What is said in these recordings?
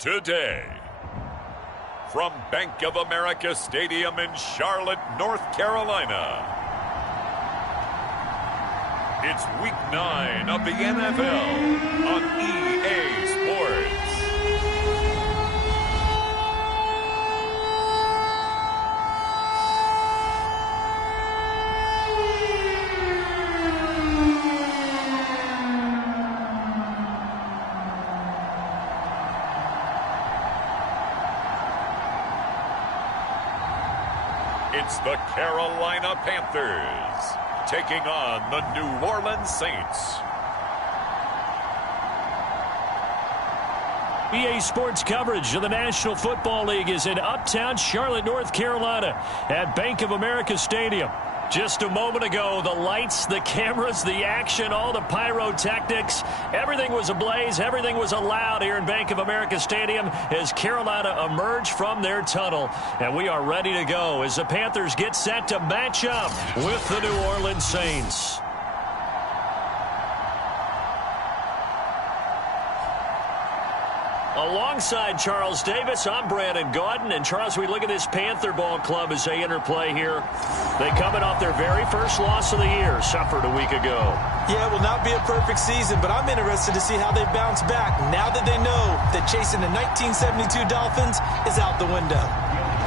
today. From Bank of America Stadium in Charlotte, North Carolina, it's Week 9 of the NFL on EA Sports. It's the Carolina Panthers taking on the New Orleans Saints. EA Sports coverage of the National Football League is in uptown Charlotte, North Carolina at Bank of America Stadium. Just a moment ago, the lights, the cameras, the action, all the pyrotechnics, everything was ablaze, everything was allowed here in Bank of America Stadium as Carolina emerged from their tunnel. And we are ready to go as the Panthers get set to match up with the New Orleans Saints. Alongside Charles Davis, I'm Brandon Gaudin. And Charles, we look at this Panther ball club as they interplay here. They coming off their very first loss of the year, suffered a week ago. Yeah, it will not be a perfect season, but I'm interested to see how they bounce back now that they know that chasing the 1972 Dolphins is out the window.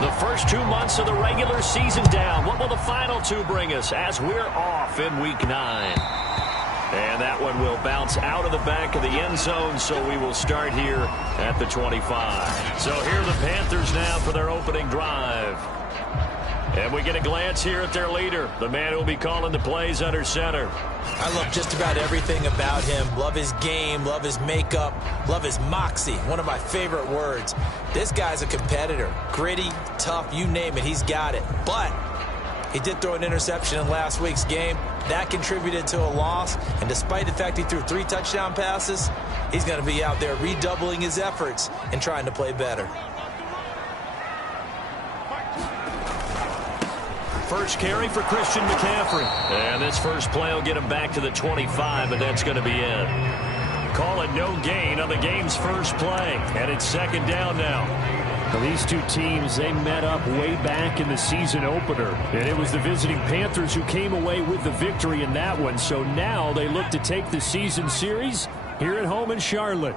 The first 2 months of the regular season down. What will the final two bring us as we're off in Week 9? And that one will bounce out of the back of the end zone, so we will start here at the 25. So here are the Panthers now for their opening drive. And we get a glance here at their leader, the man who will be calling the plays under center. I love just about everything about him. Love his game, love his makeup, love his moxie, one of my favorite words. This guy's a competitor. Gritty, tough, you name it, he's got it. But he did throw an interception in last week's game. That contributed to a loss. And despite the fact he threw 3 touchdown passes, he's going to be out there redoubling his efforts and trying to play better. First carry for Christian McCaffrey. And this first play will get him back to the 25, but that's going to be it. Call it no gain on the game's first play. And it's second down now. Well, these two teams, they met up way back in the season opener. And it was the visiting Panthers who came away with the victory in that one. So now they look to take the season series here at home in Charlotte.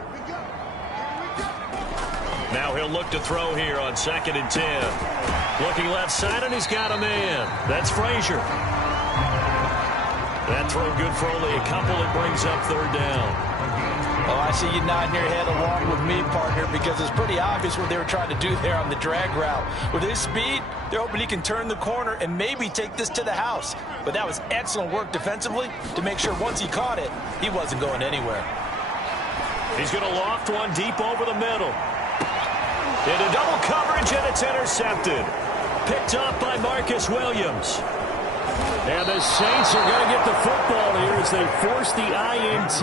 Now he'll look to throw here on 2nd and 10. Looking left side, and he's got a man. That's Frazier. That throw good for only a couple. It brings up 3rd down. Oh, I see you nodding your head along with me, partner, because it's pretty obvious what they were trying to do there on the drag route. With his speed, they're hoping he can turn the corner and maybe take this to the house. But that was excellent work defensively to make sure once he caught it, he wasn't going anywhere. He's going to loft one deep over the middle. Into double coverage, and it's intercepted. Picked up by Marcus Williams. And the Saints are going to get the football here as they force the INT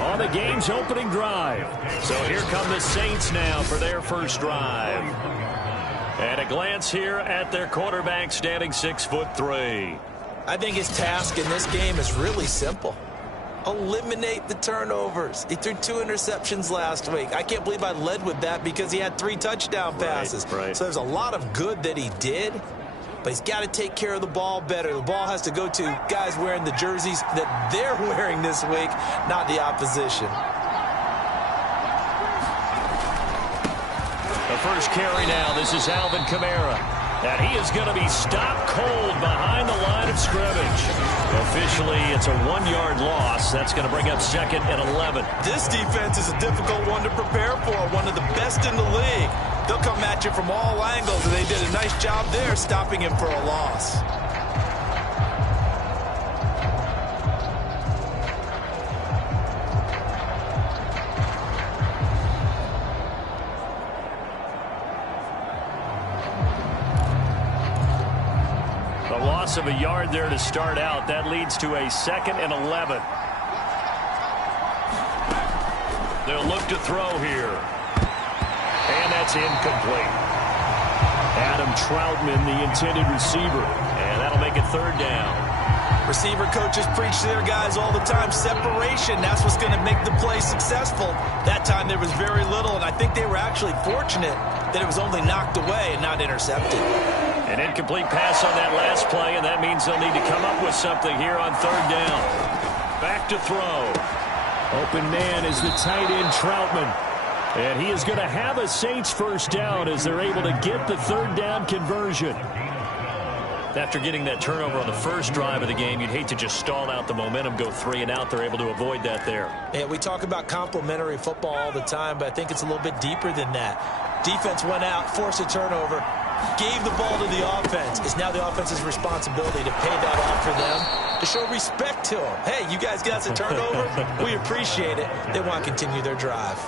on the game's opening drive. So here come the Saints now for their first drive. And a glance here at their quarterback standing 6'3". I think his task in this game is really simple. Eliminate the turnovers. He threw 2 interceptions last week. I can't believe I led with that because he had 3 touchdown passes. Right. So there's a lot of good that he did. But he's got to take care of the ball better. The ball has to go to guys wearing the jerseys that they're wearing this week, not the opposition. The first carry now. This is Alvin Kamara. And he is going to be stopped cold behind the line of scrimmage. Officially, it's a 1-yard loss. That's going to bring up 2nd and 11. This defense is a difficult one to prepare for, one of the best in the league. They'll come at you from all angles, and they did a nice job there stopping him for a loss. A loss of a yard there to start out. That leads to a 2nd and 11. They'll look to throw here. And that's incomplete. Adam Troutman, the intended receiver. And that'll make it 3rd down. Receiver coaches preach to their guys all the time. Separation, that's what's going to make the play successful. That time there was very little, and I think they were actually fortunate that it was only knocked away and not intercepted. An incomplete pass on that last play, and that means they'll need to come up with something here on third down. Back to throw. Open man is the tight end Troutman. And he is going to have a Saints first down as they're able to get the third down conversion. After getting that turnover on the first drive of the game, you'd hate to just stall out the momentum, go 3 and out. They're able to avoid that there. Yeah, we talk about complementary football all the time, but I think it's a little bit deeper than that. Defense went out, forced a turnover, gave the ball to the offense. It's now the offense's responsibility to pay that off for them, to show respect to them. Hey, you guys got a turnover? We appreciate it. They want to continue their drive.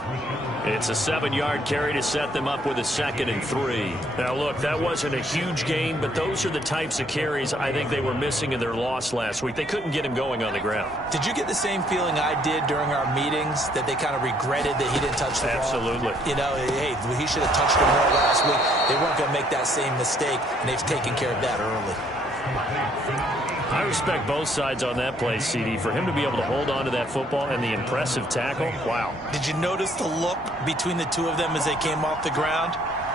It's a 7-yard carry to set them up with a 2nd and 3. Now, look, that wasn't a huge gain, but those are the types of carries I think they were missing in their loss last week. They couldn't get him going on the ground. Did you get the same feeling I did during our meetings, that they kind of regretted that he didn't touch the ball? Absolutely. You know, hey, he should have touched it more last week. They weren't going to make that same mistake, and they've taken care of that early. I respect both sides on that play, CD. For him to be able to hold on to that football and the impressive tackle, wow. Did you notice the look between the two of them as they came off the ground?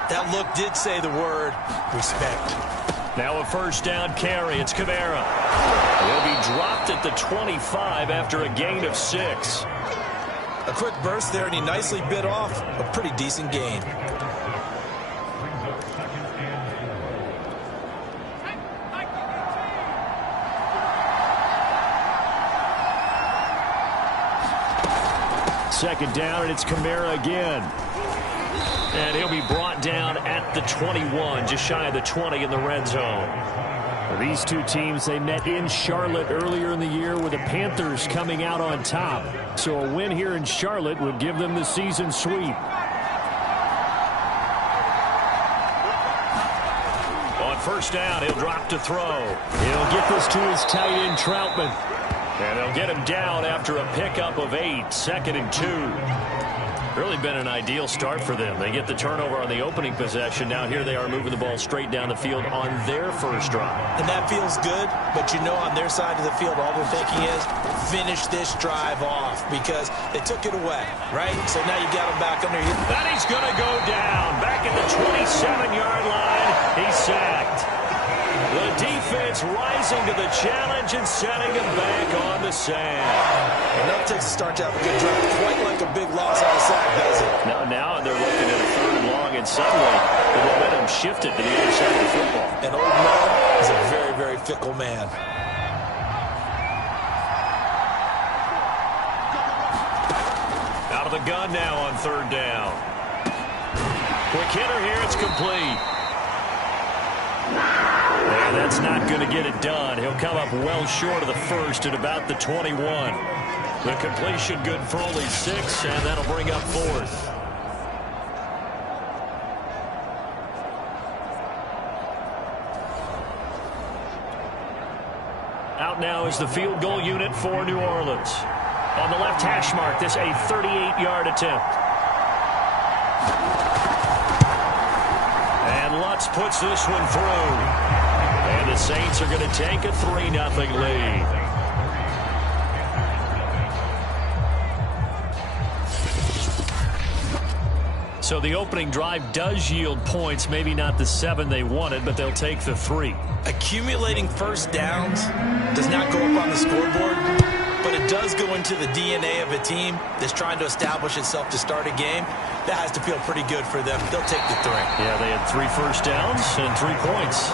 That look did say the word respect. Now a first down carry. It's Kamara. He'll be dropped at the 25 after a gain of 6. A quick burst there, and he nicely bit off a pretty decent gain. Second down, and it's Kamara again. And he'll be brought down at the 21, just shy of the 20 in the red zone. These two teams, they met in Charlotte earlier in the year with the Panthers coming out on top. So a win here in Charlotte would give them the season sweep. On first down, he'll drop to throw. He'll get this to his tight end, Troutman. And they'll get him down after a pickup of 8, 2nd and 2. Really been an ideal start for them. They get the turnover on the opening possession. Now here they are moving the ball straight down the field on their first drive. And that feels good, but you know on their side of the field, all they're thinking is finish this drive off because they took it away, right? So now you got them back under here. That he's going to go down. Back at the 27-yard line. He's sacked. The defense rising to the challenge and setting him back on the sand. Enough takes a start to have a good drive. Quite like a big loss on the sack, does it? Now they're looking at a 3rd and long, and suddenly the momentum shifted to the other side of the football. And old Mo is a very, very fickle man. Out of the gun now on 3rd down. Quick hitter here. It's complete. And that's not going to get it done. He'll come up well short of the first at about the 21. The completion good for only 6, and that'll bring up 4th. Out now is the field goal unit for New Orleans. On the left hash mark, this a 38-yard attempt. And Lutz puts this one through. And the Saints are going to take a 3-0 lead. So the opening drive does yield points, maybe not the 7 they wanted, but they'll take the 3. Accumulating first downs does not go up on the scoreboard, but it does go into the DNA of a team that's trying to establish itself to start a game. That has to feel pretty good for them. They'll take the 3. Yeah, they had 3 first downs and 3 points.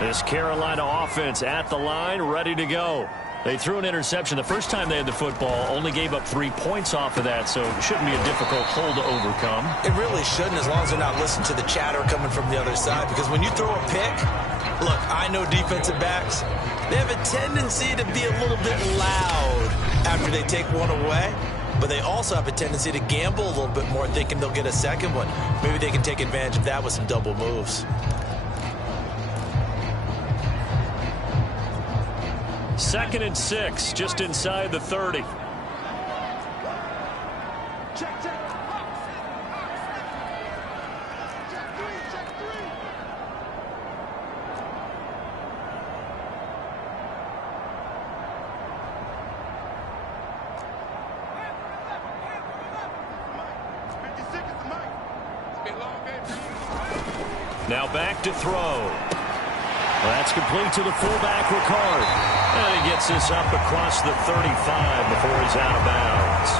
This Carolina offense at the line, ready to go. They threw an interception the first time they had the football, only gave up 3 points off of that, so it shouldn't be a difficult hole to overcome. It really shouldn't, as long as they're not listening to the chatter coming from the other side, because when you throw a pick, look, I know defensive backs, they have a tendency to be a little bit loud after they take one away, but they also have a tendency to gamble a little bit more, thinking they'll get a second one. Maybe they can take advantage of that with some double moves. 2nd and 6, just inside the 30. Now back to throw. That's complete to the fullback, Ricard. And he gets this up across the 35 before he's out of bounds.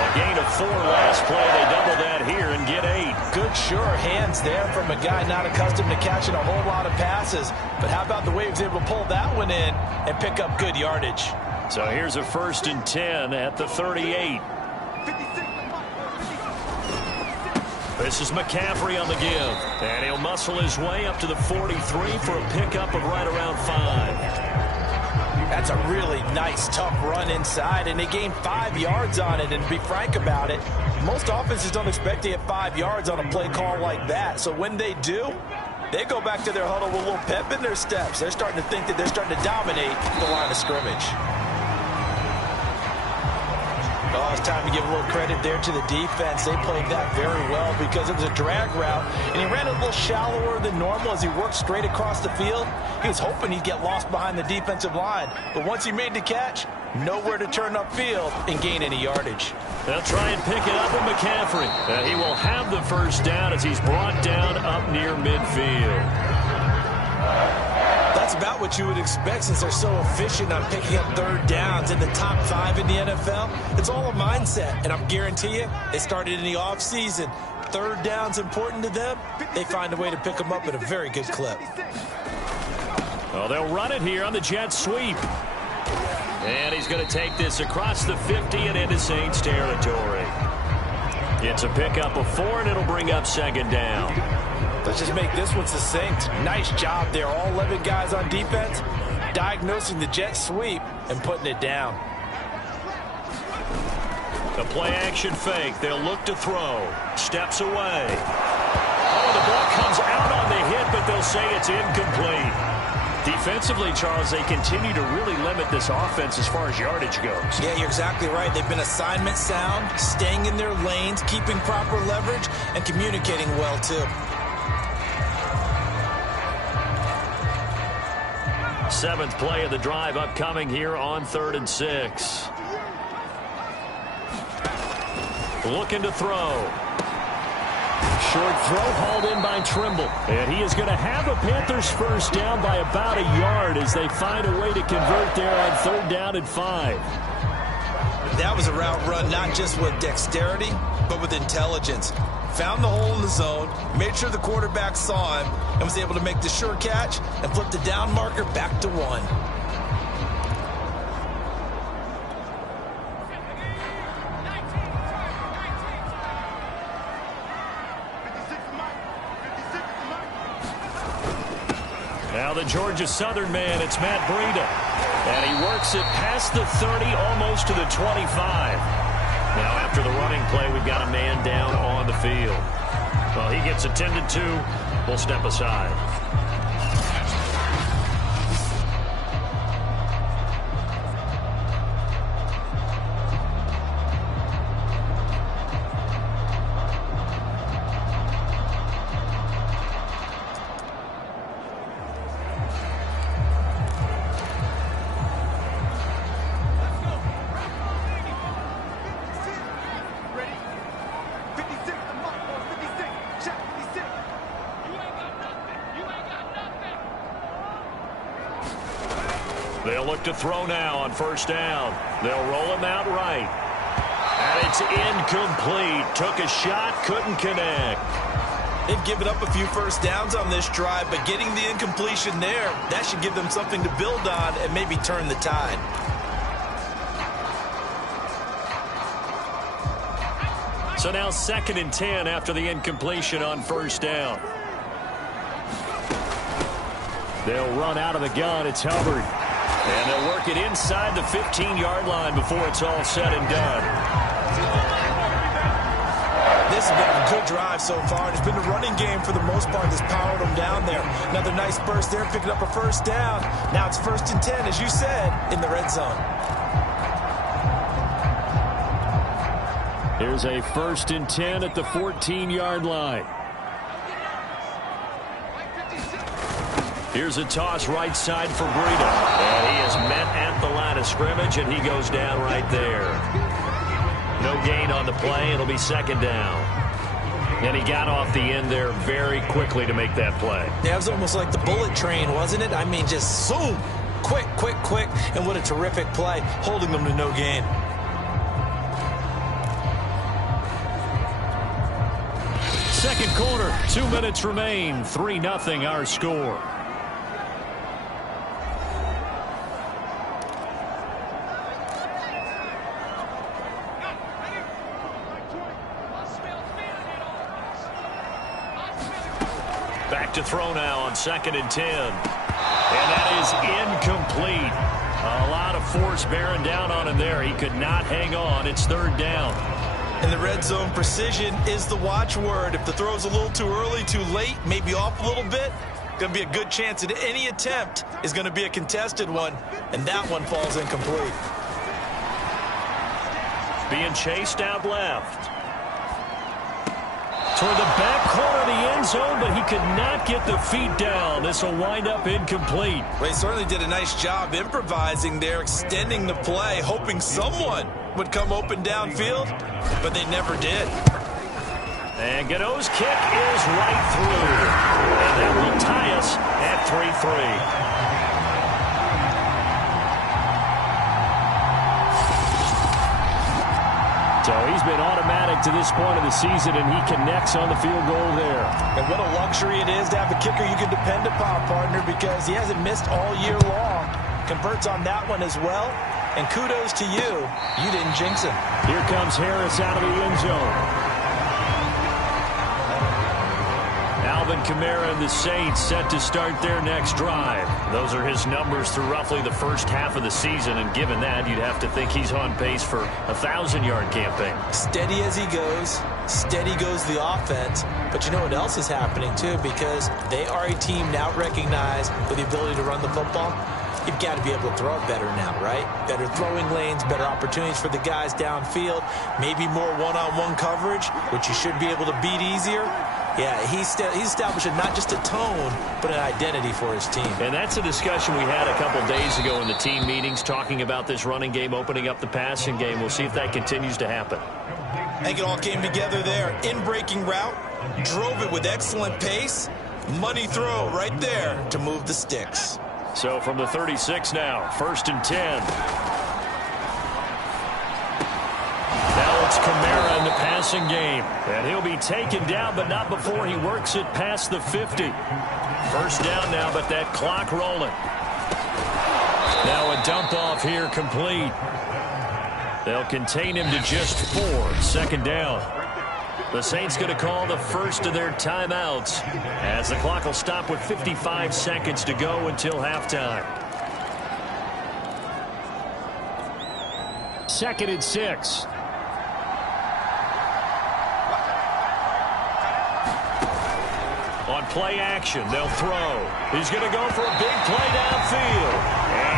A gain of 4 last play. They double that here and get 8. Good, sure hands there from a guy not accustomed to catching a whole lot of passes. But how about the way he was able to pull that one in and pick up good yardage? So here's a 1st and 10 at the 38. This is McCaffrey on the give. And he'll muscle his way up to the 43 for a pickup of right around 5. That's a really nice, tough run inside, and they gained 5 yards on it. And to be frank about it, most offenses don't expect to get 5 yards on a play call like that. So when they do, they go back to their huddle with a little pep in their steps. They're starting to think that they're starting to dominate the line of scrimmage. Oh, it's time to give a little credit there to the defense. They played that very well because it was a drag route, and he ran a little shallower than normal as he worked straight across the field. He was hoping he'd get lost behind the defensive line, but once he made the catch, nowhere to turn upfield and gain any yardage. They'll try and pick it up with McCaffrey. He will have the 1st down as he's brought down up near midfield. That's about what you would expect since they're so efficient on picking up 3rd downs in the top 5 in the NFL. It's all a mindset, and I'm guarantee you, they started in the offseason. 3rd down's important to them. They find a way to pick them up at a very good clip. Well, they'll run it here on the jet sweep. And he's going to take this across the 50 and into Saints territory. It's a pickup of 4, and it'll bring up 2nd down. Let's just make this one succinct. Nice job there. All 11 guys on defense diagnosing the jet sweep and putting it down. The play-action fake. They'll look to throw. Steps away. Oh, the ball comes out on the hit, but they'll say it's incomplete. Defensively, Charles, they continue to really limit this offense as far as yardage goes. Yeah, you're exactly right. They've been assignment sound, staying in their lanes, keeping proper leverage, and communicating well, too. 7th play of the drive upcoming here on 3rd and 6. Looking to throw. Short throw hauled in by Trimble. And he is going to have a Panthers 1st down by about a yard as they find a way to convert there on 3rd down and 5. That was a route run not just with dexterity, but with intelligence. Found the hole in the zone, made sure the quarterback saw him, and was able to make the sure catch and flip the down marker back to 1. Now the Georgia Southern man, it's Matt Breida. And he works it past the 30, almost to the 25. Now after the running play, we've got a man down on the field. Well, he gets attended to. We'll step aside. They'll look to throw now on 1st down. They'll roll him out right. And it's incomplete. Took a shot, couldn't connect. They've given up a few 1st downs on this drive, but getting the incompletion there, that should give them something to build on and maybe turn the tide. So now 2nd and 10 after the incompletion on 1st down. They'll run out of the gun. It's Hubbard. And they'll work it inside the 15-yard line before it's all said and done. This has been a good drive so far. It's been the running game for the most part that's powered them down there. Another nice burst there, picking up a 1st down. Now it's 1st and 10, as you said, in the red zone. Here's a 1st and 10 at the 14-yard line. Here's a toss right side for Breida. And he is met at the line of scrimmage, and he goes down right there. No gain on the play. It'll be 2nd down. And he got off the end there very quickly to make that play. Yeah, it was almost like the bullet train, wasn't it? I mean, just zoom. Quick, quick, quick. And what a terrific play, holding them to no gain. Second quarter, 2 minutes remain. 3-0 our score. Back to throw now on 2nd and 10. And that is incomplete. A lot of force bearing down on him there. He could not hang on. It's 3rd down. In the red zone, precision is the watchword. If the throw's a little too early, too late, maybe off a little bit, going to be a good chance that any attempt is going to be a contested one, and that one falls incomplete. Being chased out left. Toward the back corner of the end zone, but he could not get the feet down. This will wind up incomplete. Well, he certainly did a nice job improvising there, extending the play, hoping someone would come open downfield, but they never did. And Godot's kick is right through. And that will tie us at 3-3. So he's been automatic to this point of the season, and he connects on the field goal there. And what a luxury it is to have a kicker you can depend upon, partner, because he hasn't missed all year long. Converts on that one as well. And kudos to you. You didn't jinx him. Here comes Harris out of the end zone. Alvin Kamara and the Saints set to start their next drive. Those are his numbers through roughly the first half of the season, and given that, you'd have to think he's on pace for a 1,000-yard campaign. Steady as he goes. Steady goes the offense. But you know what else is happening, too, because they are a team now recognized with the ability to run the football. You've got to be able to throw it better now, right? Better throwing lanes, better opportunities for the guys downfield, maybe more one-on-one coverage, which you should be able to beat easier. Yeah, he's establishing not just a tone, but an identity for his team. And that's a discussion we had a couple days ago in the team meetings, talking about this running game, opening up the passing game. We'll see if that continues to happen. I think it all came together there. In-breaking route, drove it with excellent pace. Money throw right there to move the sticks. So from the 36 now, 1st and 10. Now it's Kamara in the passing game. And he'll be taken down, but not before he works it past the 50. 1st down now, but that clock rolling. Now a dump off here complete. They'll contain him to just 4. 2nd down. The Saints going to call the first of their timeouts as the clock will stop with 55 seconds to go until halftime. 2nd and 6. On play action, they'll throw. He's going to go for a big play downfield.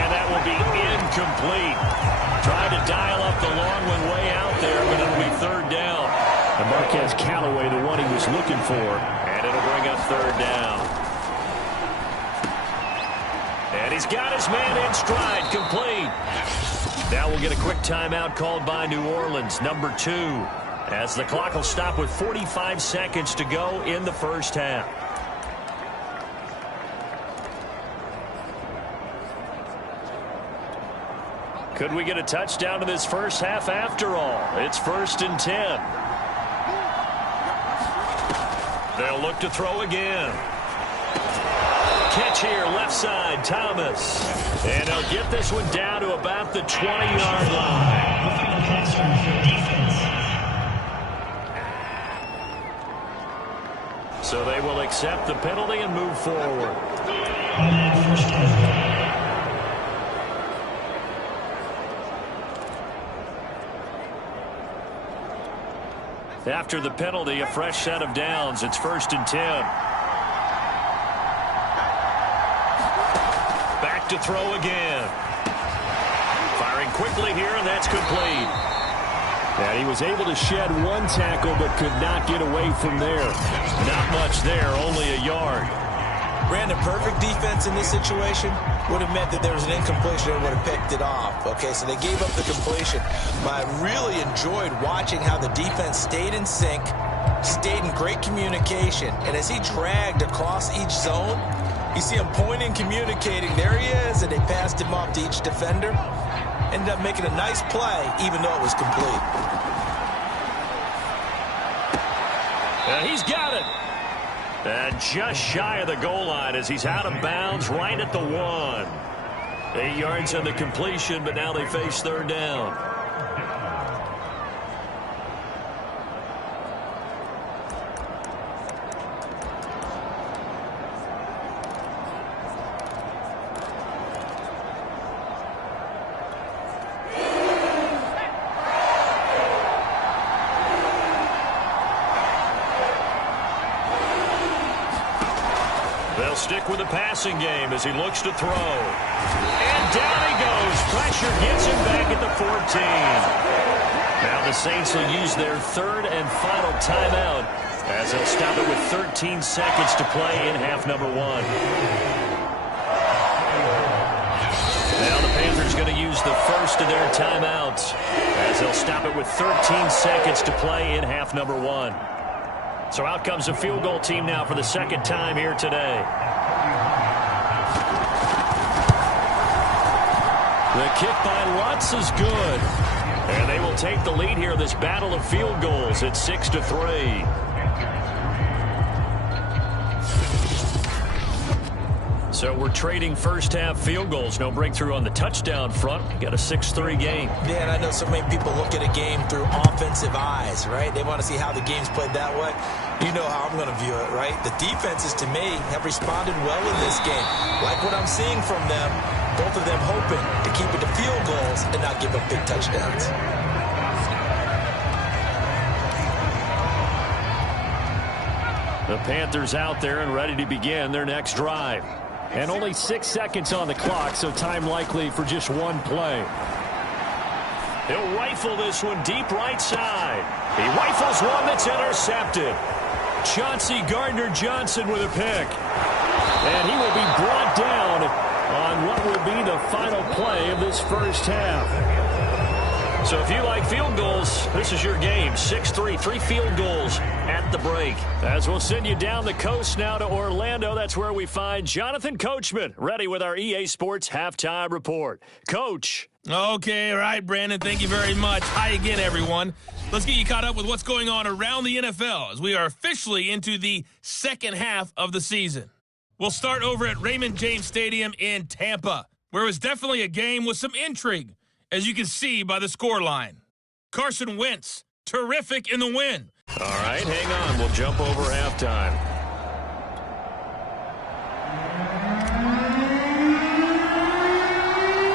And that will be incomplete. Trying to dial up the long one way out there, but it'll be 3rd down. And Marquez Callaway, the one he was looking for. And it'll bring up 3rd down. And he's got his man in stride, complete. Now we'll get a quick timeout called by New Orleans, number 2, as the clock will stop with 45 seconds to go in the first half. Could we get a touchdown in this first half after all? It's 1st and 10. They'll look to throw again. Catch here, left side, Thomas. And he'll get this one down to about the 20-yard line. So they will accept the penalty and move forward. After the penalty, a fresh set of downs. It's 1st and 10. Back to throw again. Firing quickly here, and that's complete. And he was able to shed one tackle, but could not get away from there. Not much there, only a yard. Brandon, perfect defense in this situation would have meant that there was an incompletion and would have picked it off. Okay, so they gave up the completion. But I really enjoyed watching how the defense stayed in sync, stayed in great communication. And as he dragged across each zone, you see him pointing, communicating. There he is, and they passed him off to each defender. Ended up making a nice play, even though it was complete. He's got it. And just shy of the goal line as he's out of bounds right at the 1. 8 yards on the completion, but now they face third down. They'll stick with the passing game as he looks to throw. And down he goes. Pressure gets him back at the 14. Now the Saints will use their third and final timeout as they'll stop it with 13 seconds to play in half number 1. Now the Panthers going to use the first of their timeouts as they'll stop it with 13 seconds to play in half number 1. So out comes a field goal team now for the second time here today. The kick by Lutz is good. And they will take the lead here in this battle of field goals at 6-3. So we're trading first half field goals. No breakthrough on the touchdown front. We got a 6-3 game. Yeah, and I know so many people look at a game through offensive eyes, right? They want to see how the game's played that way. You know how I'm going to view it, right? The defenses, to me, have responded well in this game. Like what I'm seeing from them, both of them hoping to keep it to field goals and not give up big touchdowns. The Panthers out there and ready to begin their next drive. And only 6 seconds on the clock, so time likely for just one play. He'll rifle this one deep right side. He rifles one that's intercepted. Chauncey Gardner-Johnson with a pick. And he will be brought down on what will be the final play of this first half. So if you like field goals, this is your game. 6-3, 3 field goals at the break. As we'll send you down the coast now to Orlando, that's where we find Jonathan Coachman, ready with our EA Sports Halftime Report. Coach. Okay, all right, Brandon, thank you very much. Hi again, everyone. Let's get you caught up with what's going on around the NFL as we are officially into the second half of the season. We'll start over at Raymond James Stadium in Tampa, where it was definitely a game with some intrigue, as you can see by the scoreline. Carson Wentz, terrific in the win. All right, hang on. We'll jump over halftime.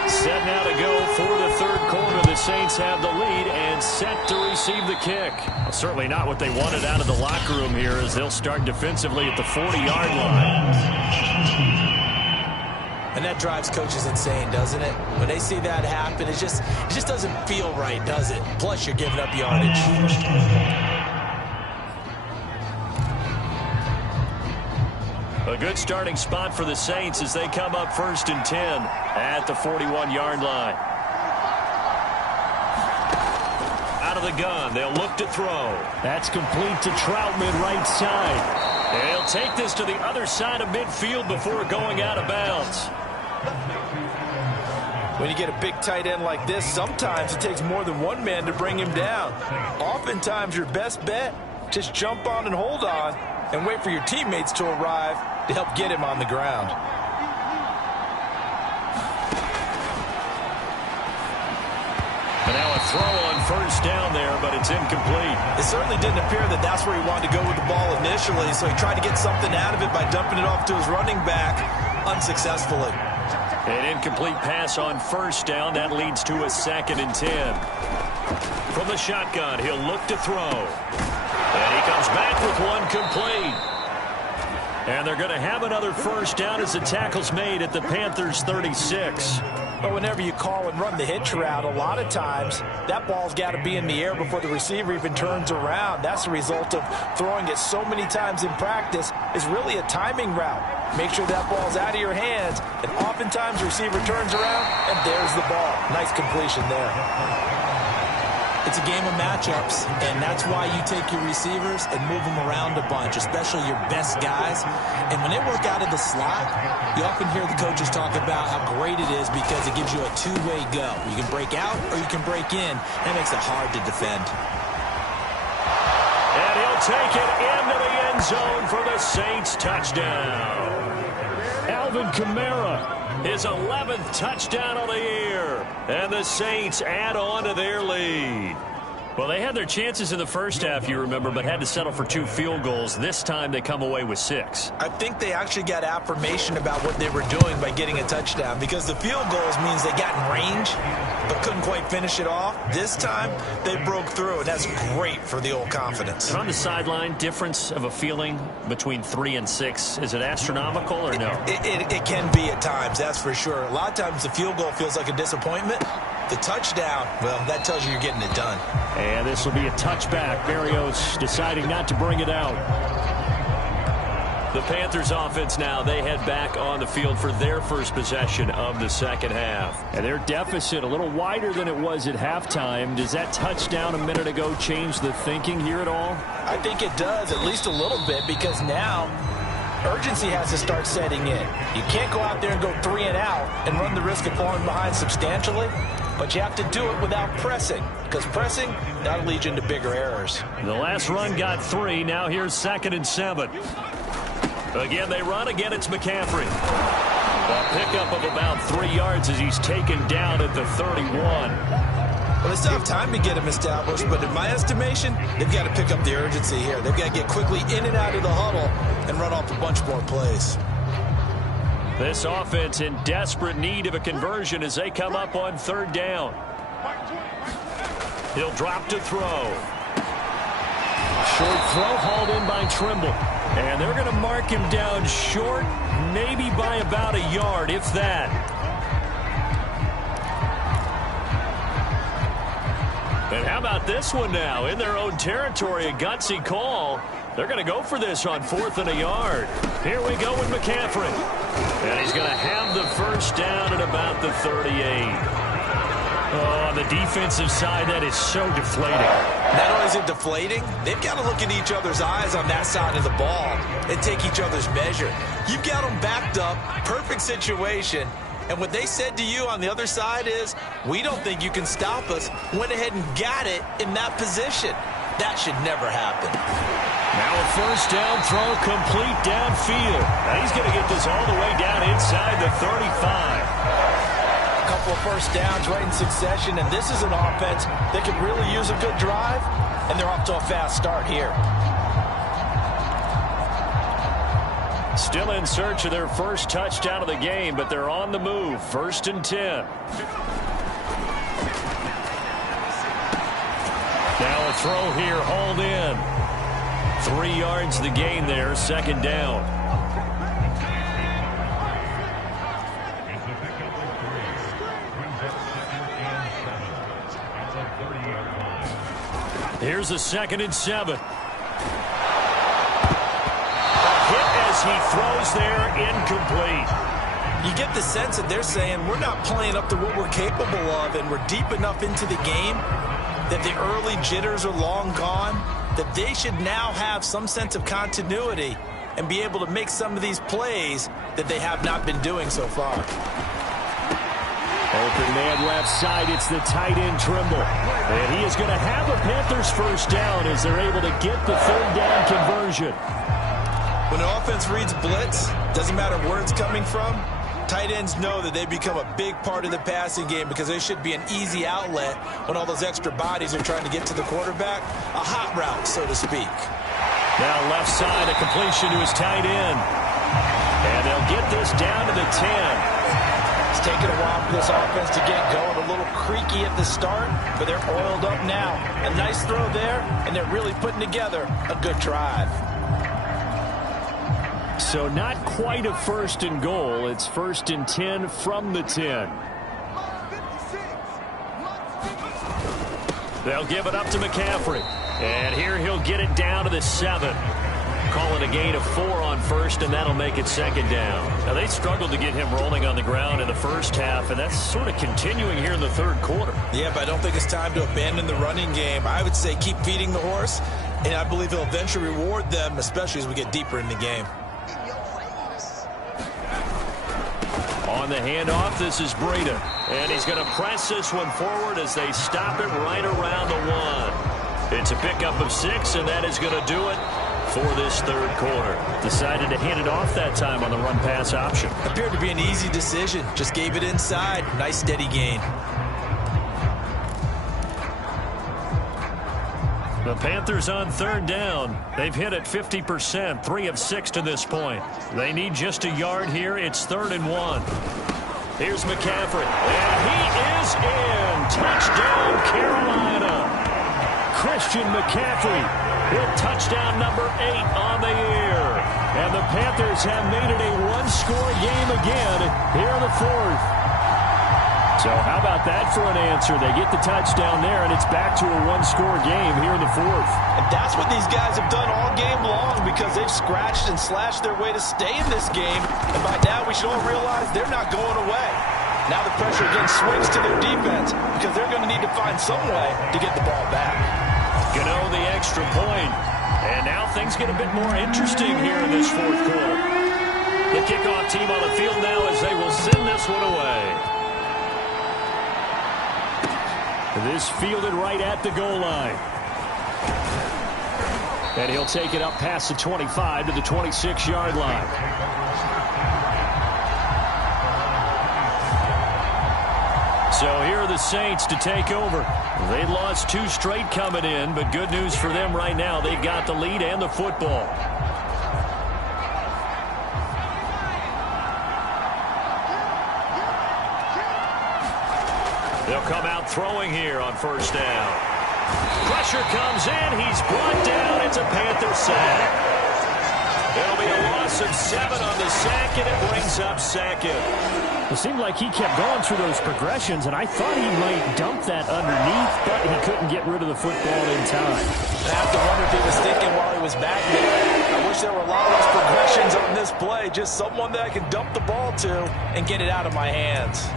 Set now to go for the third quarter. The Saints have the lead and set to receive the kick. Well, certainly not what they wanted out of the locker room here as they'll start defensively at the 40-yard line. And that drives coaches insane, doesn't it? When they see that happen, it just doesn't feel right, does it? Plus, you're giving up yardage. A good starting spot for the Saints as they come up 1st and 10 at the 41-yard line. Out of the gun, they'll look to throw. That's complete to Troutman, right side. And he'll take this to the other side of midfield before going out of bounds. When you get a big tight end like this, sometimes it takes more than one man to bring him down. Oftentimes, your best bet, just jump on and hold on and wait for your teammates to arrive to help get him on the ground. And now a throw on first down there, but it's incomplete. It certainly didn't appear that that's where he wanted to go with the ball initially, so he tried to get something out of it by dumping it off to his running back unsuccessfully. An incomplete pass on first down. That leads to a 2nd and 10. From the shotgun, he'll look to throw. And he comes back with one complete. And they're going to have another first down as the tackle's made at the Panthers' 36. But whenever you call and run the hitch route, a lot of times that ball's got to be in the air before the receiver even turns around. That's the result of throwing it so many times in practice. It's really a timing route. Make sure that ball's out of your hands, and oftentimes the receiver turns around, and there's the ball. Nice completion there. It's a game of matchups, and that's why you take your receivers and move them around a bunch, especially your best guys. And when they work out of the slot, you often hear the coaches talk about how great it is because it gives you a two-way go. You can break out or you can break in. That makes it hard to defend. And he'll take it into the end zone for the Saints touchdown. Alvin Kamara. His 11th touchdown of the year. And the Saints add on to their lead. Well, they had their chances in the first half, you remember, but had to settle for 2 field goals. This time they come away with 6. I think they actually got affirmation about what they were doing by getting a touchdown because the field goals means they got in range but couldn't quite finish it off. This time they broke through, and that's great for the old confidence. And on the sideline, difference of a feeling between 3 and 6, is it astronomical or no? It can be at times, that's for sure. A lot of times the field goal feels like a disappointment. The touchdown, well, that tells you you're getting it done. And this will be a touchback. Berrios deciding not to bring it out. The Panthers offense now, they head back on the field for their first possession of the second half. And their deficit a little wider than it was at halftime. Does that touchdown a minute ago change the thinking here at all? I think it does, at least a little bit, because now urgency has to start setting in. You can't go out there and go 3 and out and run the risk of falling behind substantially. But you have to do it without pressing, because pressing, that'll lead you into bigger errors. The last run got 3. Now here's 2nd and 7. Again, they run. Again, it's McCaffrey. A pickup of about 3 yards as he's taken down at the 31. Well, they still have time to get him established, but in my estimation, they've got to pick up the urgency here. They've got to get quickly in and out of the huddle and run off a bunch more plays. This offense in desperate need of a conversion as they come up on 3rd down. He'll drop to throw. Short throw hauled in by Trimble. And they're going to mark him down short, maybe by about a yard, if that. And how about this one now? In their own territory, a gutsy call. They're going to go for this on 4th and a yard. Here we go with McCaffrey. And he's going to have the first down at about the 38. Oh, on the defensive side, that is so deflating. Not only is it deflating, they've got to look in each other's eyes on that side of the ball and take each other's measure. You've got them backed up, perfect situation, and what they said to you on the other side is, we don't think you can stop us. Went ahead and got it in that position. That should never happen. Now a first down throw complete downfield. Now he's going to get this all the way down inside the 35. A couple of first downs right in succession, and this is an offense that could really use a good drive, and they're off to a fast start here. Still in search of their first touchdown of the game, but they're on the move. 1st and 10. Now a throw here, hauled in. 3 yards the gain there, 2nd down. Here's a 2nd and 7. A hit as he throws there, incomplete. You get the sense that they're saying we're not playing up to what we're capable of, and we're deep enough into the game that the early jitters are long gone, that they should now have some sense of continuity and be able to make some of these plays that they have not been doing so far. Open man left side, it's the tight end Trimble. And he is going to have a Panthers first down as they're able to get the 3rd down conversion. When an offense reads blitz, doesn't matter where it's coming from, tight ends know that they become a big part of the passing game because they should be an easy outlet when all those extra bodies are trying to get to the quarterback. A hot route, so to speak. Now left side, a completion to his tight end. And they'll get this down to the 10. It's taken a while for this offense to get going. A little creaky at the start, but they're oiled up now. A nice throw there, and they're really putting together a good drive. So not quite a 1st and goal. It's 1st and 10 from the 10. They'll give it up to McCaffrey. And here he'll get it down to the 7. call it a gain of 4 on first, and that'll make it second down. Now, they struggled to get him rolling on the ground in the first half, and that's sort of continuing here in the third quarter. Yeah, but I don't think it's time to abandon the running game. I would say keep feeding the horse, and I believe he'll eventually reward them, especially as we get deeper in the game. On the handoff, this is Breida, and he's going to press this one forward as they stop it right around the 1. It's a pickup of 6, and that is going to do it for this third quarter. Decided to hand it off that time on the run-pass option. Appeared to be an easy decision. Just gave it inside. Nice, steady gain. The Panthers on third down. They've hit it 50%, 3 of 6 to this point. They need just a yard here. It's 3rd and 1. Here's McCaffrey, and he is in. Touchdown, Carolina. Christian McCaffrey hit touchdown number 8 on the year. And the Panthers have made it a one-score game again here in the 4th. So how about that for an answer? They get the touchdown there, and it's back to a one-score game here in the 4th. And that's what these guys have done all game long because they've scratched and slashed their way to stay in this game. And by now we should all realize they're not going away. Now the pressure again swings to their defense because they're going to need to find some way to get the ball back. Gano the extra point. And now things get a bit more interesting here in this fourth quarter. The kickoff team on the field now as they will send this one away. This fielded right at the goal line. And he'll take it up past the 25 to the 26-yard line. So here are the Saints to take over. They lost 2 straight coming in, but good news for them right now. They've got the lead and the football. They'll come out throwing here on first down. Pressure comes in. He's brought down. It's a Panther sack. There'll be a loss of 7 on the sack, and it brings up 2nd. It seemed like he kept going through those progressions, and I thought he might dump that underneath, but he couldn't get rid of the football in time. I have to wonder if he was thinking while he was back there. I wish there were a lot less progressions on this play. Just someone that I can dump the ball to and get it out of my hands.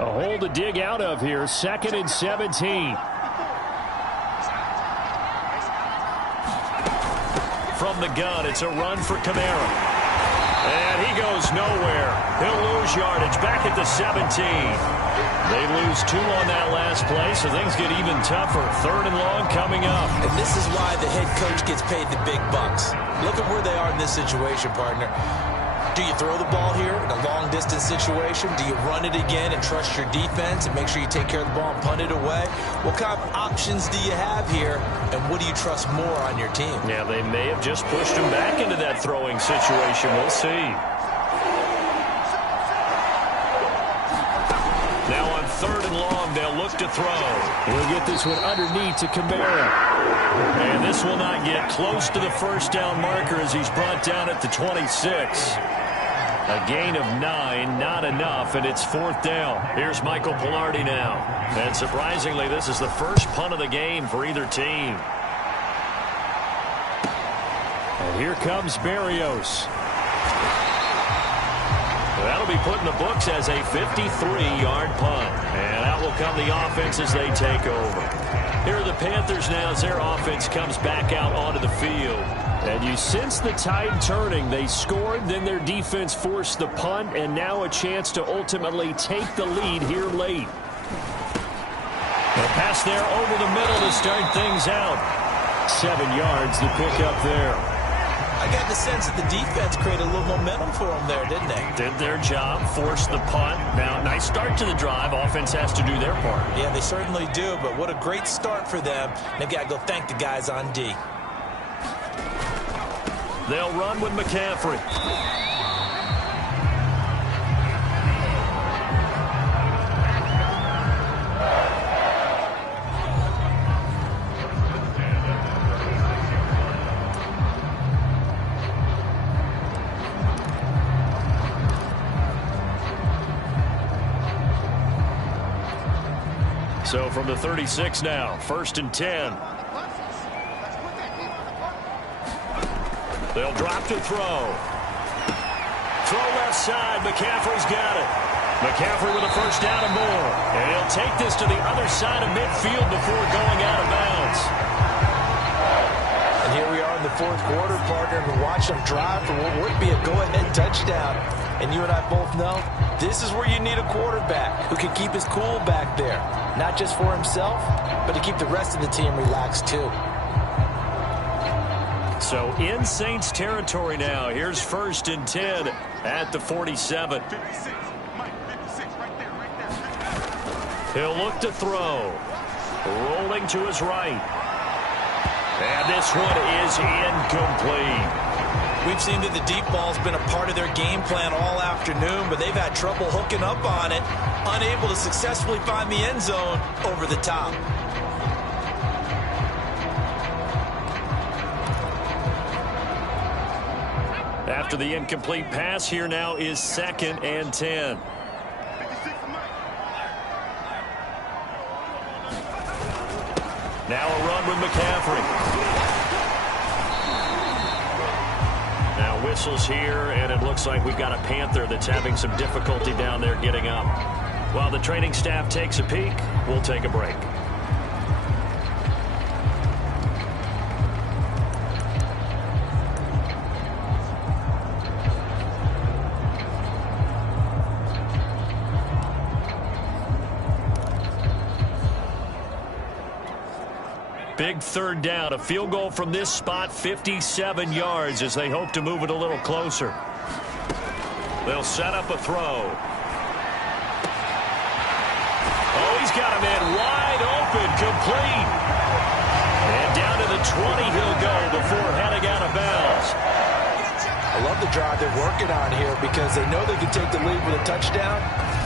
A hole to dig out of here. 2nd and 17. From the gun, it's a run for Kamara. And he goes nowhere. He'll lose yardage back at the 17. They lose 2 on that last play, so things get even tougher. 3rd and long coming up. And this is why the head coach gets paid the big bucks. Look at where they are in this situation, partner. Do you throw the ball here in a long-distance situation? Do you run it again and trust your defense and make sure you take care of the ball and punt it away? What kind of options do you have here, and what do you trust more on your team? Yeah, they may have just pushed him back into that throwing situation. We'll see. Now on 3rd and long, they'll look to throw. He'll get this one underneath to Kamara. And this will not get close to the first down marker as he's brought down at the 26. A gain of 9, not enough, and it's 4th down. Here's Michael Pilardi now. And surprisingly, this is the first punt of the game for either team. And here comes Berrios. That'll be put in the books as a 53-yard punt. And out will come the offense as they take over. Here are the Panthers now as their offense comes back out onto the field. And you sense the tide turning. They scored, then their defense forced the punt, and now a chance to ultimately take the lead here late. A pass there over the middle to start things out. 7 yards to pick up there. I got the sense that the defense created a little momentum for them there, didn't they? Did their job, forced the punt. Now, nice start to the drive. Offense has to do their part. Yeah, they certainly do, but what a great start for them. They've got to go thank the guys on D. They'll run with McCaffrey. So from the 36 now, 1st and 10. They'll drop to throw. Throw left side. McCaffrey's got it. McCaffrey with a first down and more. And he'll take this to the other side of midfield before going out of bounds. And here we are in the fourth quarter, partner, and watch them drive for what would be a go-ahead touchdown. And you and I both know this is where you need a quarterback who can keep his cool back there. Not just for himself, but to keep the rest of the team relaxed too. So in Saints territory now. Here's 1st and 10 at the 47. He'll look to throw. Rolling to his right. And this one is incomplete. We've seen that the deep ball's been a part of their game plan all afternoon, but they've had trouble hooking up on it, unable to successfully find the end zone over the top. After the incomplete pass, here now is 2nd and 10. Now a run with McCaffrey. Now whistles here, and it looks like we've got a Panther that's having some difficulty down there getting up. While the training staff takes a peek, we'll take a break. Big 3rd down, a field goal from this spot, 57 yards as they hope to move it a little closer. They'll set up a throw. Oh, he's got him in wide open, complete. And down to the 20 he'll go before heading out of bounds. I love the drive they're working on here because they know they can take the lead with a touchdown.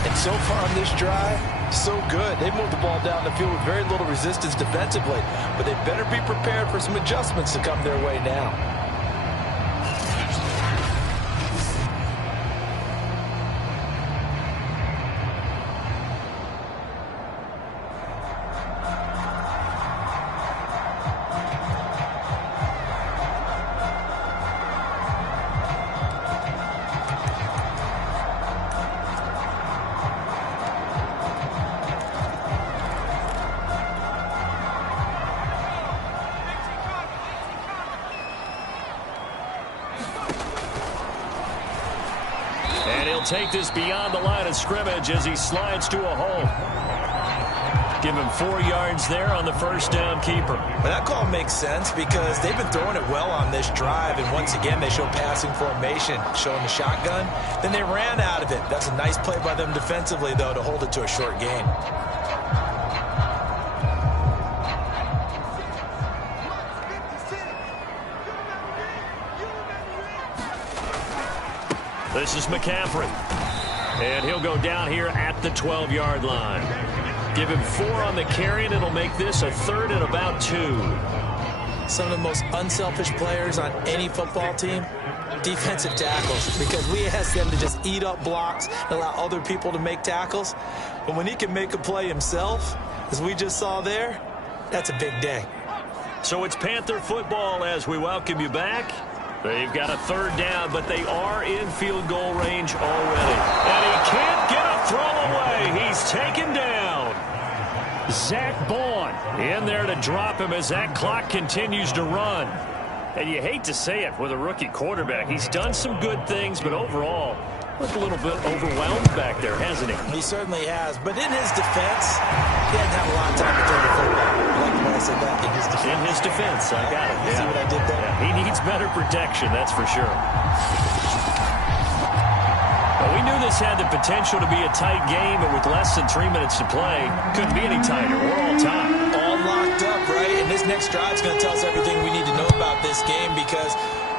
And so far on this drive, so good. They've moved the ball down the field with very little resistance defensively, but they better be prepared for some adjustments to come their way now. Take this beyond the line of scrimmage as he slides to a hole. Give him 4 yards there on the first down keeper. Well, that call makes sense because they've been throwing it well on this drive, and once again they show passing formation, showing the shotgun. Then they ran out of it. That's a nice play by them defensively, though, to hold it to a short gain. This is McCaffrey. And he'll go down here at the 12-yard line. Give him 4 on the carry, and it'll make this a 3rd and about 2. Some of the most unselfish players on any football team, defensive tackles, because we ask them to just eat up blocks and allow other people to make tackles. But when he can make a play himself, as we just saw there, that's a big day. So it's Panther football as we welcome you back. They've got a 3rd down, but they are in field goal range already. And he can't get a throw away. He's taken down. Zach Bond in there to drop him as that clock continues to run. And you hate to say it with a rookie quarterback. He's done some good things, but overall, looked a little bit overwhelmed back there, hasn't he? He certainly has. But in his defense, he hadn't had a lot of time to throw the football. You like the way I said that? In his defense. In his defense, I got it. See what I did there? Yeah, he needs better protection, that's for sure. Well, we knew this had the potential to be a tight game, but with less than 3 minutes to play, couldn't be any tighter. We're all tied. All locked up, right? And this next drive is going to tell us everything we need to know about this game because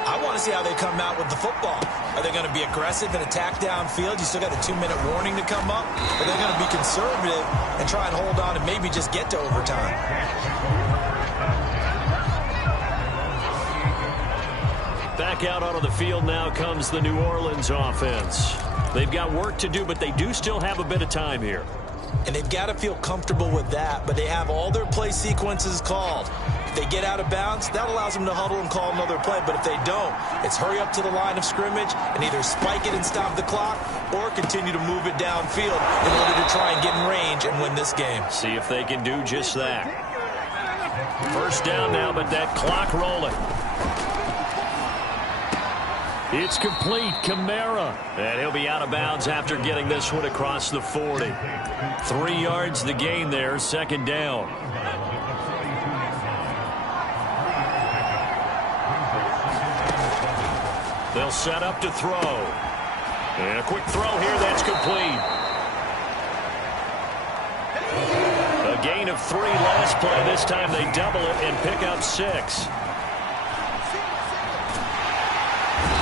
I want to see how they come out with the football. Are they going to be aggressive and attack downfield? You still got a 2-minute warning to come up. Are they going to be conservative and try and hold on and maybe just get to overtime? Back out onto the field now comes the New Orleans offense. They've got work to do, but they do still have a bit of time here. and they've got to feel comfortable with that, but they have all their play sequences called. If they get out of bounds, that allows them to huddle and call another play, but if they don't, it's hurry up to the line of scrimmage and either spike it and stop the clock or continue to move it downfield in order to try and get in range and win this game. See if they can do just that. First down now, but that clock rolling. It's complete. Kamara. And he'll be out of bounds after getting this one across the 40. 3 yards the gain there, second down. They'll set up to throw. And a quick throw here, that's complete. A gain of 3 last play. This time they double it and pick up 6.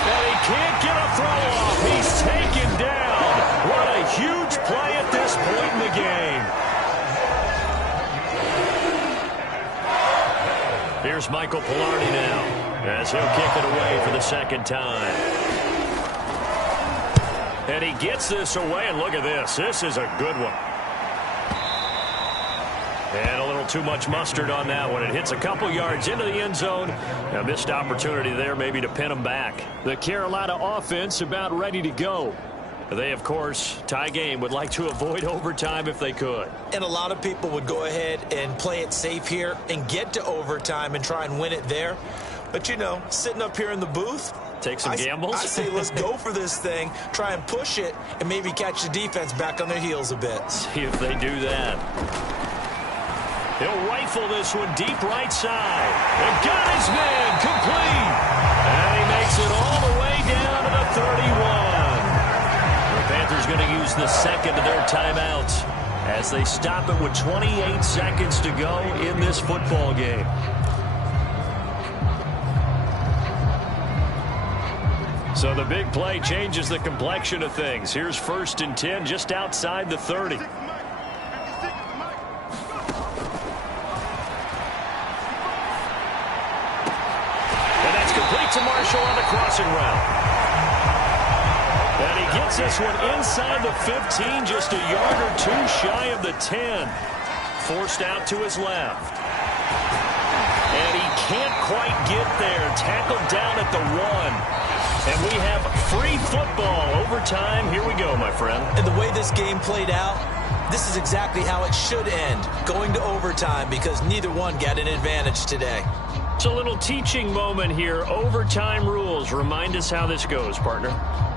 And he can't get a throw off. He's taken down. What a huge play at this point in the game. Here's Michael Pilardi now as he'll kick it away for the second time. And he gets this away, and look at this. This is a good one. And a little too much mustard on that one. It hits a couple yards into the end zone. A missed opportunity there maybe to pin them back. The Carolina offense about ready to go. They, of course, tie game, would like to avoid overtime if they could. And a lot of people would go ahead and play it safe here and get to overtime and try and win it there. But, you know, sitting up here in the booth, take some gambles. I say let's go for this thing, try and push it, and maybe catch the defense back on their heels a bit. See if they do that. He'll rifle this one deep right side. And got his man complete. And he makes it all the way down to the 31. The Panthers going to use the second of their timeouts as they stop it with 28 seconds to go in this football game. So the big play changes the complexion of things. Here's 1st and 10 just outside the 30. To Marshall on the crossing route. And he gets this one inside the 15, just a yard or 2 shy of the 10. Forced out to his left. And he can't quite get there. Tackled down at the 1. And we have free football. Overtime. Here we go, my friend. And the way this game played out, this is exactly how it should end. Going to overtime because neither one got an advantage today. It's a little teaching moment here. Overtime rules. Remind us how this goes, partner.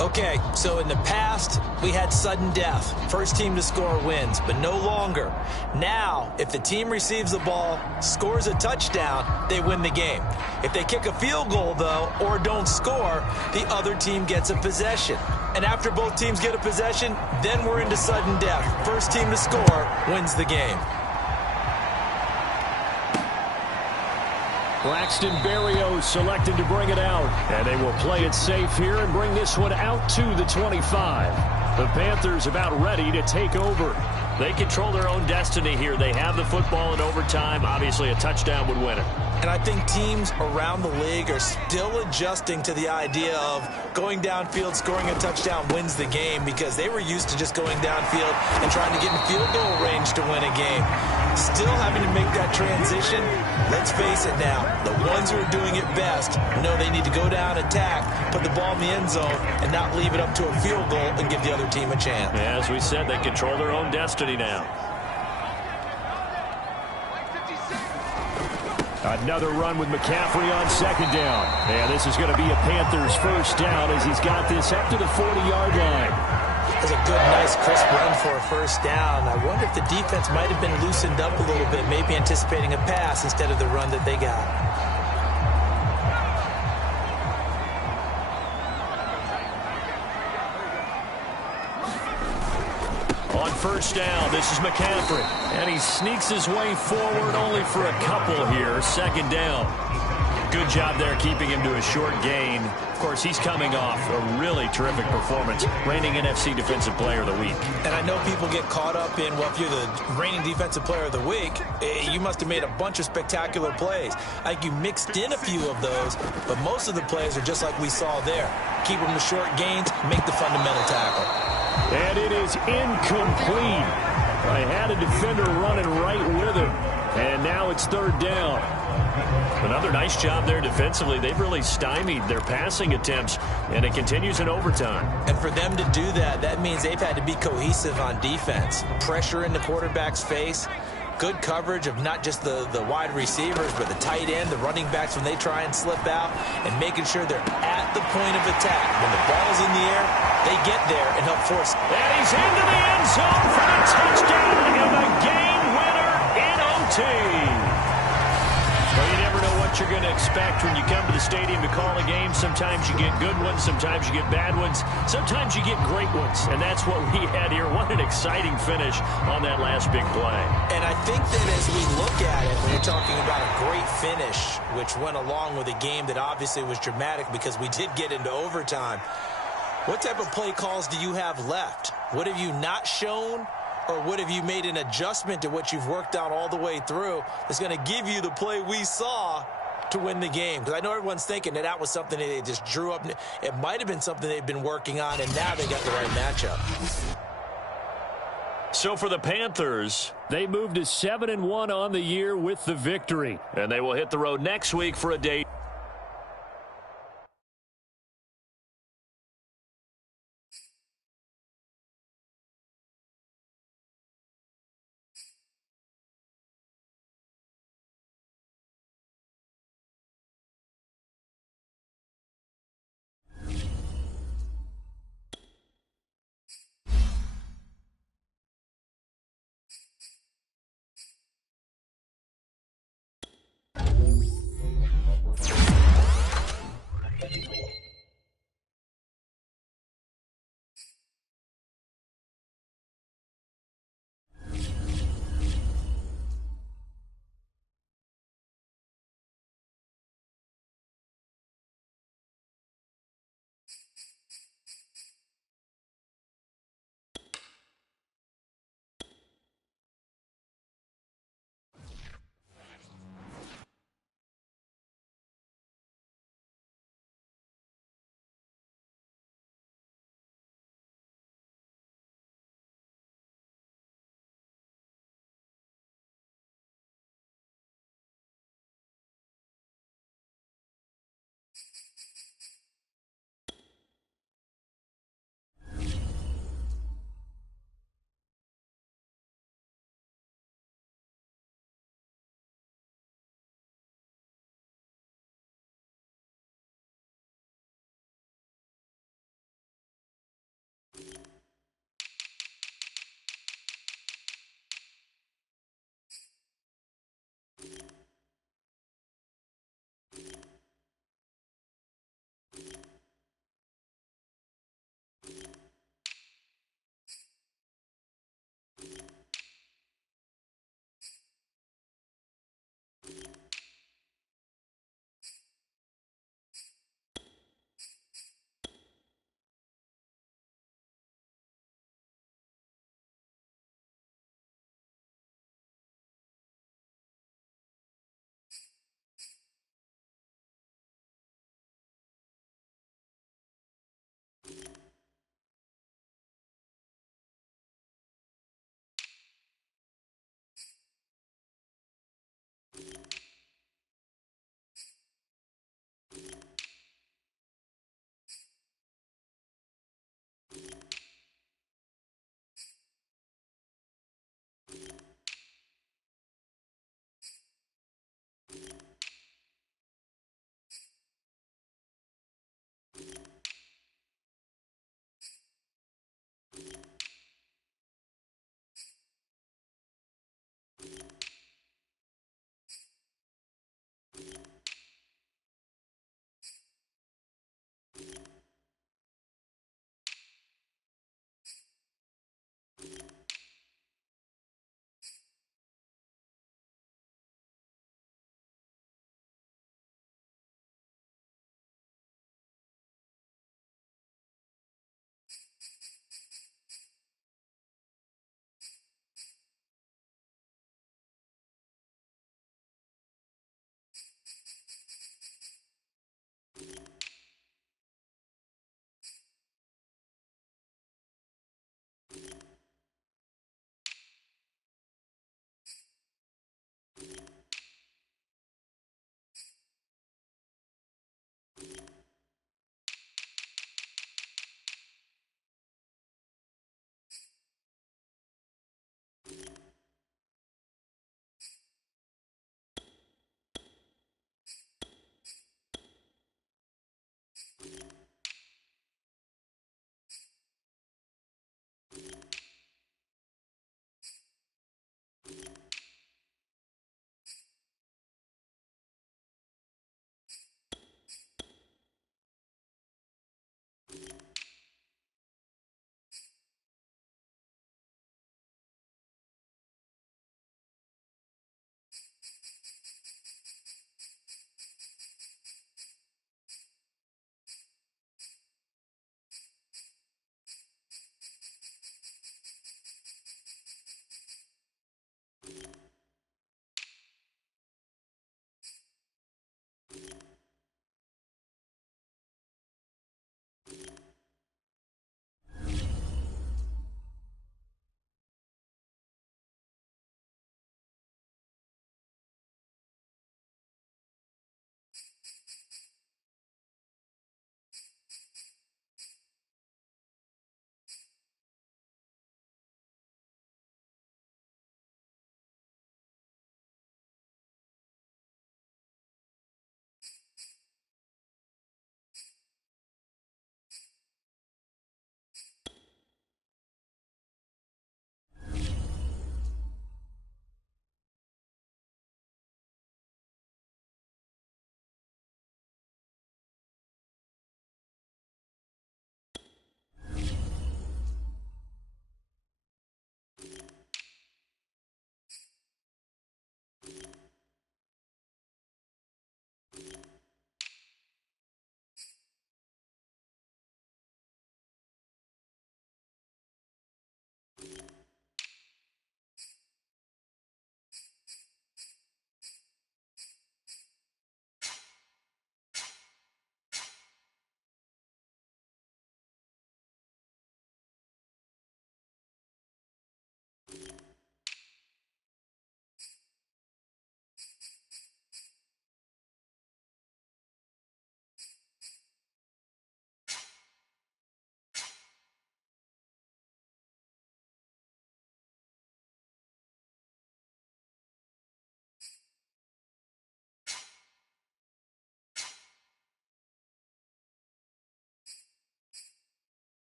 Okay, so in the past, we had sudden death. First team to score wins, but no longer. Now, if the team receives the ball, scores a touchdown, they win the game. If they kick a field goal, though, or don't score, the other team gets a possession. And after both teams get a possession, then we're into sudden death. First team to score wins the game. Braxton Berrios selected to bring it out. And they will play it safe here and bring this one out to the 25. The Panthers about ready to take over. They control their own destiny here. They have the football in overtime. Obviously, a touchdown would win it. And I think teams around the league are still adjusting to the idea of going downfield, scoring a touchdown wins the game because they were used to just going downfield and trying to get in field goal range to win a game. Still having to make that transition. Let's face it now, the ones who are doing it best know they need to go down, attack, put the ball in the end zone, and not leave it up to a field goal and give the other team a chance. Yeah, as we said, they control their own destiny now. Another run with McCaffrey on second down. And this is going to be a Panthers first down as he's got this up to the 40-yard line. That's a good, nice, crisp run for a first down. I wonder if the defense might have been loosened up a little bit, maybe anticipating a pass instead of the run that they got. On first down, this is McCaffrey. And he sneaks his way forward only for a couple here. Second down. Good job there keeping him to a short gain. Of course, he's coming off a really terrific performance. Reigning NFC Defensive Player of the Week. And I know people get caught up in, well, if you're the reigning Defensive Player of the Week, you must have made a bunch of spectacular plays. I think you mixed in a few of those, but most of the plays are just like we saw there. Keep them to short gains, make the fundamental tackle. And it is incomplete. I had a defender running right with him, and now it's third down. Another nice job there defensively. They've really stymied their passing attempts, and it continues in overtime. And for them to do that, that means they've had to be cohesive on defense. Pressure in the quarterback's face. Good coverage of not just the wide receivers, but the tight end, the running backs when they try and slip out, and making sure they're at the point of attack. When the ball's in the air, they get there and help force. And he's into the end zone for a touchdown and a game winner in OT. Well, you never know what you're going to expect when you come to the stadium to call a game. Sometimes you get good ones, sometimes you get bad ones, sometimes you get great ones, and that's what we had here. What an exciting finish on that last big play. And I think that as we look at it, when you're talking about a great finish, which went along with a game that obviously was dramatic because we did get into overtime, what type of play calls do you have left? What have you not shown? Or what have you made an adjustment to what you've worked out all the way through that's going to give you the play we saw to win the game? Because I know everyone's thinking that was something that they just drew up. It might have been something they've been working on, and now they got the right matchup. So for the Panthers, They moved to 7-1 on the year with the victory. and they will hit the road next week for a date.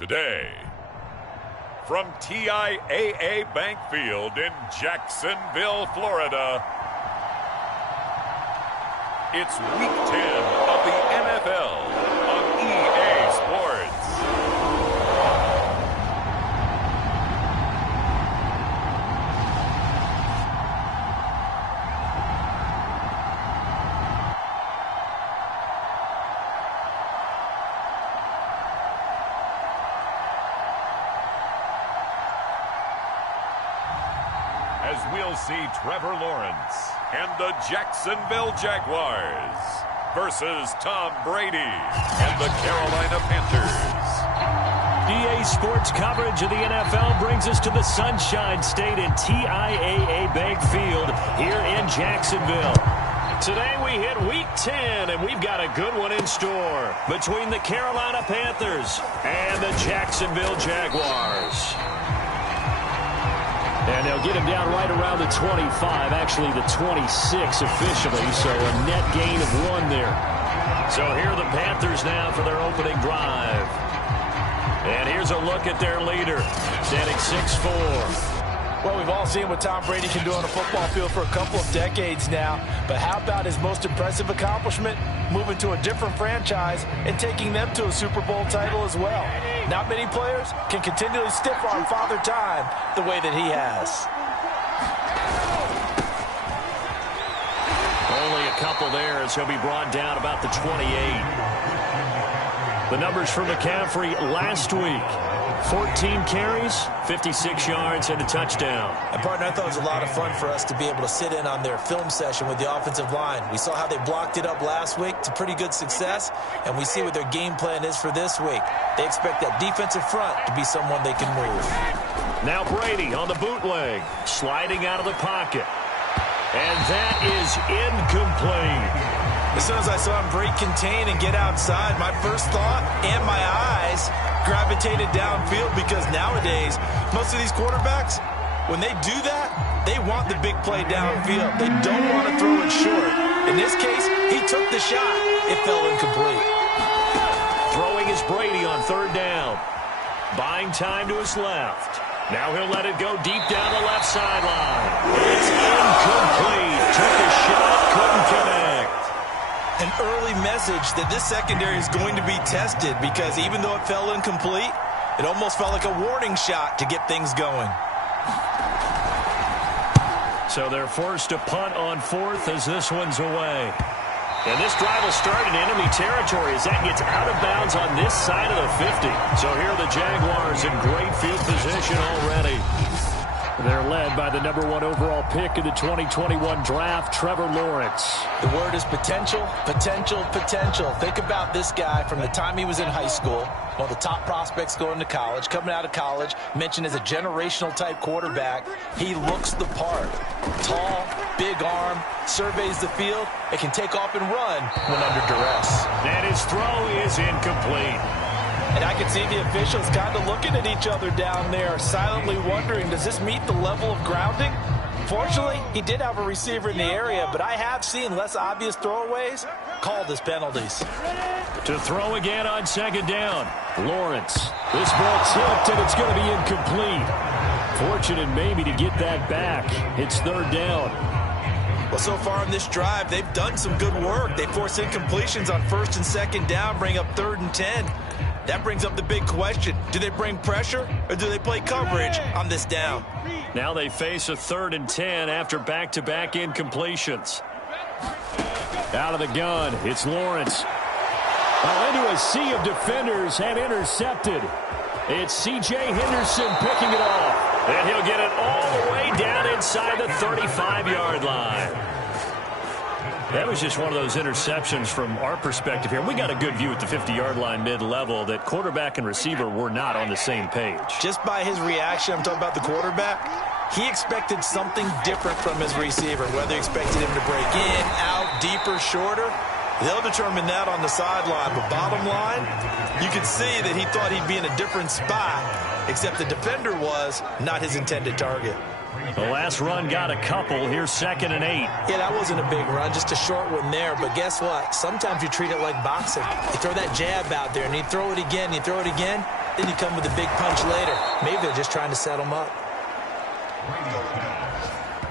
today. From TIAA Bank Field in Jacksonville, Florida, it's Week 10 of the NFL on EA Sports. As we'll see Trevor Lawrence and the Jacksonville Jaguars versus Tom Brady and the Carolina Panthers. EA Sports coverage of the NFL brings us to the Sunshine State in TIAA Bank Field here in Jacksonville. Today we hit Week 10, and we've got a good one in store between the Carolina Panthers and the Jacksonville Jaguars. And they'll get him down right around the 25, actually the 26 officially, so a net gain of 1 there. So here are the Panthers now for their opening drive. And here's a look at their leader, standing 6'4". Well, we've all seen what Tom Brady can do on a football field for a couple of decades now. But how about his most impressive accomplishment? Moving to a different franchise and taking them to a Super Bowl title as well. Not many players can continually stiff-arm Father Time the way that he has. Only a couple there as he'll be brought down about the 28. The numbers for McCaffrey last week. 14 carries, 56 yards, and a touchdown. And, partner, I thought it was a lot of fun for us to be able to sit in on their film session with the offensive line. We saw how they blocked it up last week to pretty good success, and we see what their game plan is for this week. They expect that defensive front to be someone they can move. Now Brady on the bootleg, sliding out of the pocket. And that is incomplete. As soon as I saw him break contain and get outside, my first thought and my eyes gravitated downfield, because nowadays, most of these quarterbacks, when they do that, they want the big play downfield. They don't want to throw it short. In this case, he took the shot. It fell incomplete. Throwing is Brady on 3rd down. Buying time to his left. Now he'll let it go deep down the left sideline. It's incomplete. Took a shot, couldn't connect. An early message that this secondary is going to be tested, because even though it fell incomplete, it almost felt like a warning shot to get things going. So they're forced to punt on 4th as this one's away. And this drive will start in enemy territory as that gets out of bounds on this side of the 50. So here are the Jaguars in great field position already. They're led by the number 1 overall pick in the 2021 draft, Trevor Lawrence. The word is potential, potential, potential. Think about this guy from the time he was in high school, one of the top prospects going to college, coming out of college, mentioned as a generational type quarterback. He looks the part. Tall, big arm, surveys the field, and can take off and run when under duress. And his throw is incomplete. And I can see the officials kind of looking at each other down there, silently wondering, does this meet the level of grounding? Fortunately, he did have a receiver in the area, but I have seen less obvious throwaways called as penalties. To throw again on 2nd down, Lawrence. This ball tipped, and it's going to be incomplete. Fortunate maybe to get that back. It's 3rd down. Well, so far in this drive, they've done some good work. They force incompletions on 1st and 2nd down, bring up 3rd and 10. That brings up the big question. Do they bring pressure, or do they play coverage on this down? Now they face a 3rd and 10 after back-to-back incompletions. Out of the gun, it's Lawrence. Into a sea of defenders and intercepted. It's C.J. Henderson picking it off. And he'll get it all the way down inside the 35-yard line. That was just one of those interceptions from our perspective here. We got a good view at the 50-yard line mid-level that quarterback and receiver were not on the same page. Just by his reaction, I'm talking about the quarterback, he expected something different from his receiver, whether he expected him to break in, out, deeper, shorter. They'll determine that on the sideline. But bottom line, you could see that he thought he'd be in a different spot, except the defender was not his intended target. The last run got a couple. Here's 2nd and 8. Yeah, that wasn't a big run, just a short one there. But guess what? Sometimes you treat it like boxing. You throw that jab out there, and you throw it again, you throw it again, then you come with a big punch later. Maybe they're just trying to set them up.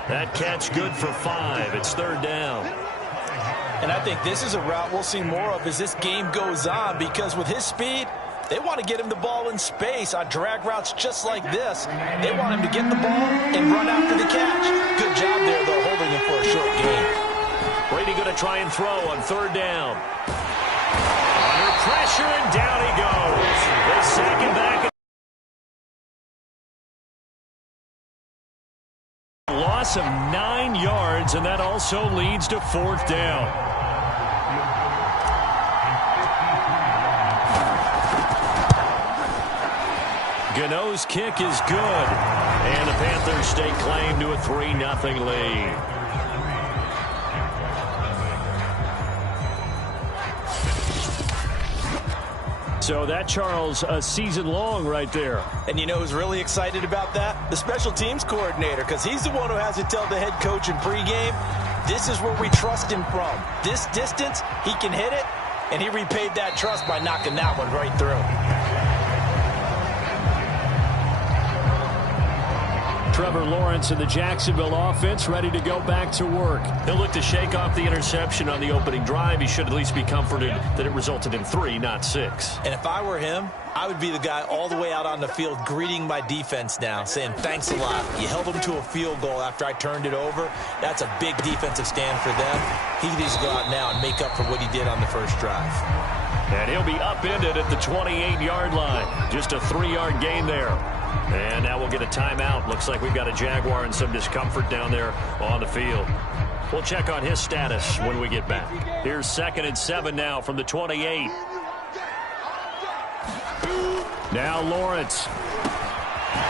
That catch good for 5. It's 3rd down. And I think this is a route we'll see more of as this game goes on, because with his speed, they want to get him the ball in space on drag routes just like this. They want him to get the ball and run after the catch. Good job there, though, holding him for a short gain. Brady going to try and throw on 3rd down. Under pressure, and down he goes. They sack him back. Loss of 9 yards, and that also leads to 4th down. Gano's kick is good, and the Panthers stake claim to a 3-0 lead. So that, Charles, a season long right there. And you know who's really excited about that? The special teams coordinator, because he's the one who has to tell the head coach in pregame, this is where we trust him from. This distance, he can hit it, and he repaid that trust by knocking that one right through. Trevor Lawrence and the Jacksonville offense ready to go back to work. He'll look to shake off the interception on the opening drive. He should at least be comforted that it resulted in 3, not 6. And if I were him, I would be the guy all the way out on the field greeting my defense now, saying thanks a lot. You held them to a field goal after I turned it over. That's a big defensive stand for them. He needs to go out now and make up for what he did on the first drive. And he'll be upended at the 28-yard line. Just a 3-yard gain there. And now we'll get a timeout. Looks like we've got a Jaguar and some discomfort down there on the field. We'll check on his status when we get back. Here's 2nd and 7 now from the 28. Now Lawrence.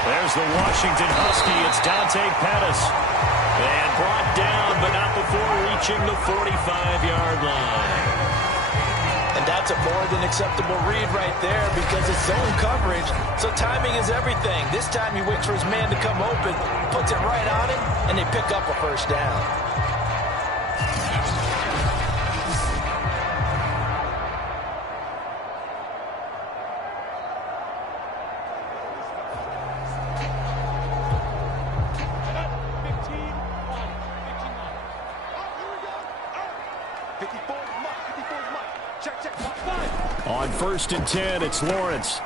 There's the Washington Husky. It's Dante Pettis. And brought down, but not before reaching the 45-yard line. And that's a more than acceptable read right there, because it's zone coverage, so timing is everything. This time he waits for his man to come open, puts it right on him, and they pick up a first down. On 1st and 10, it's Lawrence.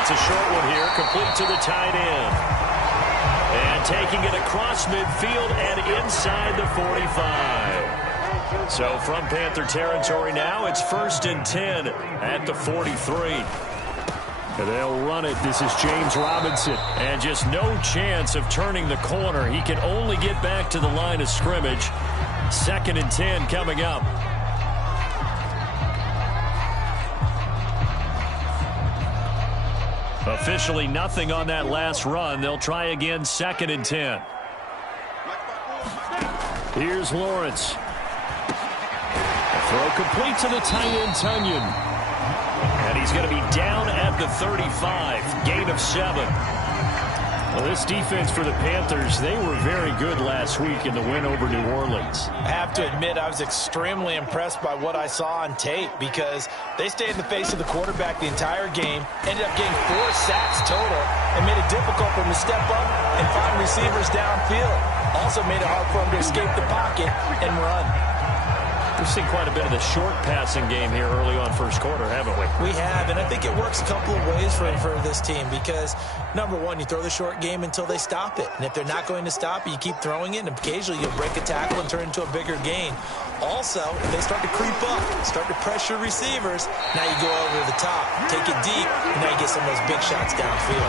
It's a short one here, complete to the tight end. And taking it across midfield and inside the 45. So from Panther territory now, it's 1st and 10 at the 43. And they'll run it. This is James Robinson. And just no chance of turning the corner. He can only get back to the line of scrimmage. 2nd and 10 coming up. Officially nothing on that last run. They'll try again, 2nd and 10. Here's Lawrence. Throw complete to the tight end, Tunyon. And he's going to be down at the 35. Gain of 7. Well, this defense for the Panthers, they were very good last week in the win over New Orleans. I have to admit, I was extremely impressed by what I saw on tape, because they stayed in the face of the quarterback the entire game, ended up getting 4 sacks total, and made it difficult for him to step up and find receivers downfield. Also made it hard for him to escape the pocket and run. We've seen quite a bit of the short passing game here early on first quarter, haven't we? We have, and I think it works a couple of ways for this team, because, number one, you throw the short game until they stop it. And if they're not going to stop it, you keep throwing it, and occasionally you'll break a tackle and turn it into a bigger gain. Also, if they start to creep up, start to pressure receivers, now you go over the top, take it deep, and now you get some of those big shots downfield.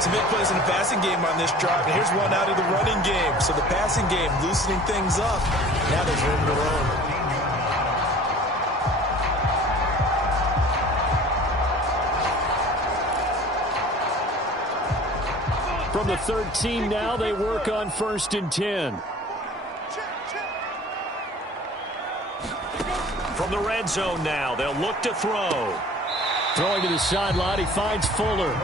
Some big plays in the passing game on this drive, and here's one out of the running game. So the passing game loosening things up. Now there's room to run. From the 13 now, they work on 1st and 10. From the red zone now, they'll look to throw. Throwing to the sideline, he finds Fuller.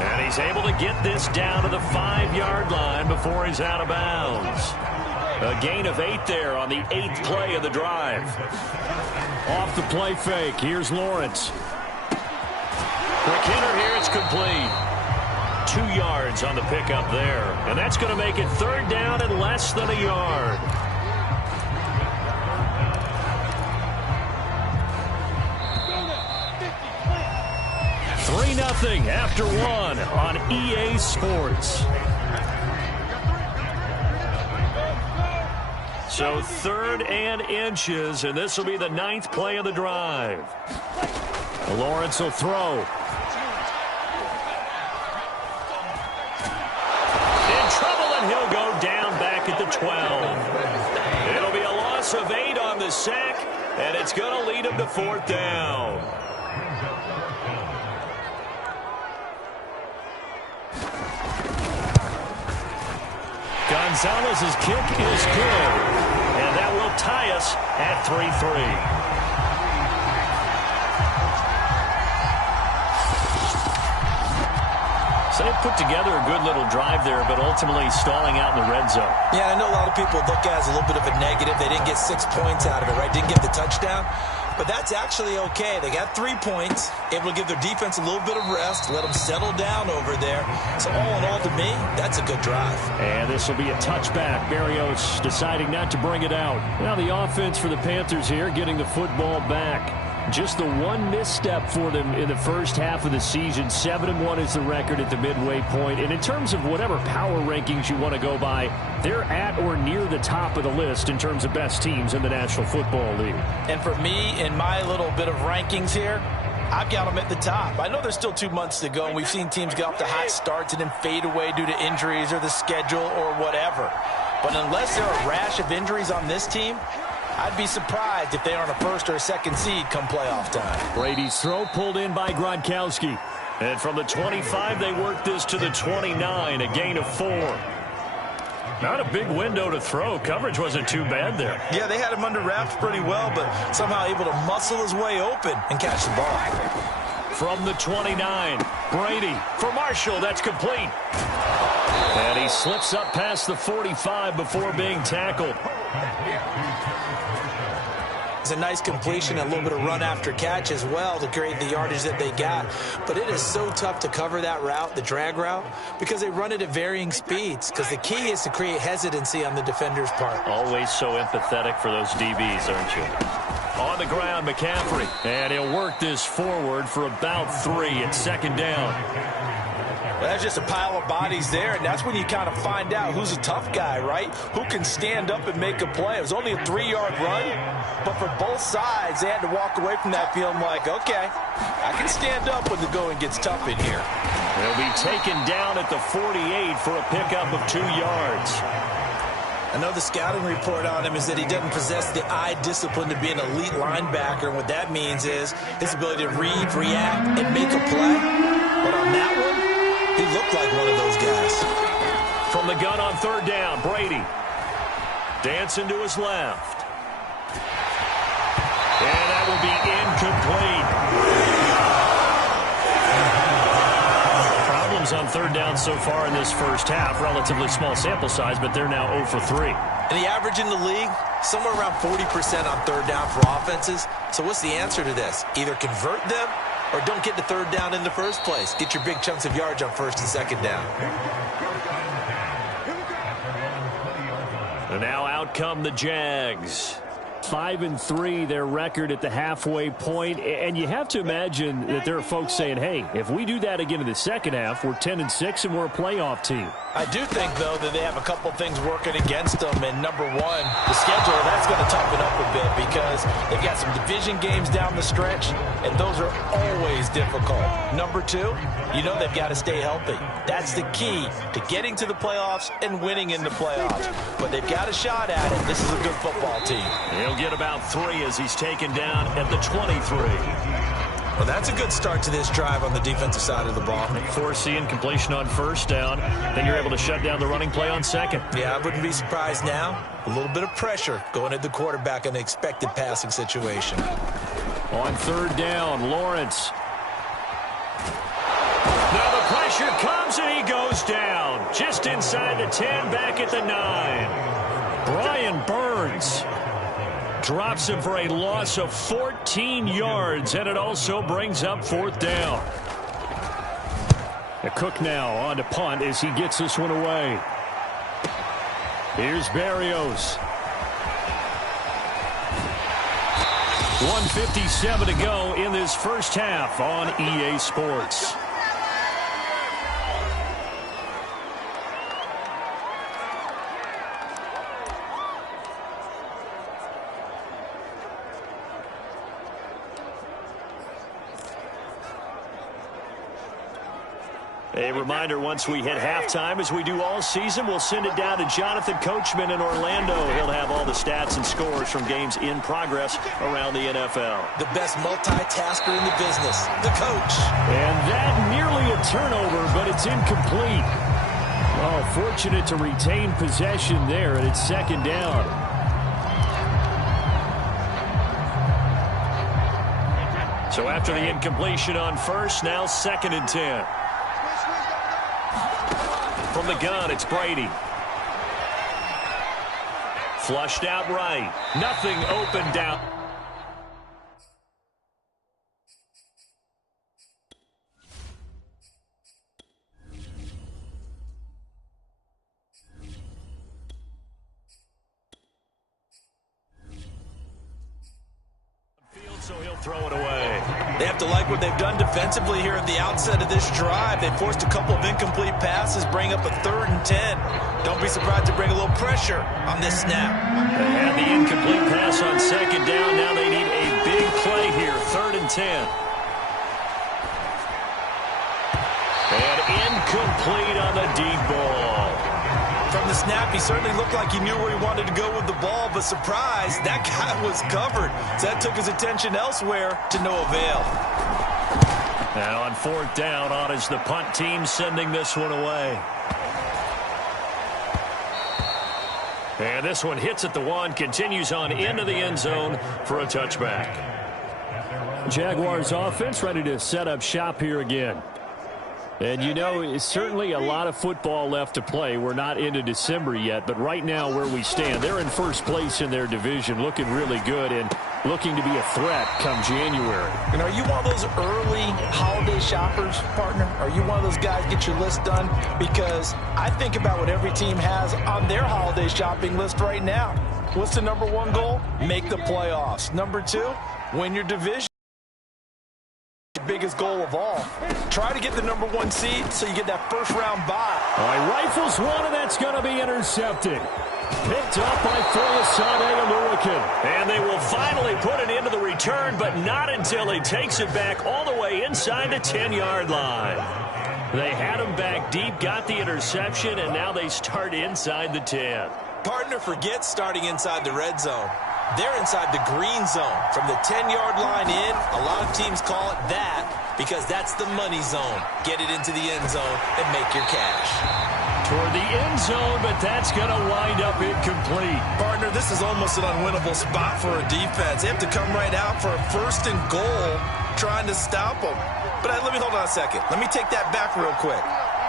And he's able to get this down to the 5-yard line before he's out of bounds. A gain of 8 there on the 8th play of the drive. Off the play fake, here's Lawrence. Quick hitter here, it's complete. 2 yards on the pickup there. And that's going to make it 3rd down and less than a yard. 3-0 after 1 on EA Sports. So 3rd and inches, and this will be the 9th play of the drive. Lawrence will throw. In trouble, and he'll go down back at the 12. It'll be a loss of 8 on the sack, and it's going to lead him to 4th down. Gonzalez's kick is good, and that will tie us at 3-3. So they put together a good little drive there, but ultimately stalling out in the red zone. Yeah, I know a lot of people look at it as a little bit of a negative. They didn't get 6 points out of it, right? Didn't get the touchdown. But that's actually okay. They got 3 points, able to give their defense a little bit of rest, let them settle down over there. So all in all, to me, that's a good drive. And this will be a touchback. Berrios deciding not to bring it out. Now the offense for the Panthers here, getting the football back. Just the one misstep for them in the first half of the season. 7-1 is the record at the midway point. And in terms of whatever power rankings you want to go by, they're at or near the top of the list in terms of best teams in the National Football League. And for me, in my little bit of rankings here, I've got them at the top. I know there's still 2 months to go, and we've seen teams get off to hot starts and then fade away due to injuries or the schedule or whatever. But unless there are a rash of injuries on this team, I'd be surprised if they aren't a 1st or a 2nd seed come playoff time. Brady's throw pulled in by Gronkowski. And from the 25, they work this to the 29, a gain of 4. Not a big window to throw. Coverage wasn't too bad there. Yeah, they had him under wraps pretty well, but somehow able to muscle his way open and catch the ball. From the 29, Brady for Marshall. That's complete. And he slips up past the 45 before being tackled. It's a nice completion, a little bit of run after catch as well to create the yardage that they got. But it is so tough to cover that route, the drag route, because they run it at varying speeds. Because the key is to create hesitancy on the defender's part. Always so empathetic for those DBs, aren't you? On the ground, McCaffrey. And he'll work this forward for about 3 at 2nd down. Well, that's just a pile of bodies there, and that's when you kind of find out who's a tough guy, right? Who can stand up and make a play. It was only a 3-yard run, but for both sides, they had to walk away from that feeling like, okay, I can stand up when the going gets tough in here. He'll be taken down at the 48 for a pickup of 2 yards. I know the scouting report on him is that he doesn't possess the eye discipline to be an elite linebacker, and what that means is his ability to read, react, and make a play. But on that one, he looked like one of those guys. From the gun on 3rd down, Brady. Dancing to his left. And that will be incomplete. Problems on 3rd down so far in this first half. Relatively small sample size, but they're now 0 for 3. And the average in the league, somewhere around 40% on 3rd down for offenses. So what's the answer to this? Either convert them or don't get to 3rd down in the first place. Get your big chunks of yards on 1st and 2nd down. And now out come the Jags. 5-3, their record at the halfway point. And you have to imagine that there are folks saying, hey, if we do that again in the second half, we're 10-6 and we're a playoff team. I do think, though, that they have a couple things working against them. And number one, the schedule, that's going to toughen up a bit because they've got some division games down the stretch, and those are always difficult. Number two, you know they've got to stay healthy. That's the key to getting to the playoffs and winning in the playoffs. But they've got a shot at it. This is a good football team. He'll get about 3 as he's taken down at the 23. Well, that's a good start to this drive on the defensive side of the ball. Foreseeing completion on 1st down. Then you're able to shut down the running play on 2nd. Yeah, I wouldn't be surprised now. A little bit of pressure going at the quarterback in the expected passing situation. On 3rd down, Lawrence. Now the pressure comes, and he goes down. Just inside the 10, back at the 9. Brian Burns drops him for a loss of 14 yards, and it also brings up 4th down. Cook now on to punt as he gets this one away. Here's Berrios. 1:57 to go in this first half on EA Sports. A reminder, once we hit halftime, as we do all season, we'll send it down to Jonathan Coachman in Orlando. He'll have all the stats and scores from games in progress around the NFL. The best multitasker in the business, the coach. And that nearly a turnover, but it's incomplete. Oh, fortunate to retain possession there, and it's 2nd down. So after the incompletion on first, now 2nd and 10. From the gun, it's Brady. Flushed out right. Nothing open down. So he'll throw it away. They have to like what they've done defensively here at the outset of this drive. They forced a couple of incomplete passes, bring up a 3rd and 10. Don't be surprised to bring a little pressure on this snap. They had the incomplete pass on 2nd down. Now they need a big play here, 3rd and 10. And incomplete on the deep ball. From the snap, he certainly looked like he knew where he wanted to go with the ball, but surprise, that guy was covered. So that took his attention elsewhere to no avail. And on 4th down, on is the punt team sending this one away. And this one hits at the 1, continues on into the end zone for a touchback. Jaguars offense ready to set up shop here again. And, you know, it's certainly a lot of football left to play. We're not into December yet, but right now where we stand, they're in first place in their division, looking really good and looking to be a threat come January. And are you one of those early holiday shoppers, partner? Are you one of those guys get your list done? Because I think about what every team has on their holiday shopping list right now. What's the number 1 goal? Make the playoffs. Number 2, win your division. Biggest goal of all. Try to get the number 1 seed so you get that first-round bye. All right, rifles one, and that's going to be intercepted. Picked up by Foyesade Aluakin. And they will finally put it into the return, but not until he takes it back all the way inside the 10-yard line. They had him back deep, got the interception, and now they start inside the 10. Partner forgets starting inside the red zone. They're inside the green zone. From the 10-yard line in, a lot of teams call it that because that's the money zone. Get it into the end zone and make your cash. Toward the end zone, but that's going to wind up incomplete. Partner, this is almost an unwinnable spot for a defense. They have to come right out for a 1st and goal trying to stop them. But let me hold on a second. Let me take that back real quick.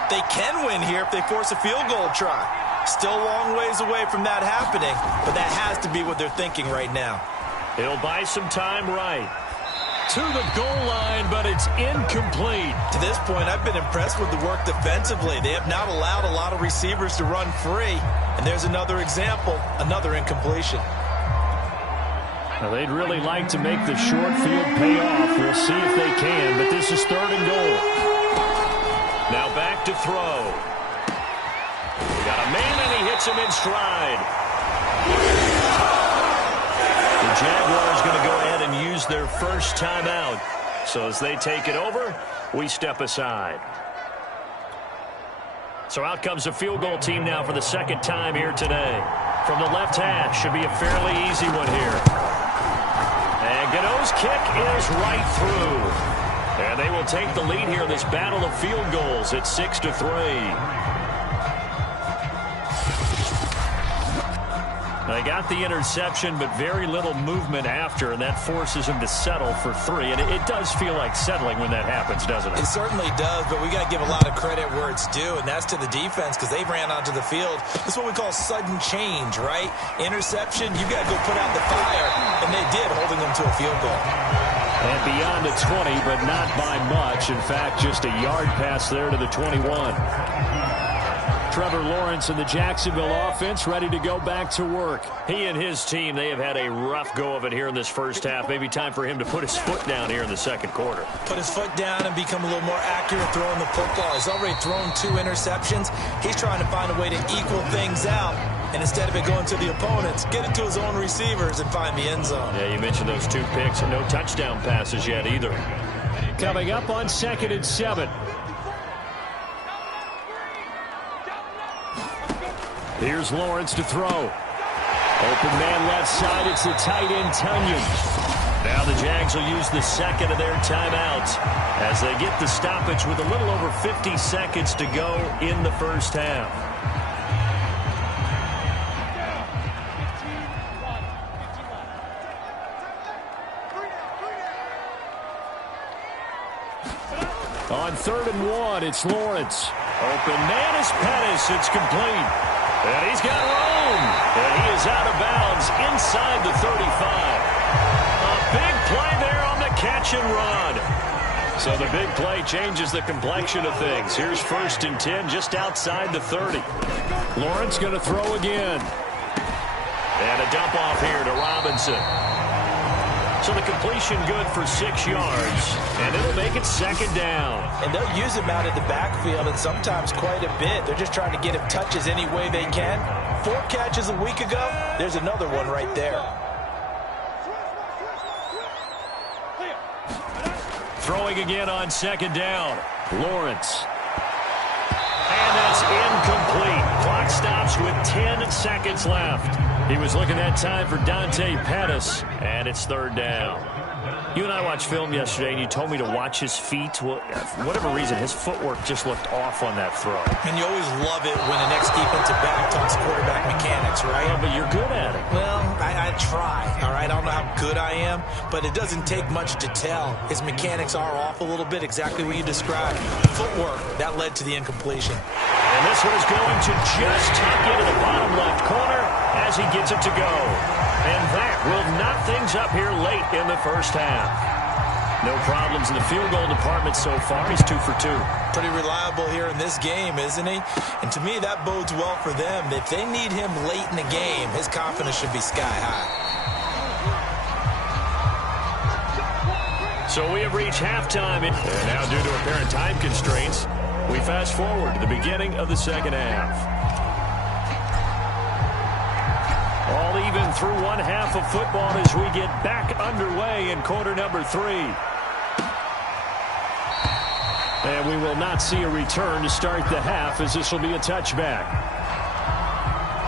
They can win here if they force a field goal try. Still a long ways away from that happening, but that has to be what they're thinking right now. He'll buy some time right. To the goal line, but it's incomplete. To this point, I've been impressed with the work defensively. They have not allowed a lot of receivers to run free. And there's another example, another incompletion. Now, they'd really like to make the short field pay off. We'll see if they can, but this is 3rd and goal. Now back to throw. Got a man, and he hits him in stride. The Jaguars going to go ahead and use their first timeout. So as they take it over, we step aside. So out comes the field goal team now for the 2nd time here today. From the left hash, should be a fairly easy one here. And Gano's kick is right through. And they will take the lead here in this battle of field goals at 6-3. They got the interception, but very little movement after, and that forces him to settle for 3. And it does feel like settling when that happens, doesn't it? It certainly does, but we got to give a lot of credit where it's due, and that's to the defense because they ran onto the field. That's what we call sudden change, right? Interception, you got to go put out the fire, and they did, holding them to a field goal. And beyond the 20, but not by much. In fact, just a yard pass there to the 21. Trevor Lawrence and the Jacksonville offense ready to go back to work. He and his team, they have had a rough go of it here in this first half. Maybe time for him to put his foot down here in the second quarter. Put his foot down and become a little more accurate throwing the football. He's already thrown 2 interceptions. He's trying to find a way to equal things out. And instead of it going to the opponents, get it to his own receivers and find the end zone. Yeah, you mentioned those 2 picks and no touchdown passes yet either. Coming up on 2nd and 7. Here's Lawrence to throw. Open man left side. It's the tight end, Tunyon. Now the Jags will use the second of their timeouts as they get the stoppage with a little over 50 seconds to go in the first half. On 3rd and 1, it's Lawrence. Open man is Pettis. It's complete. And he's got room. And he is out of bounds inside the 35. A big play there on the catch and run. So the big play changes the complexion of things. Here's 1st and 10 just outside the 30. Lawrence going to throw again. And a dump off here to Robinson. So the completion good for 6 yards. And it'll make it 2nd down. And they'll use him out of the backfield and sometimes quite a bit. They're just trying to get him touches any way they can. 4 catches a week ago. There's another one right there. Throwing again on 2nd down. Lawrence. And that's incomplete. Clock stops with 10 seconds left. He was looking that time for Dante Pettis, and it's 3rd down. You and I watched film yesterday, and you told me to watch his feet. Well, for whatever reason, his footwork just looked off on that throw. And you always love it when an ex-defensive back talks quarterback mechanics, right? Yeah, but you're good at it. Well, I try, all right? I don't know how good I am, but it doesn't take much to tell. His mechanics are off a little bit, exactly what you described. Footwork, that led to the incompletion. And this one is going to just tuck into the bottom left corner as he gets it to go. And that will knock things up here late in the first half. No problems in the field goal department so far. He's 2 for 2. Pretty reliable here in this game, isn't he? And to me, that bodes well for them. If they need him late in the game, his confidence should be sky high. So we have reached halftime. And now, due to apparent time constraints, we fast forward to the beginning of the second half. All even through 1 half of football as we get back underway in quarter number 3. And we will not see a return to start the half as this will be a touchback.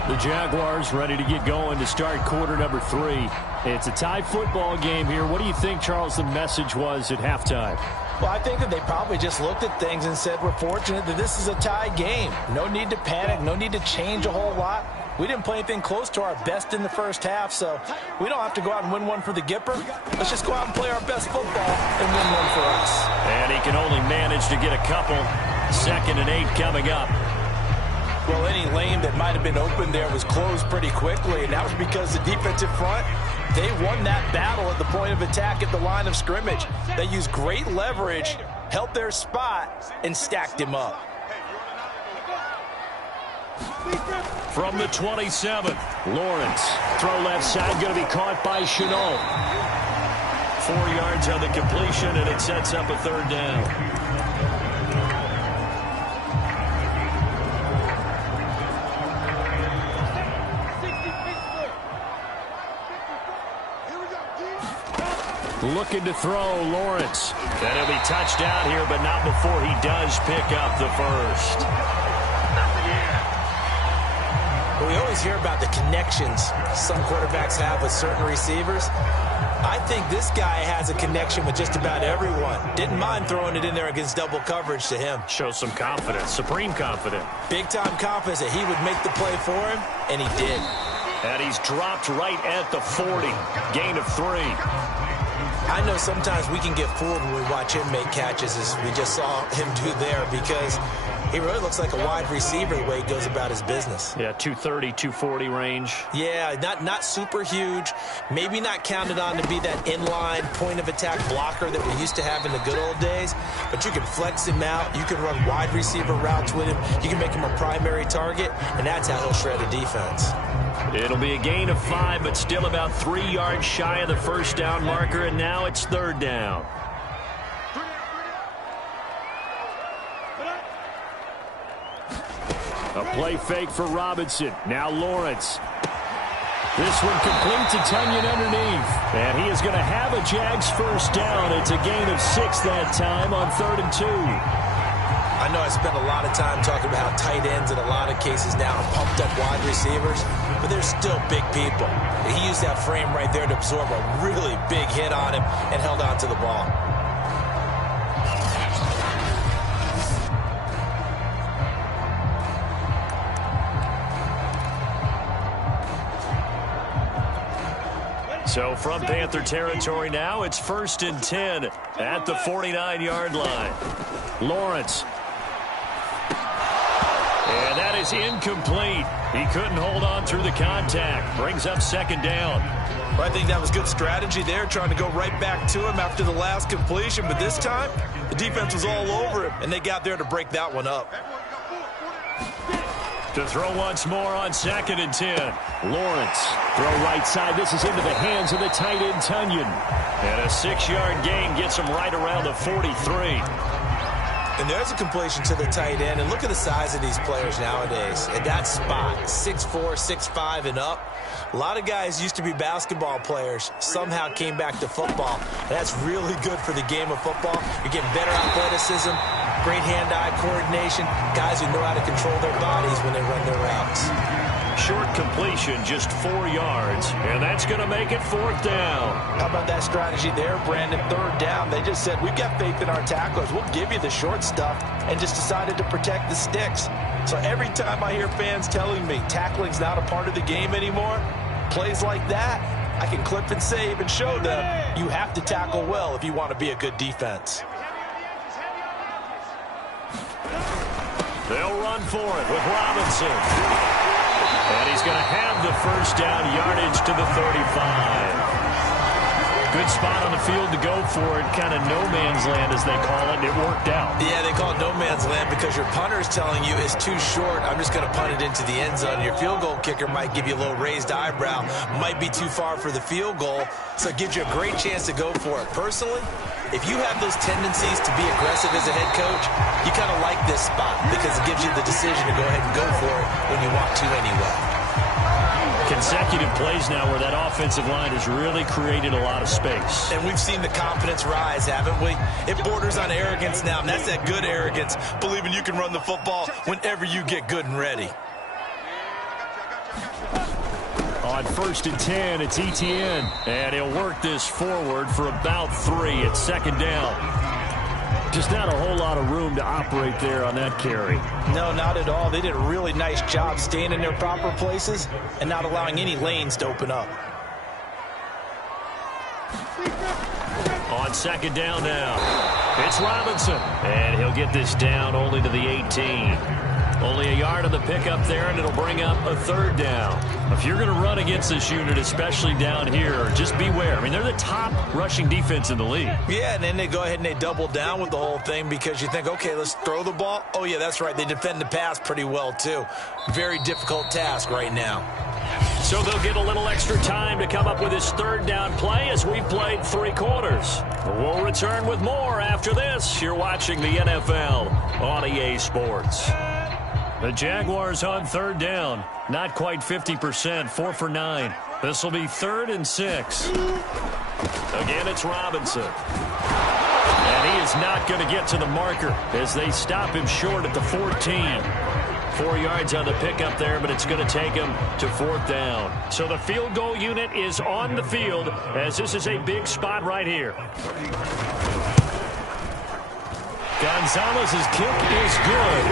The Jaguars ready to get going to start quarter number 3. It's a tie football game here. What do you think, Charles, the message was at halftime? Well, I think that they probably just looked at things and said, we're fortunate that this is a tie game. No need to panic, no need to change a whole lot. We didn't play anything close to our best in the first half, so we don't have to go out and win one for the Gipper. Let's just go out and play our best football and win one for us. And he can only manage to get a couple. 2nd and 8 coming up. Well, any lane that might have been open there was closed pretty quickly, and that was because the defensive front, they won that battle at the point of attack at the line of scrimmage. They used great leverage, held their spot, and stacked him up. From the 27, Lawrence. Throw left side, going to be caught by Chenault. 4 yards on the completion, and it sets up a 3rd down. Looking to throw, Lawrence. And he'll be touched down here, but not before he does pick up the first. We always hear about the connections some quarterbacks have with certain receivers. I think this guy has a connection with just about everyone. Didn't mind throwing it in there against double coverage to him. Shows some confidence, supreme confidence. Big-time confidence that he would make the play for him, and he did. And he's dropped right at the 40. Gain of 3. I know sometimes we can get fooled when we watch him make catches, as we just saw him do there, because he really looks like a wide receiver the way he goes about his business. Yeah, 230, 240 range. Yeah, not super huge. Maybe not counted on to be that inline point-of-attack blocker that we used to have in the good old days, but you can flex him out. You can run wide receiver routes with him. You can make him a primary target, and that's how he'll shred a defense. It'll be a gain of 5, but still about 3 yards shy of the first down marker, and now it's 3rd down. A play fake for Robinson. Now Lawrence. This one complete to Tunyon underneath. And he is going to have a Jags first down. It's a gain of 6 that time on 3rd and 2. I know I spent a lot of time talking about how tight ends in a lot of cases now are pumped up wide receivers, but they're still big people. He used that frame right there to absorb a really big hit on him and held on to the ball. So from Panther territory now, it's 1st and 10 at the 49-yard line. Lawrence. And that is incomplete. He couldn't hold on through the contact. Brings up 2nd down. Well, I think that was good strategy there, trying to go right back to him after the last completion. But this time, the defense was all over him, and they got there to break that one up. To throw once more on 2nd and 10. Lawrence. Throw right side. This is into the hands of the tight end, Tunyon. And a 6-yard gain gets him right around the 43. And there's a completion to the tight end. And look at the size of these players nowadays. At that spot, 6'4", 6'5", and up. A lot of guys used to be basketball players, somehow came back to football. And that's really good for the game of football. You're getting better athleticism, great hand-eye coordination, guys who know how to control their bodies when they run their routes. Short completion, just 4 yards, and that's going to make it 4th down. How about that strategy there, Brandon? 3rd down. They just said, we've got faith in our tacklers. We'll give you the short stuff, and just decided to protect the sticks. So every time I hear fans telling me tackling's not a part of the game anymore, plays like that, I can clip and save and show them you have to tackle well if you want to be a good defense. They'll run for it with Robinson. And he's going to have the first down, yardage to the 35. Good spot on the field to go for it, kind of no man's land as they call it, and it worked out. Yeah, they call it no man's land because your punter is telling you it's too short. I'm just going to punt it into the end zone. Your field goal kicker might give you a little raised eyebrow, might be too far for the field goal, so it gives you a great chance to go for it. Personally, if you have those tendencies to be aggressive as a head coach, you kind of like this spot because it gives you the decision to go ahead and go for it when you want to anyway. Consecutive plays now where that offensive line has really created a lot of space. And we've seen the confidence rise, haven't we? It borders on arrogance now, and that's that good arrogance, believing you can run the football whenever you get good and ready. On 1st and 10, it's Etienne. And he'll work this forward for about 3 at 2nd down. Just not a whole lot of room to operate there on that carry. No, not at all. They did a really nice job staying in their proper places and not allowing any lanes to open up. On 2nd down now, it's Robinson. And he'll get this down only to the 18. Only a yard on the pickup there, and it'll bring up a 3rd down. If you're going to run against this unit, especially down here, just beware. I mean, they're the top rushing defense in the league. Yeah, and then they go ahead and they double down with the whole thing because you think, okay, let's throw the ball. Oh, yeah, that's right. They defend the pass pretty well, too. Very difficult task right now. So they'll get a little extra time to come up with this 3rd down play as we've played 3 quarters. We'll return with more after this. You're watching the NFL on EA Sports. The Jaguars on 3rd down. Not quite 50%, 4 for 9. This will be 3rd and 6. Again, it's Robinson. And he is not going to get to the marker as they stop him short at the 14. 4 yards on the pickup there, but it's going to take him to 4th down. So the field goal unit is on the field as this is a big spot right here. Gonzalez's kick is good.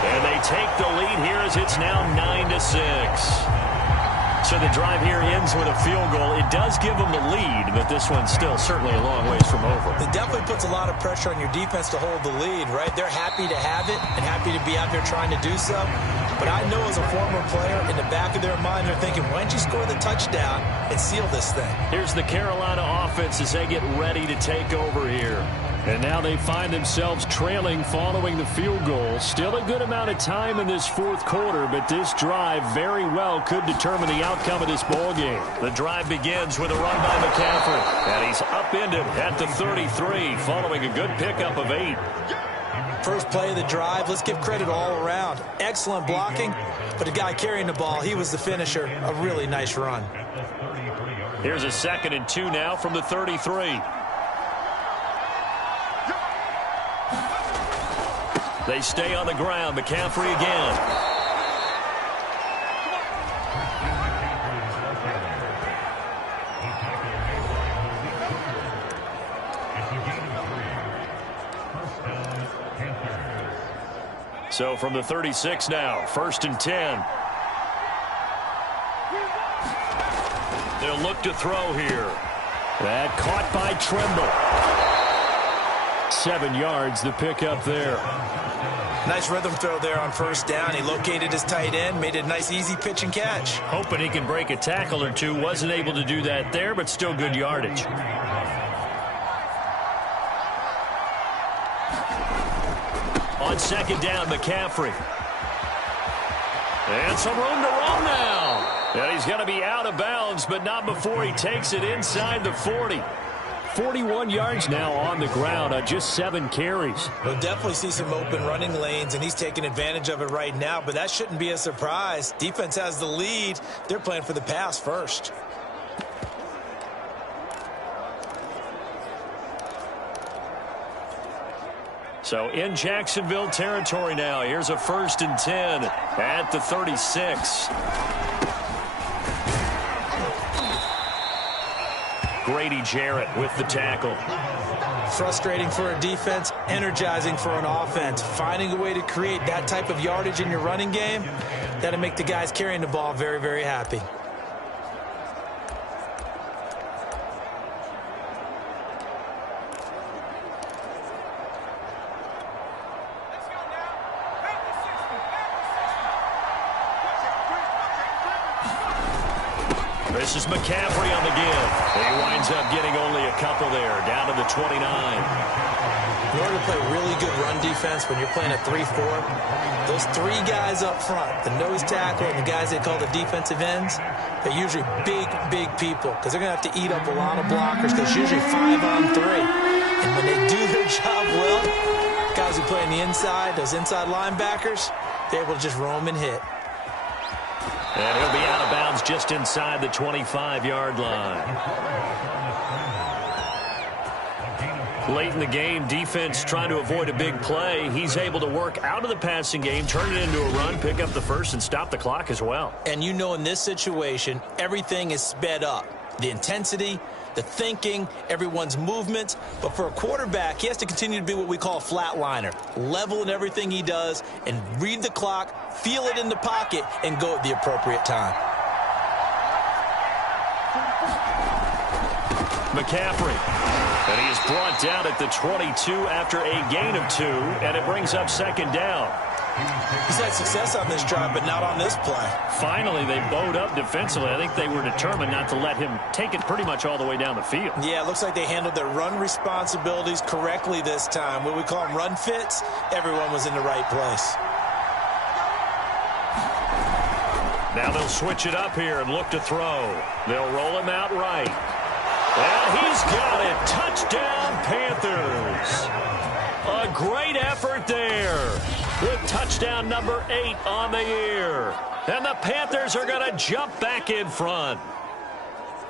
And they take the lead here as it's now 9-6. So the drive here ends with a field goal. It does give them the lead, but this one's still certainly a long ways from over. It definitely puts a lot of pressure on your defense to hold the lead, right? They're happy to have it and happy to be out there trying to do so. But I know as a former player, in the back of their mind, they're thinking, why don't you score the touchdown and seal this thing? Here's the Carolina offense as they get ready to take over here. And now they find themselves trailing following the field goal. Still a good amount of time in this fourth quarter, but this drive very well could determine the outcome of this ball game. The drive begins with a run by McCaffrey, and he's upended at the 33 following a good pickup of 8. First play of the drive, let's give credit all around. Excellent blocking, but the guy carrying the ball, he was the finisher. A really nice run. Here's a 2nd and 2 now from the 33. They stay on the ground. McCaffrey again. So from the 36 now, 1st and 10. They'll look to throw here. That caught by Tremble. 7 yards, the pickup there. Nice rhythm throw there on 1st down. He located his tight end, made it a nice easy pitch and catch. Hoping he can break a tackle or two. Wasn't able to do that there, but still good yardage. On 2nd down, McCaffrey. And some room to roam now. And he's going to be out of bounds, but not before he takes it inside the 40. 41 yards now on the ground on just 7 carries. We'll definitely see some open running lanes, and he's taking advantage of it right now, but that shouldn't be a surprise. Defense has the lead. They're playing for the pass first. So in Jacksonville territory now. Here's a 1st and 10 at the 36. Grady Jarrett with the tackle. Frustrating for a defense, energizing for an offense. Finding a way to create that type of yardage in your running game, that'll make the guys carrying the ball very, very happy. This is McCaffrey on the give. He winds up getting only a couple there, down to the 29. In order to play really good run defense when you're playing a 3-4, those 3 guys up front, the nose tackle and the guys they call the defensive ends, they're usually big, big people because they're going to have to eat up a lot of blockers because it's usually 5-on-3. And when they do their job well, guys who play on the inside, those inside linebackers, they're able to just roam and hit. And he'll be out of bounds just inside the 25-yard line. Late in the game, defense trying to avoid a big play. He's able to work out of the passing game, turn it into a run, pick up the first, and stop the clock as well. And you know in this situation, everything is sped up. The intensity, the thinking, everyone's movement. But for a quarterback, he has to continue to be what we call a flatliner. Level in everything he does and read the clock, feel it in the pocket, and go at the appropriate time. McCaffrey. And he is brought down at the 22 after a gain of 2, and it brings up 2nd down. He's had success on this drive, but not on this play. Finally, they bowed up defensively. I think they were determined not to let him take it pretty much all the way down the field. Yeah, it looks like they handled their run responsibilities correctly this time. What we call them run fits, everyone was in the right place. Now they'll switch it up here and look to throw. They'll roll him out right. And he's got it. Touchdown, Panthers. A great effort there with touchdown number 8 on the year. And the Panthers are going to jump back in front.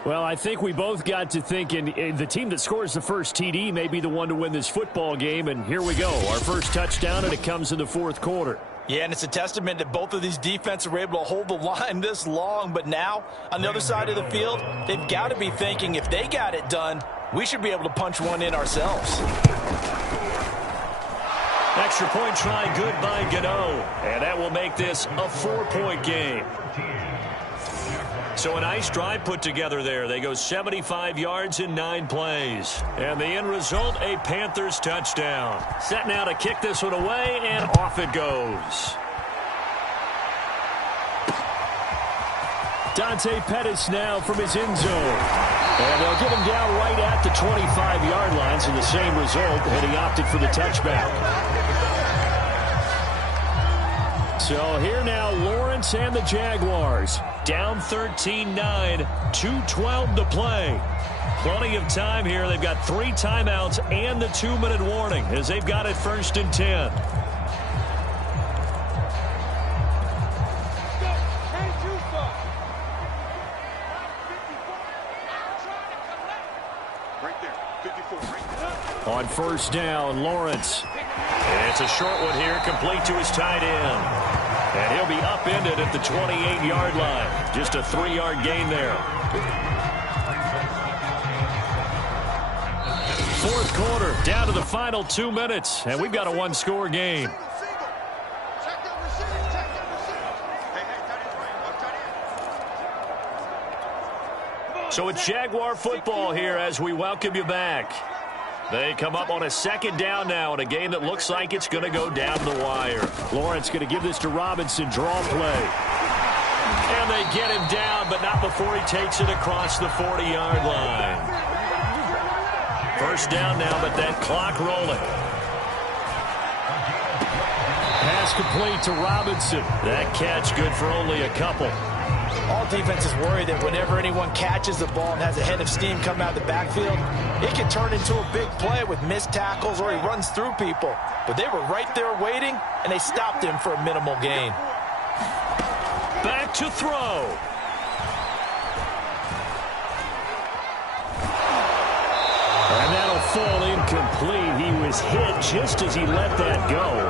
Well, I think we both got to thinking the team that scores the first TD may be the one to win this football game. And here we go. Our first touchdown, and it comes in the fourth quarter. Yeah, and it's a testament that both of these defenses were able to hold the line this long. But now, on the other side of the field, they've got to be thinking if they got it done, we should be able to punch one in ourselves. Extra point try good by Gano. And that will make this a 4-point game. So a nice drive put together there. They go 75 yards in 9 plays. And the end result, a Panthers touchdown. Set now to kick this one away, and off it goes. Dante Pettis now from his end zone. And they'll get him down right at the 25-yard line, so the same result, and he opted for the touchback. So here now, Lawrence and the Jaguars. Down 13-9, 2:12 to play. Plenty of time here. They've got 3 timeouts and the 2-minute warning as they've got it 1st and 10. On 1st down, Lawrence. And it's a short one here, complete to his tight end. And he'll be upended at the 28-yard line. Just a 3-yard gain there. 4th quarter, down to the final 2 minutes. And we've got a 1-score game. So it's Jaguar football here as we welcome you back. They come up on a 2nd down now in a game that looks like it's going to go down the wire. Lawrence going to give this to Robinson, draw play. And they get him down, but not before he takes it across the 40-yard line. 1st down now, but that clock rolling. Pass complete to Robinson. That catch good for only a couple. All defenses worry that whenever anyone catches the ball and has a head of steam come out of the backfield, it can turn into a big play with missed tackles or he runs through people. But they were right there waiting, and they stopped him for a minimal gain. Back to throw. And that'll fall incomplete. He was hit just as he let that go.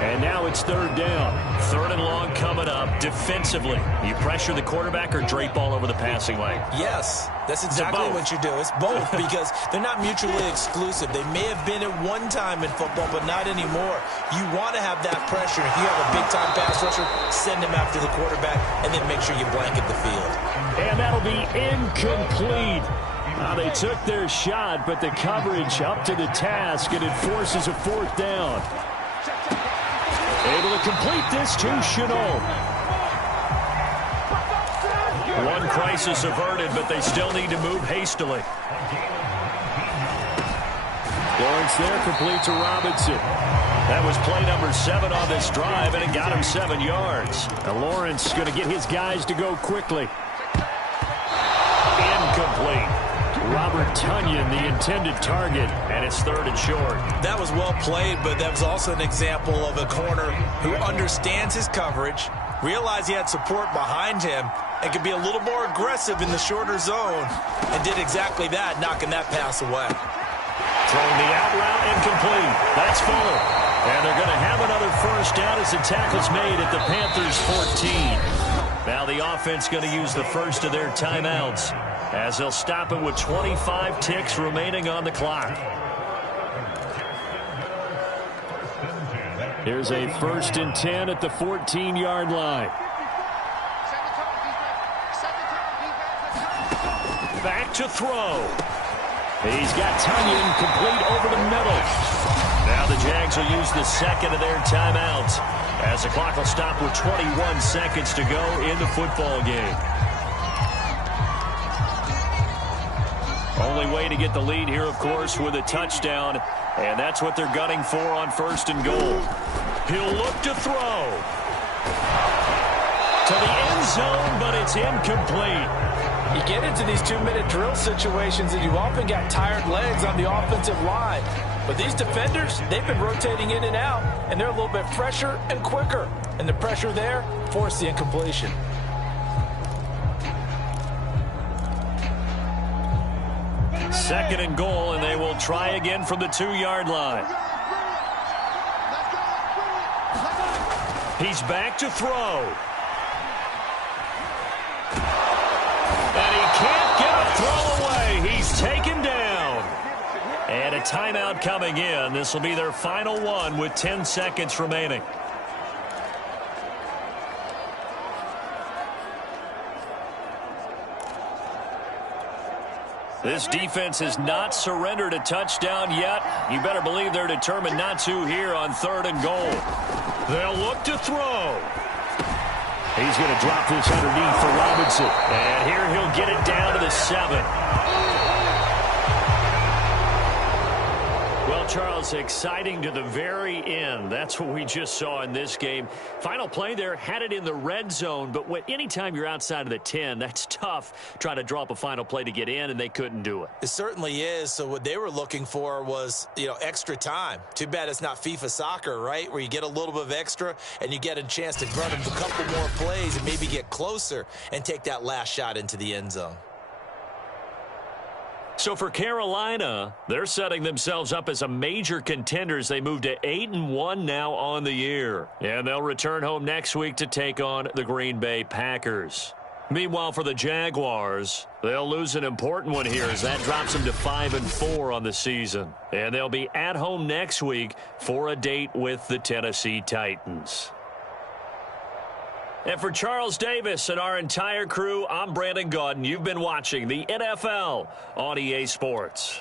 And now it's 3rd down. 3rd and long coming up. Defensively, you pressure the quarterback or drape all over the passing lane? Yes, that's exactly what you do. It's both because they're not mutually exclusive. They may have been at one time in football, but not anymore. You want to have that pressure. If you have a big-time pass rusher, send him after the quarterback, and then make sure you blanket the field. And that'll be incomplete. They took their shot, but the coverage up to the task, and it forces a 4th down. Able to complete this to Chenault. One crisis averted, but they still need to move hastily. Lawrence there, complete to Robinson. That was play number 7 on this drive, and it got him 7 yards. Now Lawrence going to get his guys to go quickly. Incomplete. Robert Tonyan, the intended target, and it's 3rd and short. That was well played, but that was also an example of a corner who understands his coverage, realized he had support behind him, and could be a little more aggressive in the shorter zone, and did exactly that, knocking that pass away. Throwing the out route incomplete. That's full. And they're going to have another 1st down as the tackle's made at the Panthers' 14. Now the offense going to use the first of their timeouts as they'll stop it with 25 ticks remaining on the clock. Here's a 1st and 10 at the 14-yard line. Back to throw. He's got Tonyan complete over the middle. Now the Jags will use the 2nd of their timeouts as the clock will stop with 21 seconds to go in the football game. Only way to get the lead here, of course, with a touchdown, and that's what they're gunning for on 1st and goal. He'll look to throw to the end zone, but it's incomplete. You get into these 2-minute drill situations and you often got tired legs on the offensive line. But these defenders, they've been rotating in and out, and they're a little bit fresher and quicker. And the pressure there forced the incompletion. Second and goal, and they will try again from the 2-yard line. He's back to throw. And he can't get a throw away. He's taken down. And a timeout coming in. This will be their final one with 10 seconds remaining. This defense has not surrendered a touchdown yet. You better believe they're determined not to here on 3rd and goal. They'll look to throw. He's going to drop this underneath for Robinson. And here he'll get it down to the 7. Well, Charles, exciting to the very end. That's what we just saw in this game. Final play there, had it in the red zone, but anytime you're outside of the 10, that's tough trying to draw up a final play to get in, and they couldn't do it. It certainly is. So what they were looking for was, extra time. Too bad it's not FIFA soccer, right, where you get a little bit of extra and you get a chance to run a couple more plays and maybe get closer and take that last shot into the end zone. So for Carolina, they're setting themselves up as a major contenders. They move to 8-1 now on the year. And they'll return home next week to take on the Green Bay Packers. Meanwhile, for the Jaguars, they'll lose an important one here as that drops them to 5-4 on the season. And they'll be at home next week for a date with the Tennessee Titans. And for Charles Davis and our entire crew, I'm Brandon Gaudin. You've been watching the NFL on EA Sports.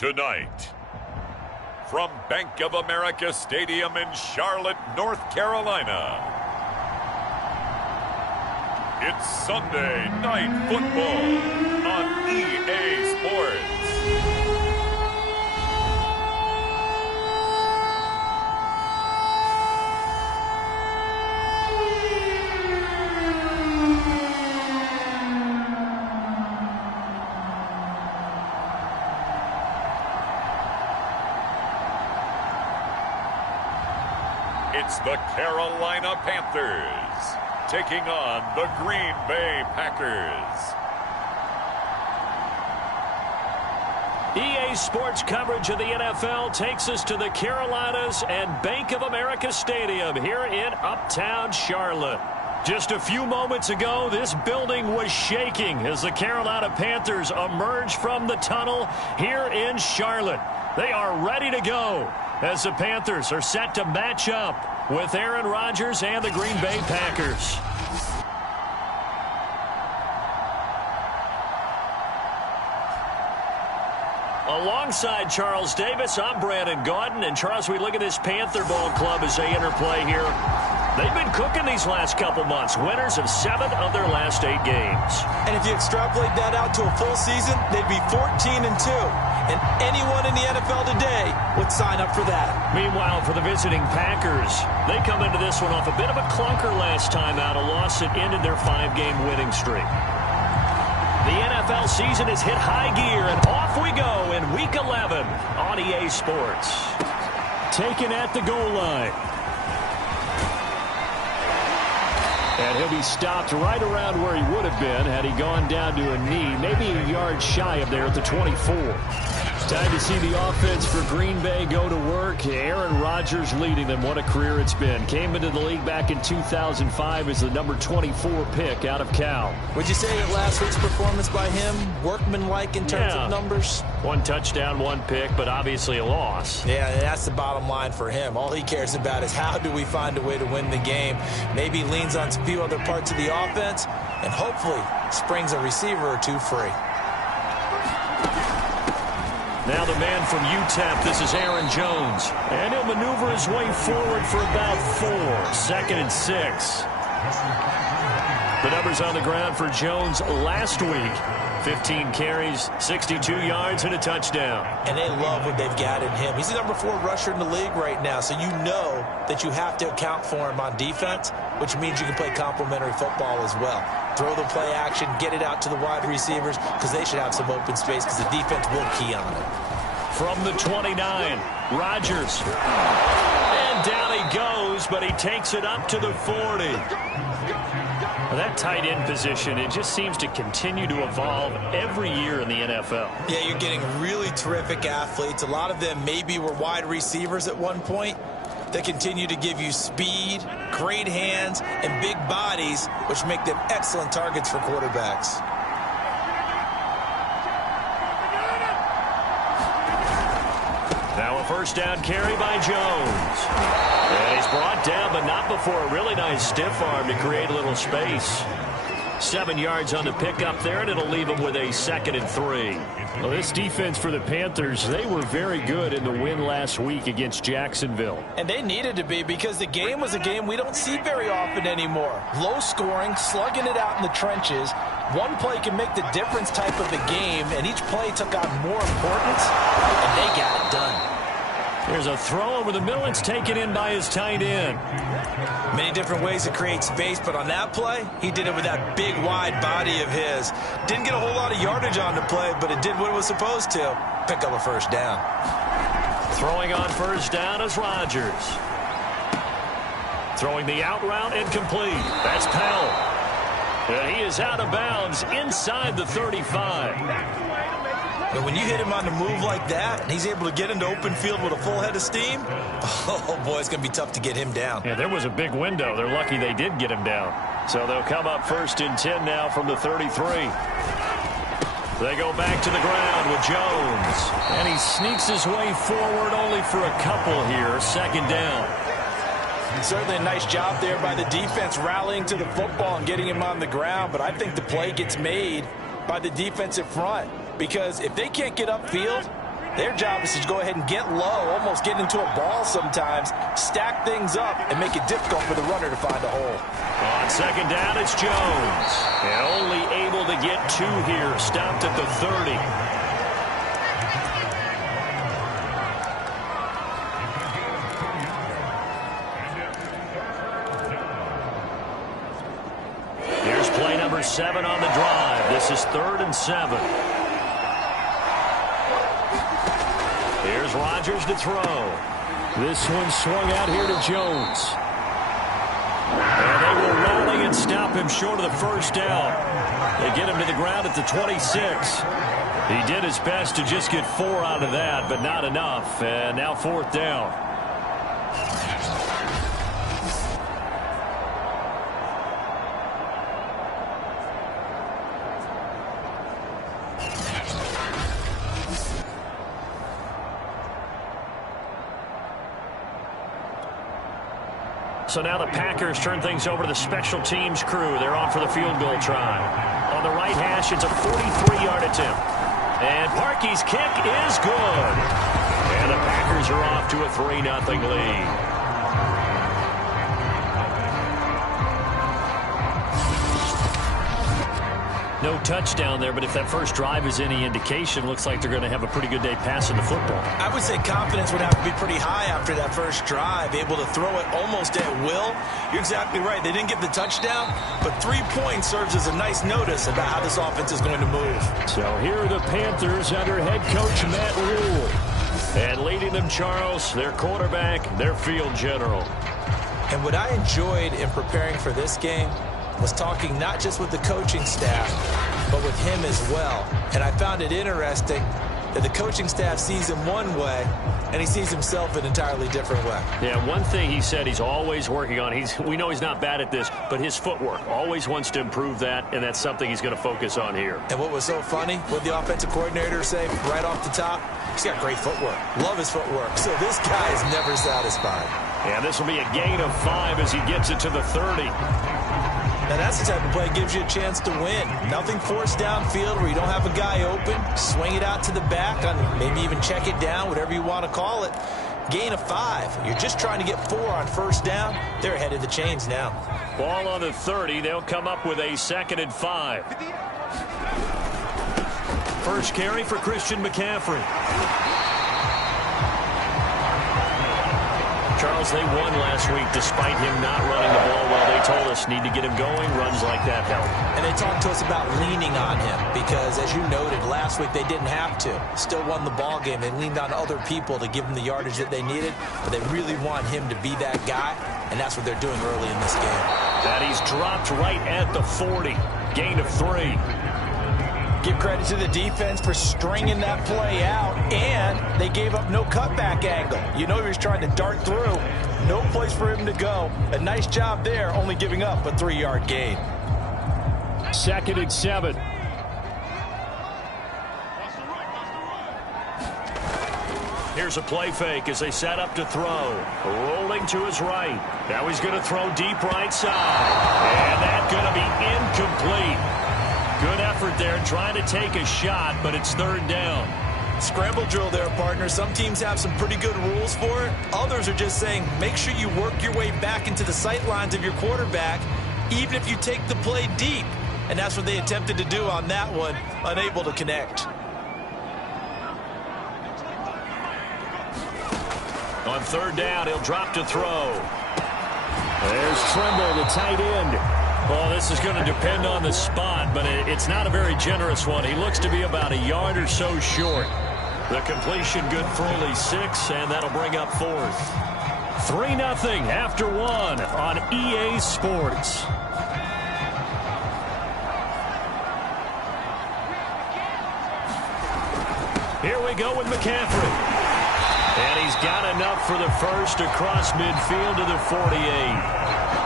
Tonight, from Bank of America Stadium in Charlotte, North Carolina, it's Sunday Night Football on EA Sports. It's the Carolina Panthers taking on the Green Bay Packers. EA Sports coverage of the NFL takes us to the Carolinas and Bank of America Stadium here in Uptown Charlotte. Just a few moments ago, this building was shaking as the Carolina Panthers emerged from the tunnel here in Charlotte. They are ready to go as the Panthers are set to match up with Aaron Rodgers and the Green Bay Packers. Alongside Charles Davis, I'm Brandon Gaudin. And Charles, we look at this Panther Ball club as they interplay here. They've been cooking these last couple months. Winners of 7 of their last 8 games. And if you extrapolate that out to a full season, they'd be 14-2. And anyone in the NFL today would sign up for that. Meanwhile, for the visiting Packers, they come into this one off a bit of a clunker last time out, a loss that ended their 5-game winning streak. The NFL season has hit high gear, and off we go in Week 11 on EA Sports. Taken at the goal line. And he'll be stopped right around where he would have been had he gone down to a knee, maybe a yard shy of there at the 24. Time to see the offense for Green Bay go to work. Aaron Rodgers leading them. What a career it's been. Came into the league back in 2005 as the number 24 pick out of Cal. Would you say that last week's performance by him, workmanlike in terms of numbers? 1 touchdown, 1 pick, but obviously a loss. Yeah, that's the bottom line for him. All he cares about is how do we find a way to win the game. Maybe leans on a few other parts of the offense, and hopefully springs a receiver or 2 free. Now the man from UTEP, this is Aaron Jones. And he'll maneuver his way forward for about 4. 2nd and 6. The numbers on the ground for Jones last week. 15 carries, 62 yards, and a touchdown. And they love what they've got in him. He's the number 4 rusher in the league right now, so you know that you have to account for him on defense, which means you can play complementary football as well. Throw the play action, get it out to the wide receivers, because they should have some open space, because the defense will key on it. From the 29, Rodgers. And down he goes, but he takes it up to the 40. That tight end position, it just seems to continue to evolve every year in the NFL. Yeah, you're getting really terrific athletes. A lot of them maybe were wide receivers at one point. They continue to give you speed, great hands, and big bodies, which make them excellent targets for quarterbacks. Now a first down carry by Jones. And he's brought down, but not before a really nice stiff arm to create a little space. 7 yards on the pickup there, and it'll leave him with a 2nd and 3. Well, this defense for the Panthers, they were very good in the win last week against Jacksonville. And they needed to be, because the game was a game we don't see very often anymore. Low scoring, slugging it out in the trenches. One play can make the difference type of the game, and each play took on more importance, and they got it done. There's a throw over the middle. It's taken in by his tight end. Many different ways to create space, but on that play, he did it with that big, wide body of his. Didn't get a whole lot of yardage on the play, but it did what it was supposed to. Pick up a first down. Throwing on first down is Rodgers. Throwing the out route incomplete. That's Powell. And he is out of bounds inside the 35. But when you hit him on the move like that, and he's able to get into open field with a full head of steam, oh, boy, it's going to be tough to get him down. Yeah, there was a big window. They're lucky they did get him down. So they'll come up 1st and 10 now from the 33. They go back to the ground with Jones. And he sneaks his way forward only for a couple here. 2nd down. Certainly a nice job there by the defense rallying to the football and getting him on the ground. But I think the play gets made by the defensive front. Because if they can't get upfield, Their job is to go ahead and get low, almost get into a ball sometimes, stack things up, and make it difficult for the runner to find a hole. On second down, it's Jones. And only able to get 2 here. Stopped at the 30. Here's play number 7 on the drive. This is 3rd and 7. Here's Rodgers to throw. This one swung out here to Jones. And they will rally and stop him short of the first down. They get him to the ground at the 26. He did his best to just get 4 out of that, but not enough. And now 4th down. So now the Packers turn things over to the special teams crew. They're on for the field goal try. On the right hash, it's a 43-yard attempt. And Parkey's kick is good. And the Packers are off to a 3-0 lead. No touchdown there, but if that first drive is any indication, looks like they're going to have a pretty good day passing the football. I would say confidence would have to be pretty high after that first drive, able to throw it almost at will. You're exactly right. They didn't get the touchdown, but 3 points serves as a nice notice about how this offense is going to move. So here are the Panthers under head coach Matt Rule. And leading them, Charles, their quarterback, their field general. And what I enjoyed in preparing for this game was talking not just with the coaching staff, but with him as well. And I found it interesting that the coaching staff sees him one way, and he sees himself an entirely different way. Yeah, one thing he said he's always working on, we know he's not bad at this, but his footwork, always wants to improve that, and that's something he's going to focus on here. And what was so funny, what the offensive coordinator say right off the top, he's got great footwork. Love his footwork. So this guy is never satisfied. Yeah, this will be a gain of 5 as he gets it to the 30. Now that's the type of play that gives you a chance to win. Nothing forced downfield where you don't have a guy open. Swing it out to the back, on maybe even check it down, whatever you want to call it. Gain of 5. You're just trying to get 4 on first down. They're ahead of the chains now. Ball on the 30. They'll come up with a 2nd and 5. First carry for Christian McCaffrey. Charles, they won last week despite him not running the ball well. They told us need to get him going. Runs like that help. And they talked to us about leaning on him because, as you noted, last week they didn't have to. Still won the ball game. They leaned on other people to give them the yardage that they needed, but they really want him to be that guy, and that's what they're doing early in this game. And he's dropped right at the 40. Gain of 3. Give credit to the defense for stringing that play out, and they gave up no cutback angle. You know he was trying to dart through. No place for him to go. A nice job there, only giving up a 3-yard gain. 2nd and 7. Here's a play fake as they set up to throw. Rolling to his right. Now he's going to throw deep right side. And that's going to be incomplete. Good effort there trying to take a shot, but it's 3rd down. Scramble drill there, partner. Some teams have some pretty good rules for it. Others are just saying make sure you work your way back into the sight lines of your quarterback, even if you take the play deep. And that's what they attempted to do on that one, unable to connect. On 3rd down, he'll drop to throw. There's Trimble, the tight end. Well, this is going to depend on the spot, but it's not a very generous one. He looks to be about a yard or so short. The completion good for only 6, and that'll bring up 4th. 3-0 after 1 on EA Sports. Here we go with McCaffrey. And he's got enough for the first across midfield to the 48.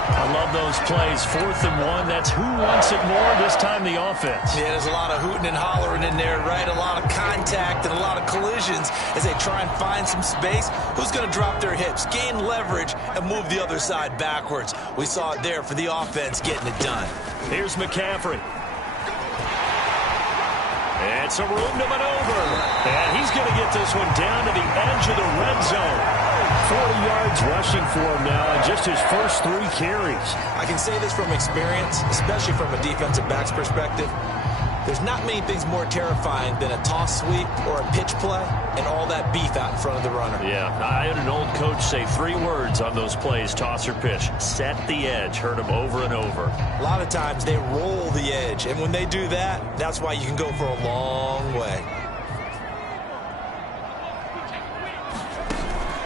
I love those plays. 4th and 1. That's who wants it more, this time the offense. Yeah, there's a lot of hooting and hollering in there, right? A lot of contact and a lot of collisions as they try and find some space. Who's going to drop their hips, gain leverage, and move the other side backwards? We saw it there for the offense getting it done. Here's McCaffrey. It's a room to maneuver. And he's going to get this one down to the edge of the red zone. 40 yards rushing for him now on just his first 3 carries. I can say this from experience, especially from a defensive back's perspective. There's not many things more terrifying than a toss sweep or a pitch play and all that beef out in front of the runner. Yeah, I had an old coach say 3 words on those plays, toss or pitch. Set the edge. Heard him over and over. A lot of times they roll the edge, and when they do that, that's why you can go for a long way.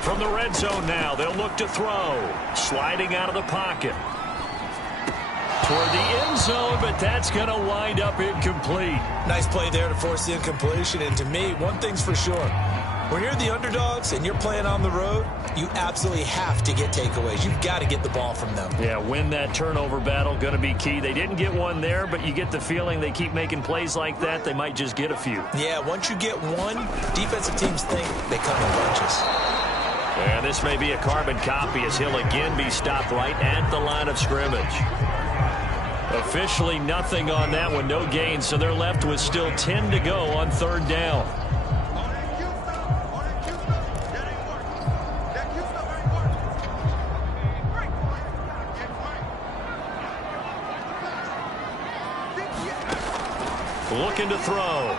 From the red zone now, they'll look to throw. Sliding out of the pocket. Toward the end zone, but that's going to wind up incomplete. Nice play there to force the incompletion, and to me, one thing's for sure. When you're the underdogs and you're playing on the road, you absolutely have to get takeaways. You've got to get the ball from them. Yeah, win that turnover battle, going to be key. They didn't get one there, but you get the feeling they keep making plays like that, they might just get a few. Yeah, once you get one, defensive teams think they come in bunches. And this may be a carbon copy as he'll again be stopped right at the line of scrimmage. Officially nothing on that one, no gain, so they're left with still 10 to go on 3rd down. Looking to throw.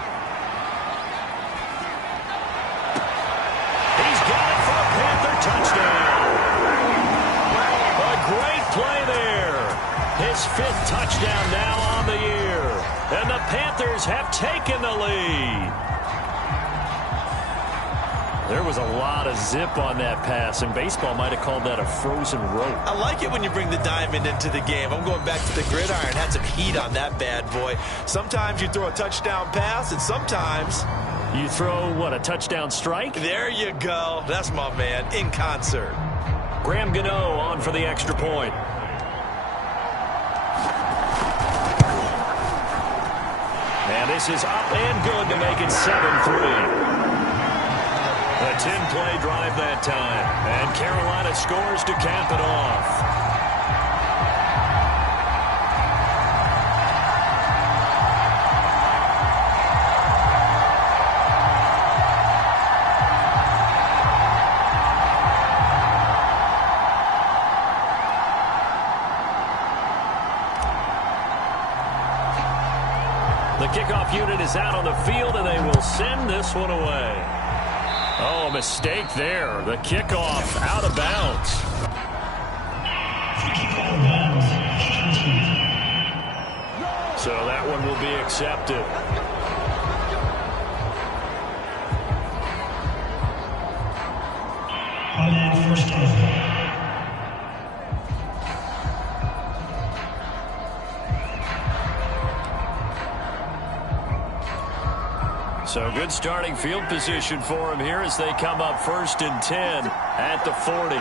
He's got it for a Panther touchdown. A great play there. His 5th touchdown now on the year. And the Panthers have taken the lead. There was a lot of zip on that pass, and baseball might have called that a frozen rope. I like it when you bring the diamond into the game. I'm going back to the gridiron. Had some heat on that bad boy. Sometimes you throw a touchdown pass, and sometimes you throw, what, a touchdown strike? There you go. That's my man, in concert. Graham Gano on for the extra point. And this is up and good to make it 7-3. A 10-play drive that time. And Carolina scores to cap it off. The kickoff unit is out on the field, and they will send this one away. Oh, mistake there. The kickoff out of bounds. So that one will be accepted. First down. So good starting field position for him here as they come up 1st and 10 at the 40.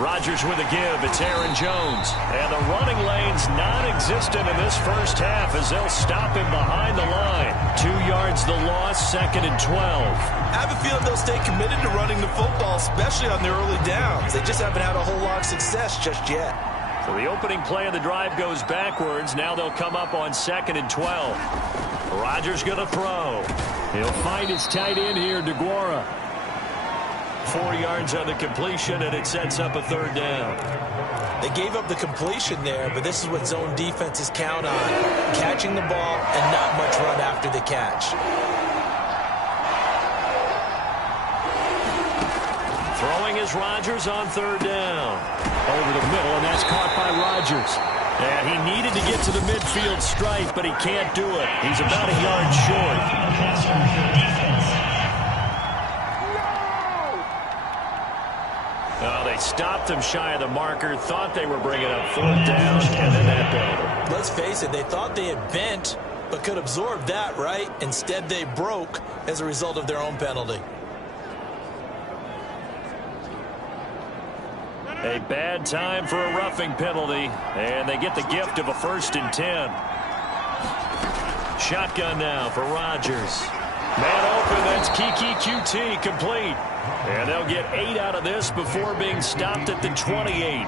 Rodgers with a give. It's Aaron Jones. And the running lane's non-existent in this first half as they'll stop him behind the line. 2 yards the loss, 2nd and 12. I have a feeling they'll stay committed to running the football, especially on their early downs. They just haven't had a whole lot of success just yet. So the opening play of the drive goes backwards. Now they'll come up on 2nd and 12. Rodgers going to throw. He'll find his tight end here, DeGuara. 4 yards on the completion, and it sets up a 3rd down. They gave up the completion there, but this is what zone defenses count on. Catching the ball and not much run after the catch. Throwing is Rodgers on 3rd down. Over the middle, and that's caught by Rodgers. Yeah, he needed to get to the midfield stripe, but he can't do it. He's about a yard short. Oh, they stopped him shy of the marker, thought they were bringing up 4th down, and then that penalty. Let's face it, they thought they had bent, but could absorb that, right? Instead, they broke as a result of their own penalty. A bad time for a roughing penalty, and they get the gift of a 1st and 10. Shotgun now for Rodgers. Man open, that's Kiki QT complete. And they'll get 8 out of this before being stopped at the 28.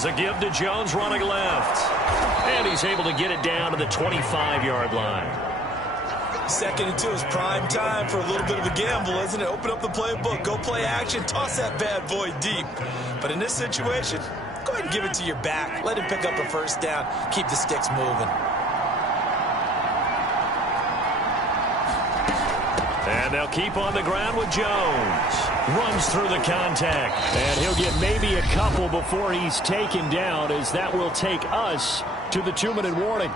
As a give to Jones running left. And he's able to get it down to the 25-yard line. 2nd and 2 is prime time for a little bit of a gamble, isn't it? Open up the playbook, go play action, toss that bad boy deep. But in this situation, go ahead and give it to your back. Let him pick up a first down. Keep the sticks moving. And they'll keep on the ground with Jones. Runs through the contact. And he'll get maybe a couple before he's taken down, as that will take us to the 2-minute warning.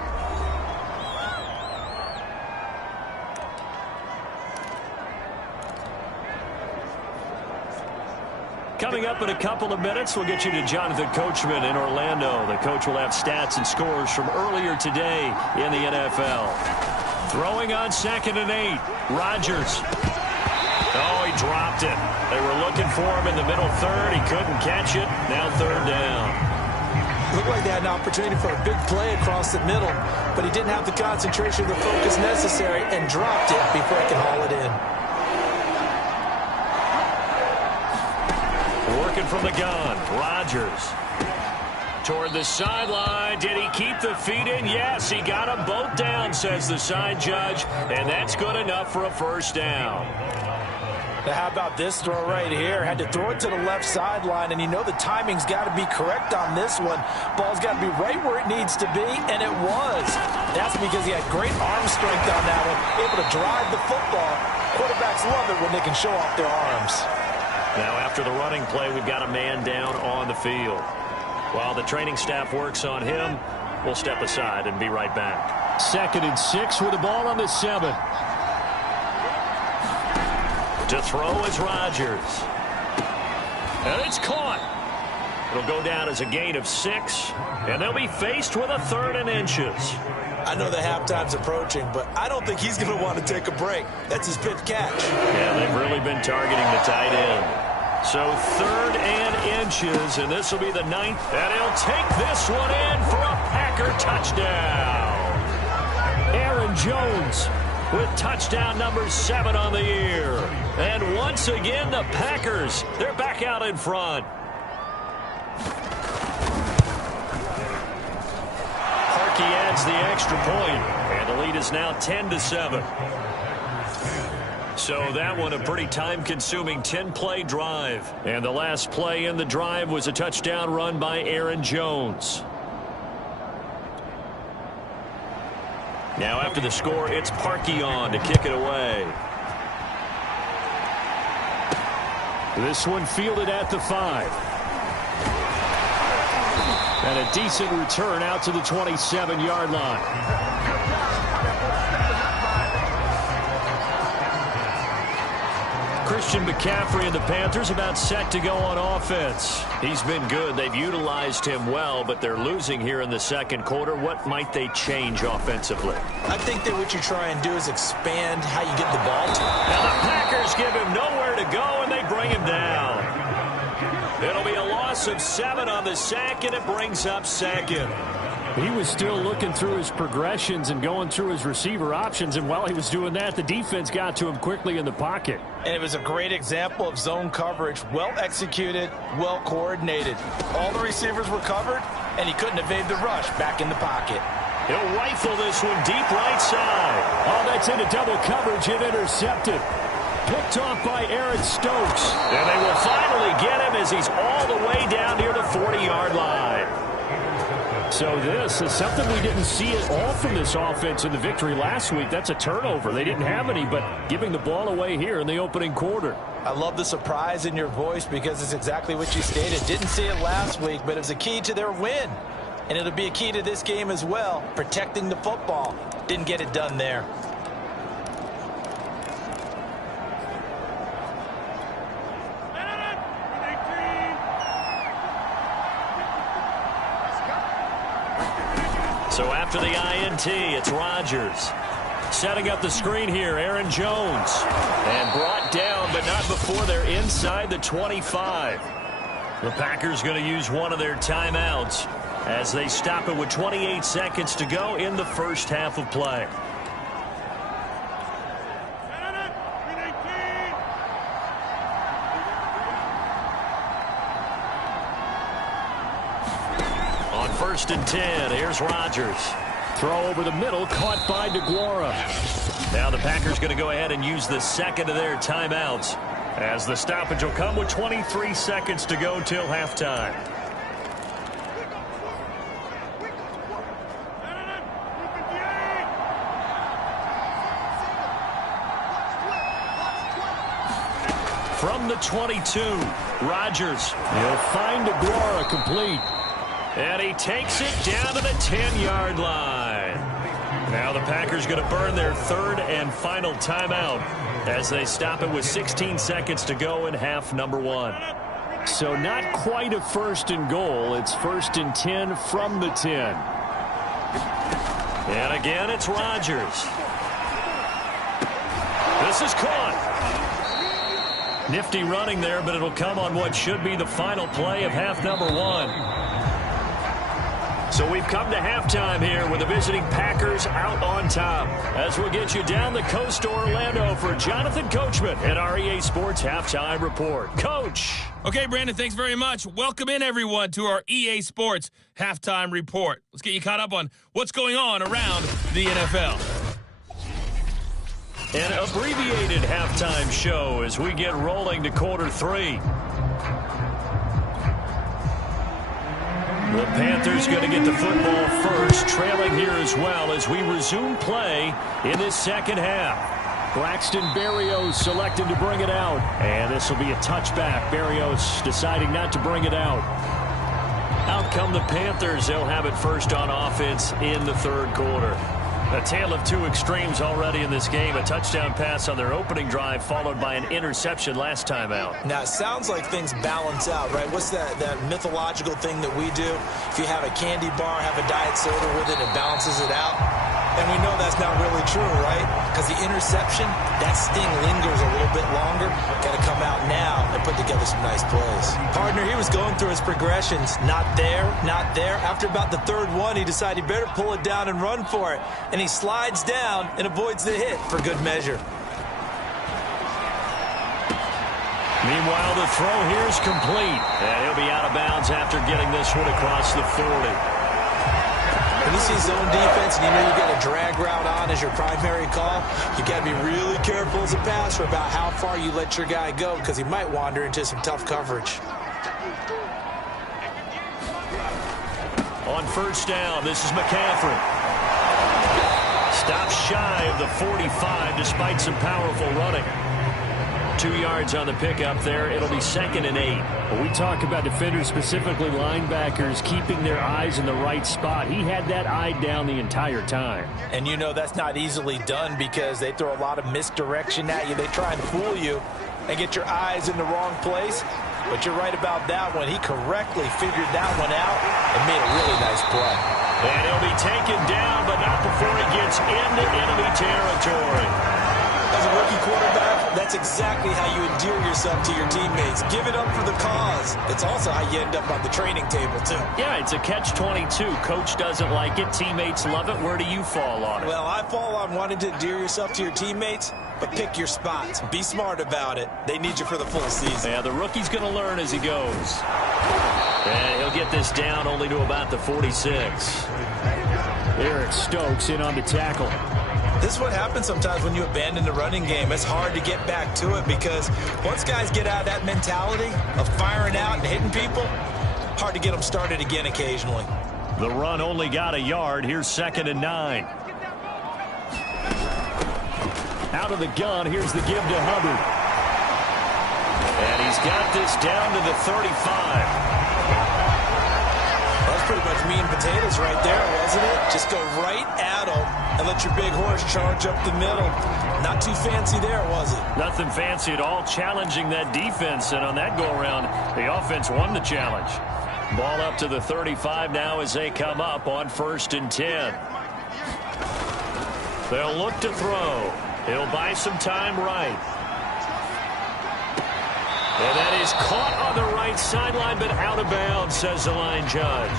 Coming up in a couple of minutes, we'll get you to Jonathan Coachman in Orlando. The coach will have stats and scores from earlier today in the NFL. Throwing on 2nd and 8. Rodgers. Oh, he dropped it. They were looking for him in the middle third. He couldn't catch it. Now 3rd down. Looked like they had an opportunity for a big play across the middle, but he didn't have the concentration or the focus necessary and dropped it before he could haul it in. Working from the gun. Rodgers. Toward the sideline. Did he keep the feet in? Yes, he got them both down, says the side judge, and that's good enough for a first down. Now, how about this throw right here? Had to throw it to the left sideline, and you know the timing's got to be correct on this one. Ball's got to be right where it needs to be, and it was. That's because he had great arm strength on that one, able to drive the football. Quarterbacks love it when they can show off their arms. Now, after the running play, we've got a man down on the field. While the training staff works on him, we'll step aside and be right back. 2nd and 6 with the ball on the 7. To throw is Rodgers. And it's caught. It'll go down as a gain of 6, and they'll be faced with a 3rd and inches. I know the halftime's approaching, but I don't think he's going to want to take a break. That's his fifth catch. Yeah, they've really been targeting the tight end. So 3rd and inches, and this will be the 9th. And he'll take this one in for a Packer touchdown. Aaron Jones with touchdown number 7 on the year. And once again, the Packers, they're back out in front. Harkey adds the extra point, and the lead is now 10-7. So that one a pretty time-consuming 10-play drive. And the last play in the drive was a touchdown run by Aaron Jones. Now after the score, it's Parkey on to kick it away. This one fielded at the 5. And a decent return out to the 27-yard line. Christian McCaffrey and the Panthers about set to go on offense. He's been good. They've utilized him well, but they're losing here in the second quarter. What might they change offensively? I think that what you try and do is expand how you get the ball to him. Now the Packers give him nowhere to go, and they bring him down. It'll be a loss of 7 on the sack, and it brings up 2nd. He was still looking through his progressions and going through his receiver options, and while he was doing that, the defense got to him quickly in the pocket. And it was a great example of zone coverage, well executed, well coordinated. All the receivers were covered, and he couldn't evade the rush back in the pocket. He'll rifle this one deep right side. Oh, that's into double coverage and intercepted. Picked off by Aaron Stokes. And they will finally get him as he's all the way down near the 40-yard line. So this is something we didn't see at all from this offense in the victory last week. That's a turnover. They didn't have any, but giving the ball away here in the opening quarter. I love the surprise in your voice because it's exactly what you stated. Didn't see it last week, but it was a key to their win. And it'll be a key to this game as well, protecting the football. Didn't get it done there. So after the INT, it's Rodgers. Setting up the screen here, Aaron Jones. And brought down, but not before they're inside the 25. The Packers going to use one of their timeouts as they stop it with 28 seconds to go in the first half of play. 1st and 10. Here's Rodgers. Throw over the middle, caught by DeGuara. Now the Packers going to go ahead and use the second of their timeouts, as the stoppage will come with 23 seconds to go till halftime. From the 22, Rodgers. He'll find DeGuara complete. And he takes it down to the 10-yard line. Now the Packers going to burn their third and final timeout as they stop it with 16 seconds to go in half number 1. So not quite a 1st and goal. It's 1st and 10 from the 10. And again, it's Rodgers. This is caught. Nifty running there, but it'll come on what should be the final play of half number 1. So we've come to halftime here with the visiting Packers out on top. As we'll get you down the coast to Orlando for Jonathan Coachman at our EA Sports Halftime Report. Coach. Okay, Brandon, thanks very much. Welcome in, everyone, to our EA Sports Halftime Report. Let's get you caught up on what's going on around the NFL. An abbreviated halftime show as we get rolling to quarter 3. The Panthers going to get the football first, trailing here as well as we resume play in this second half. Braxton Berrios selected to bring it out. And this will be a touchback. Berrios deciding not to bring it out. Out come the Panthers. They'll have it first on offense in the third quarter. A tale of two extremes already in this game. A touchdown pass on their opening drive followed by an interception last time out. Now, it sounds like things balance out, right? What's that mythological thing that we do? If you have a candy bar, have a diet soda with it, it balances it out. And we know that's not really true, right? Because the interception, that sting lingers a little bit longer. Got to come out now and put together some nice plays. Partner, he was going through his progressions. Not there, not there. After about the third one, he decided he better pull it down and run for it. And he slides down and avoids the hit for good measure. Meanwhile, the throw here is complete. And he'll be out of bounds after getting this one across the 40. When you see zone defense and you know you got a drag route on as your primary call, you got to be really careful as a passer about how far you let your guy go because he might wander into some tough coverage. On first down, this is McCaffrey. Stops shy of the 45 despite some powerful running. 2 yards on the pickup there. It'll be 2nd and 8. When we talk about defenders, specifically linebackers, keeping their eyes in the right spot. He had that eye down the entire time. And you know that's not easily done because they throw a lot of misdirection at you. They try and fool you and get your eyes in the wrong place. But you're right about that one. He correctly figured that one out and made a really nice play. And he'll be taken down, but not before he gets into enemy territory. As a rookie quarterback, that's exactly how you endear yourself to your teammates. Give it up for the cause. It's also how you end up on the training table, too. Yeah, it's a catch-22. Coach doesn't like it. Teammates love it. Where do you fall on it? Well, I fall on wanting to endear yourself to your teammates, but pick your spots. Be smart about it. They need you for the full season. Yeah, the rookie's going to learn as he goes. And he'll get this down only to about the 46. Eric Stokes in on the tackle. This is what happens sometimes when you abandon the running game. It's hard to get back to it because once guys get out of that mentality of firing out and hitting people, hard to get them started again occasionally. The run only got a yard. Here's 2nd and 9. Out of the gun, here's the give to Hubbard. And he's got this down to the 35. That's pretty much meat and potatoes right there, wasn't it? Just go right at them and let your big horse charge up the middle. Not too fancy there, was it? Nothing fancy at all, challenging that defense. And on that go-around, the offense won the challenge. Ball up to the 35 now as they come up on 1st and 10. They'll look to throw. He'll buy some time right. And that is caught on the right sideline, but out of bounds, says the line judge.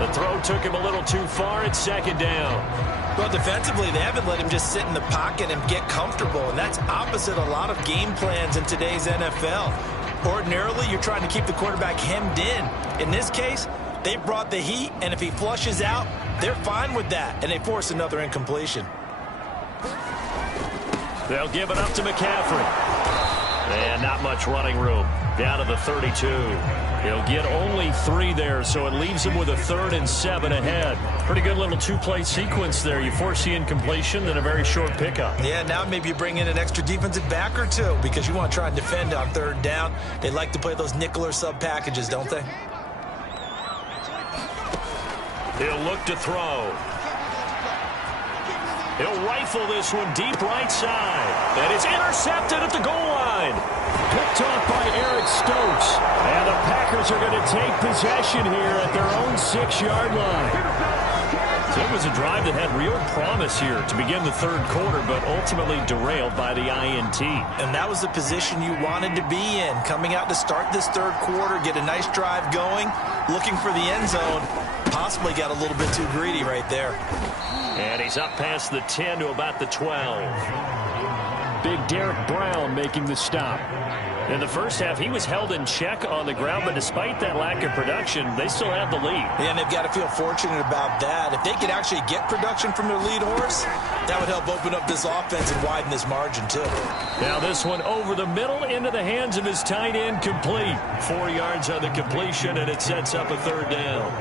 The throw took him a little too far. It's 2nd down. Well, defensively, they haven't let him just sit in the pocket and get comfortable, and that's opposite a lot of game plans in today's NFL. Ordinarily, you're trying to keep the quarterback hemmed in. In this case, They brought the heat, and if he flushes out, they're fine with that, and they force another incompletion. They'll give it up to McCaffrey. And not much running room. Down to the 32. He'll get only 3 there, so it leaves him with a 3rd and 7 ahead. Pretty good little 2-play sequence there. You force the incompletion, then a very short pickup. Yeah, now maybe you bring in an extra defensive back or 2 because you want to try and defend on 3rd down. They like to play those nickel or sub packages, don't they? He'll look to throw. He'll rifle this one deep right side. And it's intercepted at the goal line. Picked off by Eric Stokes. And the Packers are going to take possession here at their own 6-yard line. So it was a drive that had real promise here to begin the 3rd quarter, but ultimately derailed by the INT. And that was the position you wanted to be in. Coming out to start this 3rd quarter, get a nice drive going, looking for the end zone. Possibly got a little bit too greedy right there. And he's up past the 10 to about the 12. Big Derek Brown making the stop. In the first half, he was held in check on the ground, but despite that lack of production, they still have the lead. And they've got to feel fortunate about that. If they could actually get production from their lead horse, that would help open up this offense and widen this margin, too. Now this one over the middle into the hands of his tight end, complete. 4 yards on the completion, and it sets up a 3rd down.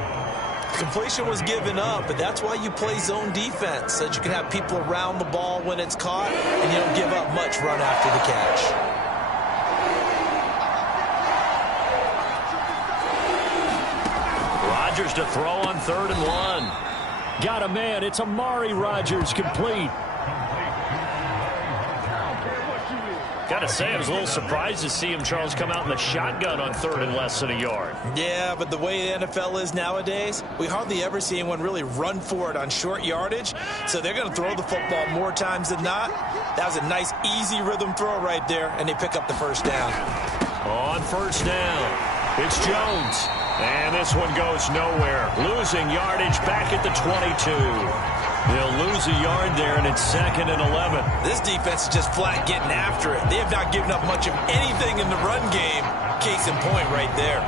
Completion was given up, but that's why you play zone defense, so that you can have people around the ball when it's caught, and you don't give up much run after the catch. Rodgers to throw on 3rd and 1. Got a man. It's Amari Rodgers, complete. Got to say, I was a little surprised to see him, Charles, come out in the shotgun on 3rd and less than a yard. Yeah, but the way the NFL is nowadays, we hardly ever see anyone really run for it on short yardage, so they're going to throw the football more times than not. That was a nice, easy rhythm throw right there, and they pick up the 1st down. On 1st down, it's Jones. And this one goes nowhere. Losing yardage back at the 22. They'll lose a yard there, and it's 2nd and 11. This defense is just flat getting after it. They have not given up much of anything in the run game. Case in point right there.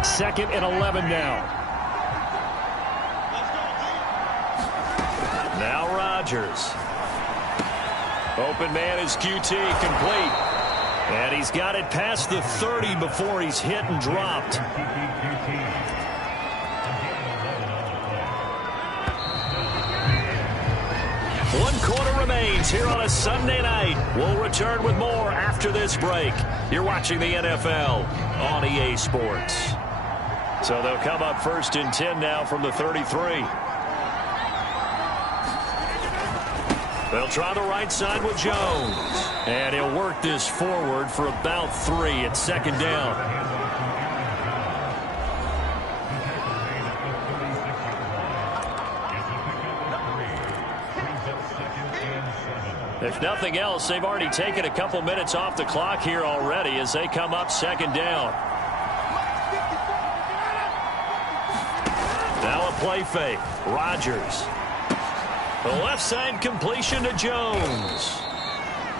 2nd and 11 now. Now Rodgers. Open man is QT, complete. And he's got it past the 30 before he's hit and dropped. 1 quarter remains here on a Sunday night. We'll return with more after this break. You're watching the NFL on EA Sports. So they'll come up 1st and 10 now from the 33. They'll try the right side with Jones. And he'll work this forward for about 3 at 2nd down. If nothing else, they've already taken a couple minutes off the clock here already as they come up 2nd down. Now a play fake. Rodgers. The left side completion to Jones.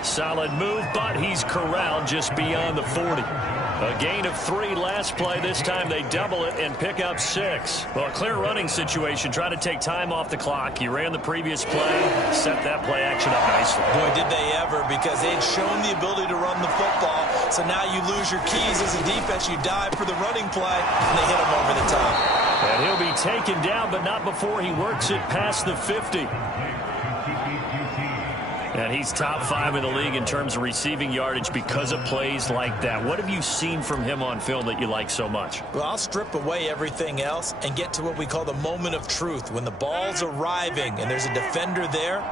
Solid move, but he's corralled just beyond the 40. A gain of 3 last play. This time they double it and pick up 6. Well, a clear running situation. Try to take time off the clock. He ran the previous play, set that play action up nicely. Boy, did they ever, because they had shown the ability to run the football. So now you lose your keys as a defense. You dive for the running play, and they hit him over the top. And he'll be taken down, but not before he works it past the 50. And he's top 5 in the league in terms of receiving yardage because of plays like that. What have you seen from him on film that you like so much? Well, I'll strip away everything else and get to what we call the moment of truth. When the ball's arriving and there's a defender there,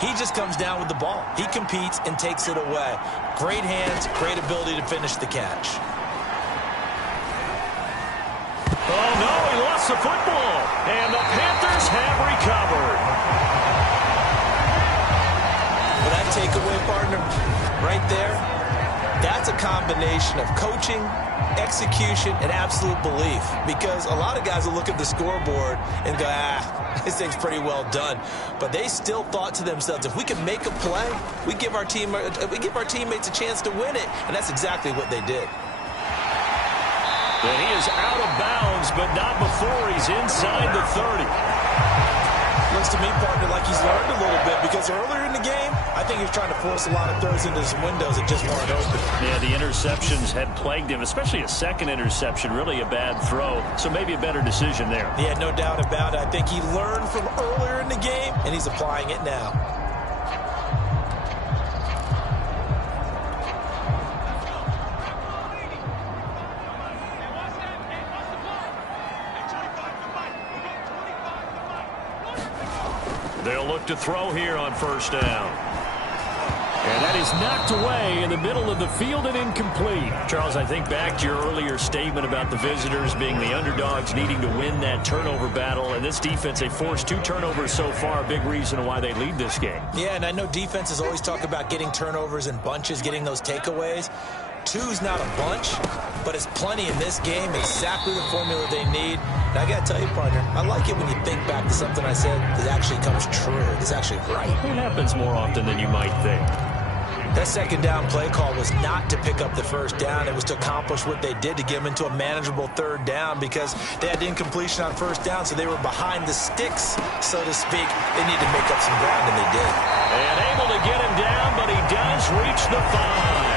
he just comes down with the ball. He competes and takes it away. Great hands, great ability to finish the catch. Oh, no, he lost the football. And the Panthers have recovered. That takeaway, partner, right there, that's a combination of coaching, execution, and absolute belief. Because a lot of guys will look at the scoreboard and go, this thing's pretty well done. But they still thought to themselves, if we can make a play, we give our teammates a chance to win it. And that's exactly what they did. And he is out of bounds, but not before he's inside the 30. Looks to me, partner, like he's learned a little bit, because earlier in the game, I think he was trying to force a lot of throws into some windows that just weren't open. Yeah, the interceptions had plagued him, especially a second interception, really a bad throw. So maybe a better decision there. Yeah, no doubt about it. I think he learned from earlier in the game, and he's applying it now. They'll look to throw here on first down. And that is knocked away in the middle of the field and incomplete. Charles, I think back to your earlier statement about the visitors being the underdogs needing to win that turnover battle. And this defense, they forced 2 turnovers so far, a big reason why they lead this game. Yeah, and I know defenses always talk about getting turnovers in bunches, getting those takeaways. 2's not a bunch, but it's plenty in this game, exactly the formula they need. And I got to tell you, partner, I like it when you think back to something I said that actually comes true. It's actually right. It happens more often than you might think. That second down play call was not to pick up the first down. It was to accomplish what they did, to get them into a manageable third down, because they had incompletion on first down, so they were behind the sticks, so to speak. They need to make up some ground, and they did. And able to get him down, but he does reach the 5.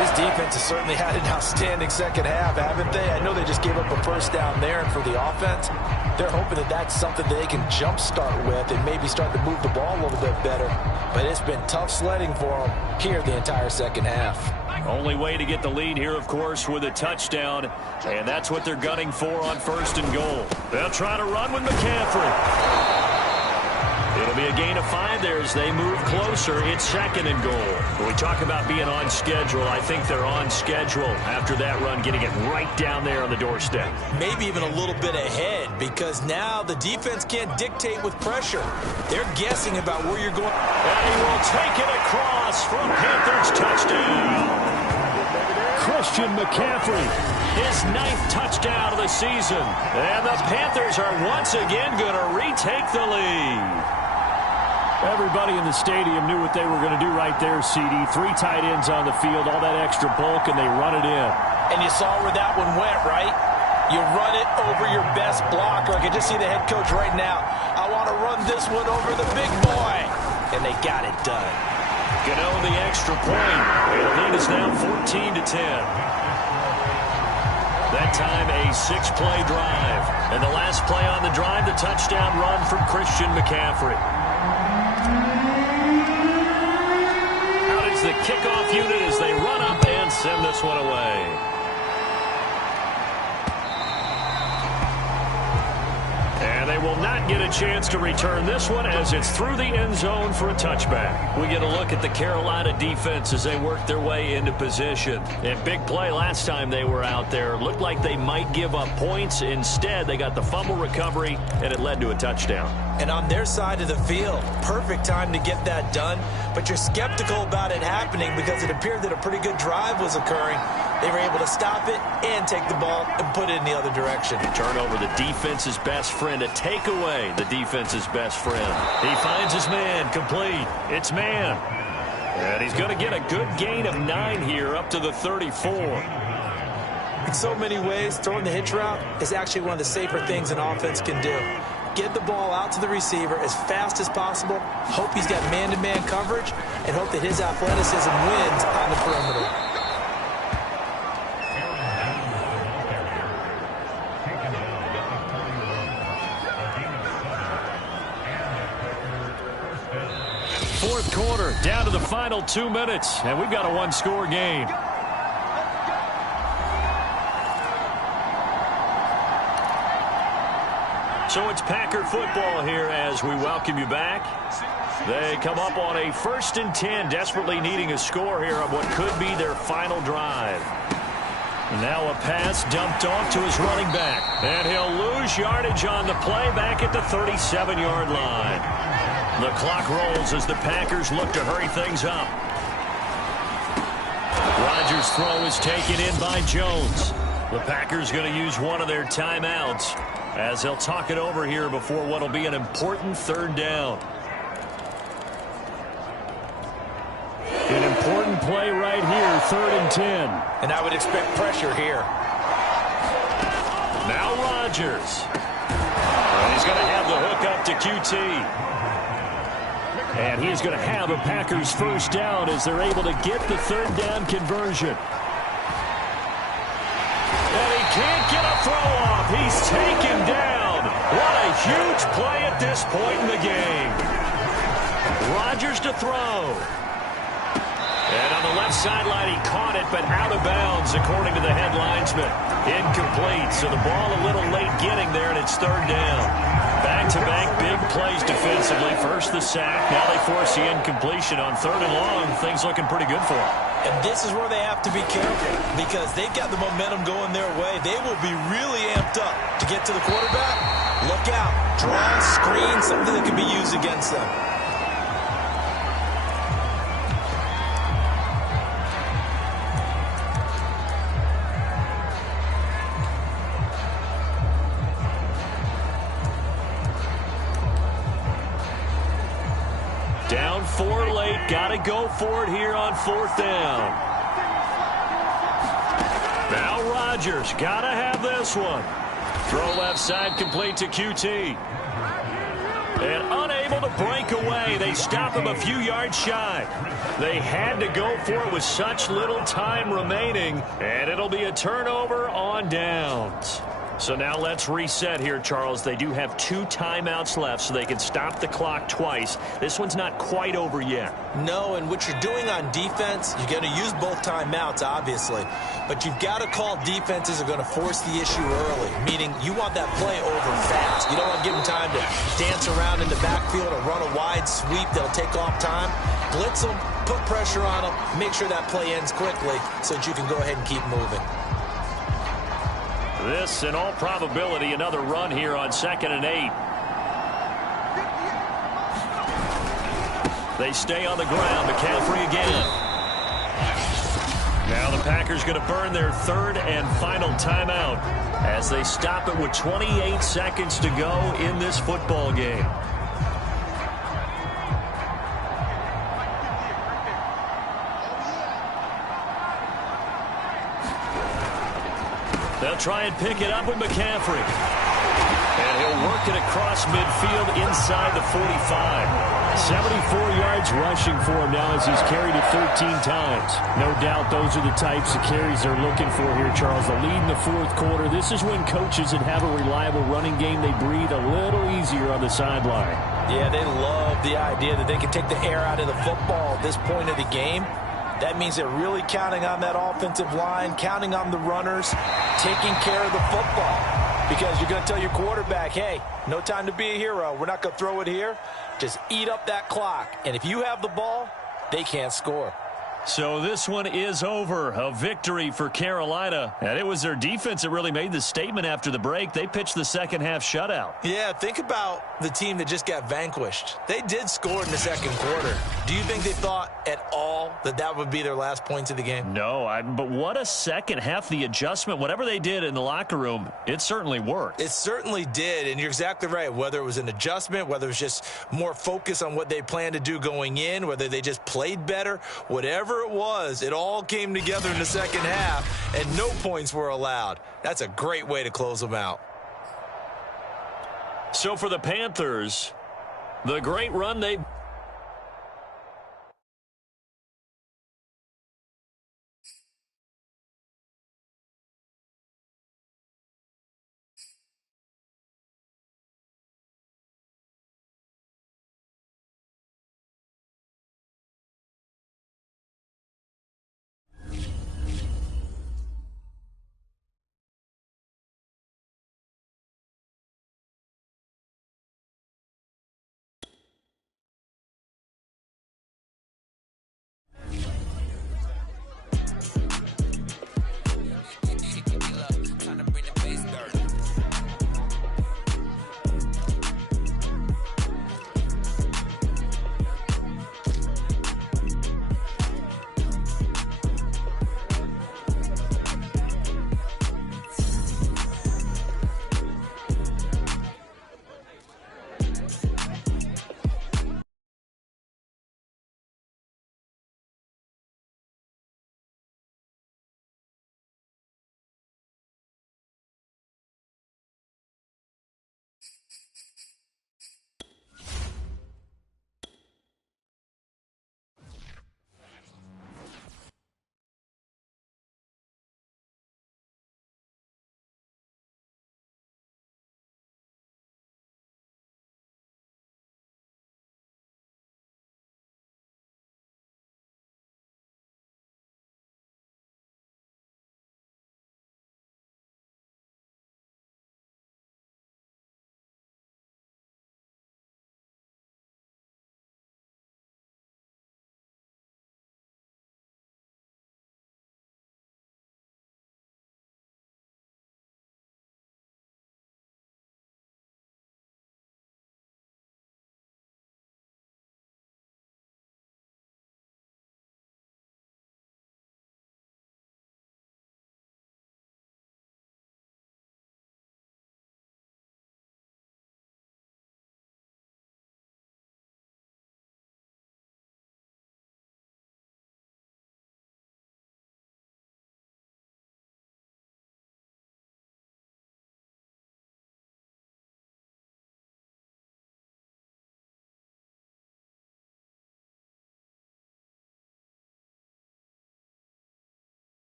This defense has certainly had an outstanding second half, haven't they? I know they just gave up a first down there, and for the offense, they're hoping that that's something they can jumpstart with and maybe start to move the ball a little bit better. But it's been tough sledding for them here the entire second half. Only way to get the lead here, of course, with a touchdown, and that's what they're gunning for on first and goal. They'll try to run with McCaffrey. It'll be a gain of 5 there as they move closer. It's second and goal. When we talk about being on schedule, I think they're on schedule after that run, getting it right down there on the doorstep. Maybe even a little bit ahead, because now the defense can't dictate with pressure. They're guessing about where you're going. And he will take it across for a Panthers touchdown. Christian McCaffrey, his 9th touchdown of the season. And the Panthers are once again going to retake the lead. Everybody in the stadium knew what they were going to do right there, CD. 3 tight ends on the field, all that extra bulk, and they run it in. And you saw where that one went, right? You run it over your best blocker. I can just see the head coach right now. I want to run this one over the big boy. And they got it done. Gano the extra point. And the lead is now 14-10. That time a 6-play drive. And the last play on the drive, the touchdown run from Christian McCaffrey. Out is the kickoff unit as they run up and send this one away. And they will not get a chance to return this one as it's through the end zone for a touchback. We get a look at the Carolina defense as they work their way into position. And big play last time they were out there. Looked like they might give up points. Instead, they got the fumble recovery, and it led to a touchdown. And on their side of the field, perfect time to get that done. But you're skeptical about it happening because it appeared that a pretty good drive was occurring. They were able to stop it and take the ball and put it in the other direction. Turnover, the defense's best friend. A takeaway, the defense's best friend. He finds his man, complete. It's man. And he's going to get a good gain of 9 here up to the 34. In so many ways, throwing the hitch route is actually one of the safer things an offense can do. Get the ball out to the receiver as fast as possible, hope he's got man-to-man coverage, and hope that his athleticism wins on the perimeter. Fourth quarter, down to the final 2 minutes, and we've got a 1-score game. So it's Packer football here as we welcome you back. They come up on a 1st and 10, desperately needing a score here on what could be their final drive. Now a pass dumped off to his running back, and he'll lose yardage on the play back at the 37-yard line. The clock rolls as the Packers look to hurry things up. Rodgers' throw is taken in by Jones. The Packers going to use one of their timeouts as they'll talk it over here before what will be an important 3rd down. An important play right here, 3rd and 10. And I would expect pressure here. Now Rodgers. And he's going to have the hook up to QT. And he's going to have a Packers first down as they're able to get the 3rd down conversion. And he can't get a throw off. He's taken down. What a huge play at this point in the game. Rodgers to throw. And on the left sideline, he caught it, but out of bounds, according to the head linesman. Incomplete, so the ball a little late getting there, and it's 3rd down. Back-to-back big plays defensively. First the sack, now they force the incompletion on 3rd and long. Things looking pretty good for them. And this is where they have to be careful because they've got the momentum going their way. They will be really amped up to get to the quarterback. Look out. Draw, screen, something that can be used against them. Down 4 late. Got to go for it here on 4th down. Now Rodgers. Got to have this one. Throw left side complete to QT. And unable to break away. They stop him a few yards shy. They had to go for it with such little time remaining. And it'll be a turnover on downs. So now let's reset here, Charles. They do have 2 timeouts left, so they can stop the clock twice. This one's not quite over yet. No, and what you're doing on defense, you're going to use both timeouts, obviously. But you've got to call defenses that are going to force the issue early, meaning you want that play over fast. You don't want to give them time to dance around in the backfield or run a wide sweep that'll take off time. Blitz them, put pressure on them, make sure that play ends quickly so that you can go ahead and keep moving. This, in all probability, another run here on 2nd and 8. They stay on the ground. McCaffrey again. Now the Packers going to burn their 3rd and final timeout as they stop it with 28 seconds to go in this football game. They'll try and pick it up with McCaffrey. And he'll work it across midfield inside the 45. 74 yards rushing for him now as he's carried it 13 times. No doubt those are the types of carries they're looking for here, Charles. The lead in the 4th quarter. This is when coaches that have a reliable running game, they breathe a little easier on the sideline. Yeah, they love the idea that they can take the air out of the football at this point of the game. That means they're really counting on that offensive line, counting on the runners, taking care of the football. Because you're going to tell your quarterback, hey, no time to be a hero. We're not going to throw it here. Just eat up that clock. And if you have the ball, they can't score. So this one is over. A victory for Carolina. And it was their defense that really made the statement after the break. They pitched the second half shutout. Yeah, think about the team that just got vanquished. They did score in the 2nd quarter. Do you think they thought at all that that would be their last points of the game? No, but what a second half. The adjustment, whatever they did in the locker room, it certainly worked. It certainly did, and you're exactly right. Whether it was an adjustment, whether it was just more focus on what they planned to do going in, whether they just played better, whatever it was, it all came together in the 2nd half, and no points were allowed. That's a great way to close them out. So for the Panthers, the great run they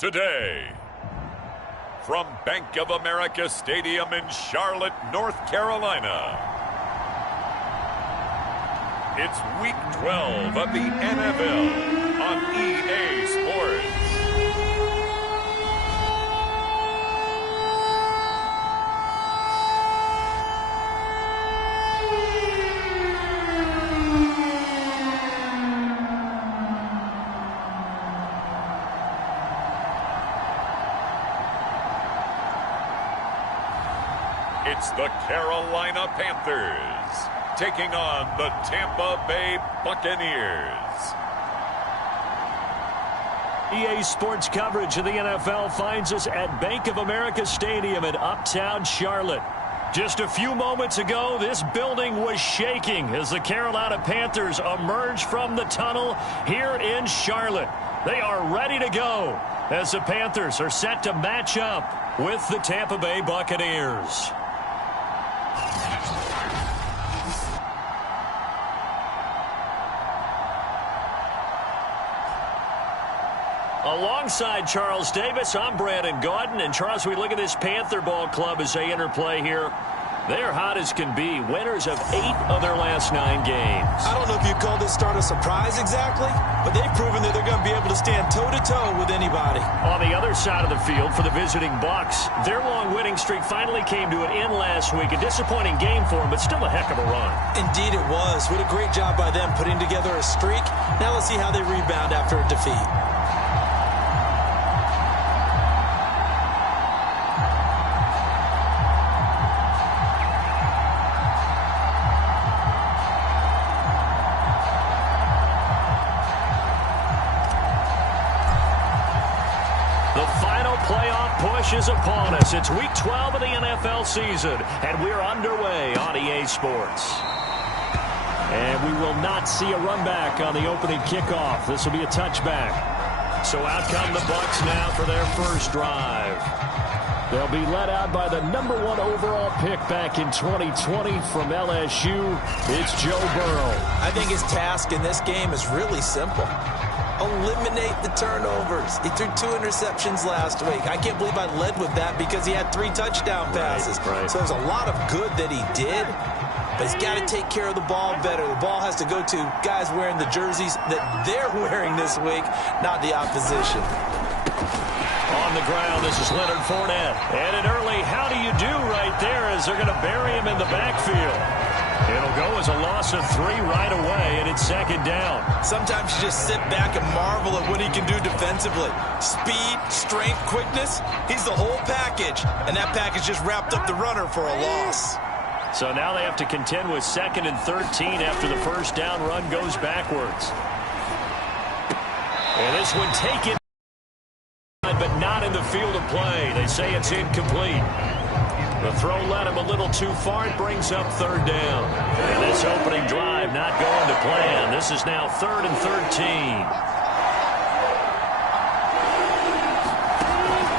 today. From Bank of America Stadium in Charlotte, North Carolina, it's Week 12 of the NFL on EA Sports. It's the Carolina Panthers taking on the Tampa Bay Buccaneers. EA Sports coverage of the NFL finds us at Bank of America Stadium in Uptown Charlotte. Just a few moments ago, this building was shaking as the Carolina Panthers emerged from the tunnel here in Charlotte. They are ready to go as the Panthers are set to match up with the Tampa Bay Buccaneers. Alongside Charles Davis, I'm Brandon Gaudin. And Charles, we look at this Panther ball club as they interplay here. They're hot as can be. Winners of 8 of their last 9 games. I don't know if you'd call this start a surprise exactly, but they've proven that they're going to be able to stand toe-to-toe with anybody. On the other side of the field for the visiting Bucs, their long winning streak finally came to an end last week. A disappointing game for them, but still a heck of a run. Indeed it was. What a great job by them putting together a streak. Now let's see how they rebound after a defeat. Is upon us. It's Week 12 of the NFL season, and we're underway on EA Sports. And we will not see a run back on the opening kickoff. This will be a touchback. So out come the Bucs now for their first drive. They'll be led out by the #1 overall pick back in 2020 from LSU. It's Joe Burrow. I think his task in this game is really simple. Eliminate the turnovers. He threw 2 interceptions last week. I can't believe I led with that because he had 3 touchdown passes. Right. So there's a lot of good that he did, but he's got to take care of the ball better. The ball has to go to guys wearing the jerseys that they're wearing this week, not the opposition. On the ground, this is Leonard Fournette. And an early how do you do right there as they're going to bury him in the backfield. It'll go as a loss of 3 right away, and it's 2nd down. Sometimes you just sit back and marvel at what he can do defensively. Speed, strength, quickness, he's the whole package. And that package just wrapped up the runner for a loss. So now they have to contend with 2nd and 13 after the first down run goes backwards. And this one taken, but not in the field of play. They say it's incomplete. The throw led him a little too far. It brings up 3rd down. And this opening drive not going to plan. This is now 3rd and 13.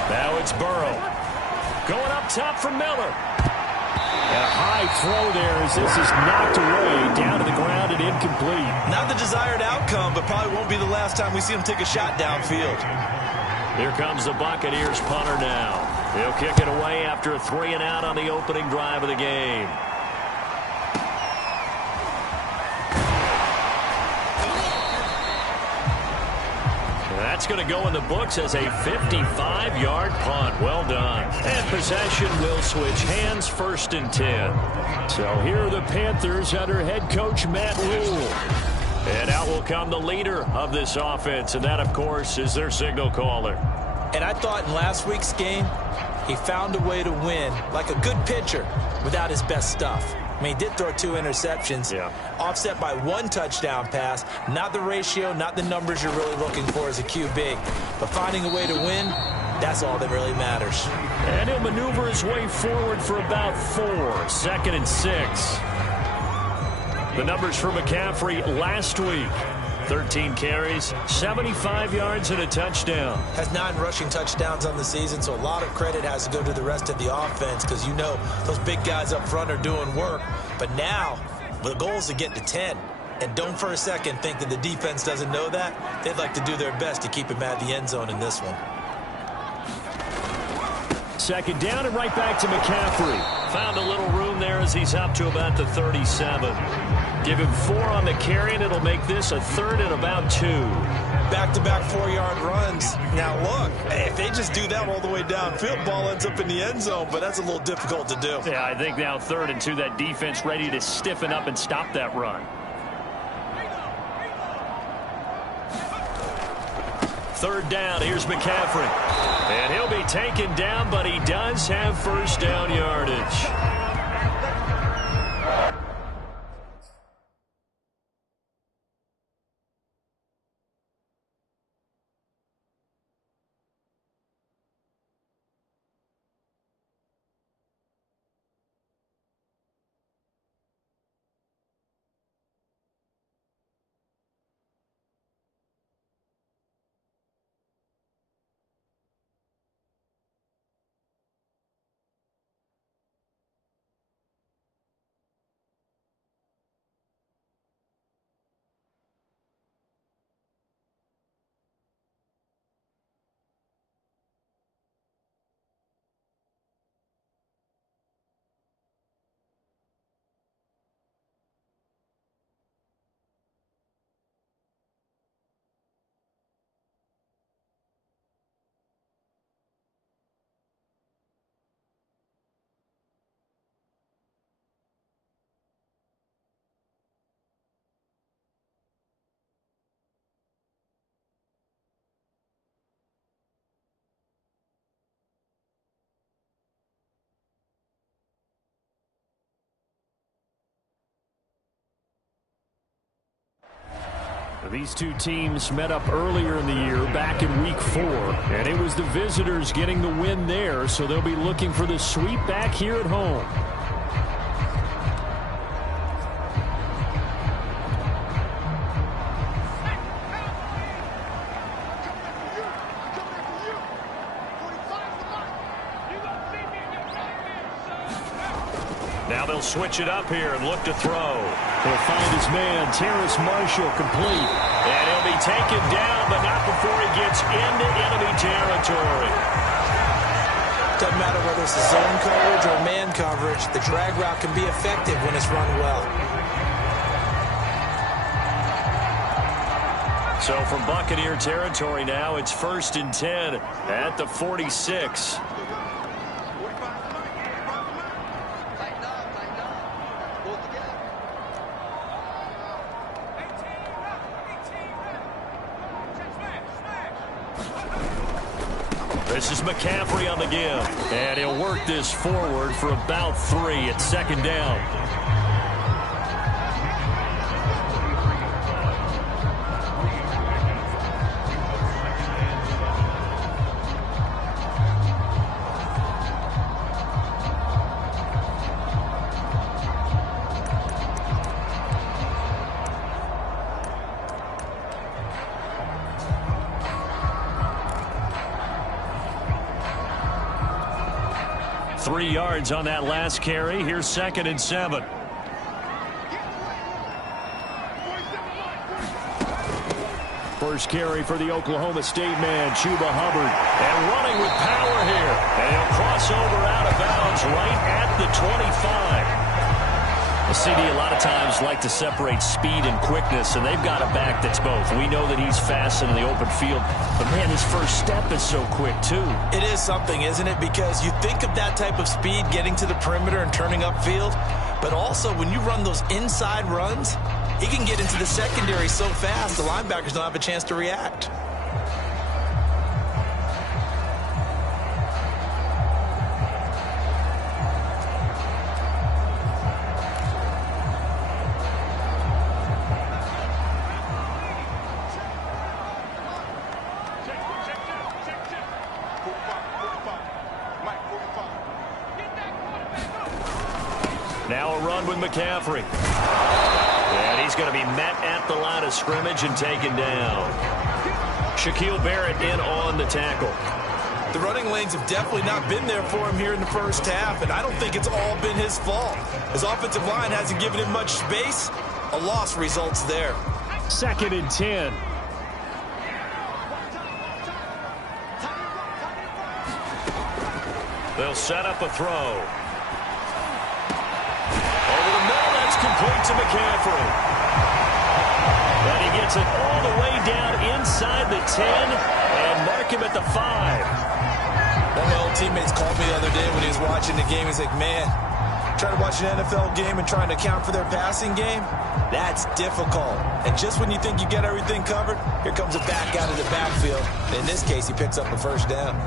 Now it's Burrow. Going up top for Miller. A high throw there as this is knocked away down to the ground and incomplete. Not the desired outcome, but probably won't be the last time we see him take a shot downfield. Here comes the Buccaneers punter now. He'll kick it away after a 3 and out on the opening drive of the game. That's going to go in the books as a 55-yard punt. Well done. And possession will switch hands, 1st and 10. So here are the Panthers under head coach Matt Rule. And out will come the leader of this offense, and that, of course, is their signal caller. And I thought in last week's game, he found a way to win like a good pitcher without his best stuff. I mean, he did throw 2 interceptions, offset by 1 touchdown pass. Not the ratio, not the numbers you're really looking for as a QB. But finding a way to win, that's all that really matters. And he'll maneuver his way forward for about 4, 2nd and 6. The numbers for McCaffrey last week. 13 carries, 75 yards, and a touchdown. Has 9 rushing touchdowns on the season, so a lot of credit has to go to the rest of the offense because you know those big guys up front are doing work. But now, the goal is to get to 10. And don't for a second think that the defense doesn't know that. They'd like to do their best to keep him out of the end zone in this one. Second down and right back to McCaffrey. Found a little room there as he's up to about the 37. Give him 4 on the carry, and it'll make this a 3rd and about 2. Back-to-back 4-yard runs. Now, look, if they just do that all the way downfield, ball ends up in the end zone, but that's a little difficult to do. Yeah, I think now 3rd and 2, that defense ready to stiffen up and stop that run. 3rd down, here's McCaffrey. And he'll be taken down, but he does have first down yardage. These two teams met up earlier in the year, back in Week 4, and it was the visitors getting the win there, so they'll be looking for the sweep back here at home. Now they'll switch it up here and look to throw. He'll find his man, Terrace Marshall, complete. And he'll be taken down, but not before he gets into enemy territory. Doesn't matter whether it's a zone coverage or man coverage, the drag route can be effective when it's run well. So from Buccaneer territory now, it's 1st and 10 at the 46. This is McCaffrey on the give. And he'll work this forward for about 3 at 2nd down. Three yards on that last carry. Here's 2nd and 7. First carry for the Oklahoma State man, Chuba Hubbard. And running with power here. And he'll cross over out of bounds right at the 25. The CD a lot of times like to separate speed and quickness, and they've got a back that's both. We know that he's fast in the open field, but man, his first step is so quick too. It is something, isn't it? Because you think of that type of speed getting to the perimeter and turning upfield, but also when you run those inside runs, he can get into the secondary so fast the linebackers don't have a chance to react. Now a run with McCaffrey. And he's going to be met at the line of scrimmage and taken down. Shaquille Barrett in on the tackle. The running lanes have definitely not been there for him here in the first half, and I don't think it's all been his fault. His offensive line hasn't given him much space. A loss results there. 2nd and 10. They'll set up a throw. Over the middle, that's complete to McCaffrey. And he gets it all the way down inside the 10 and mark him at the 5. One of my old teammates called me the other day when he was watching the game. He's like, man, trying to watch an NFL game and trying to account for their passing game, that's difficult. And just when you think you get everything covered, here comes a back out of the backfield. And in this case, he picks up a first down.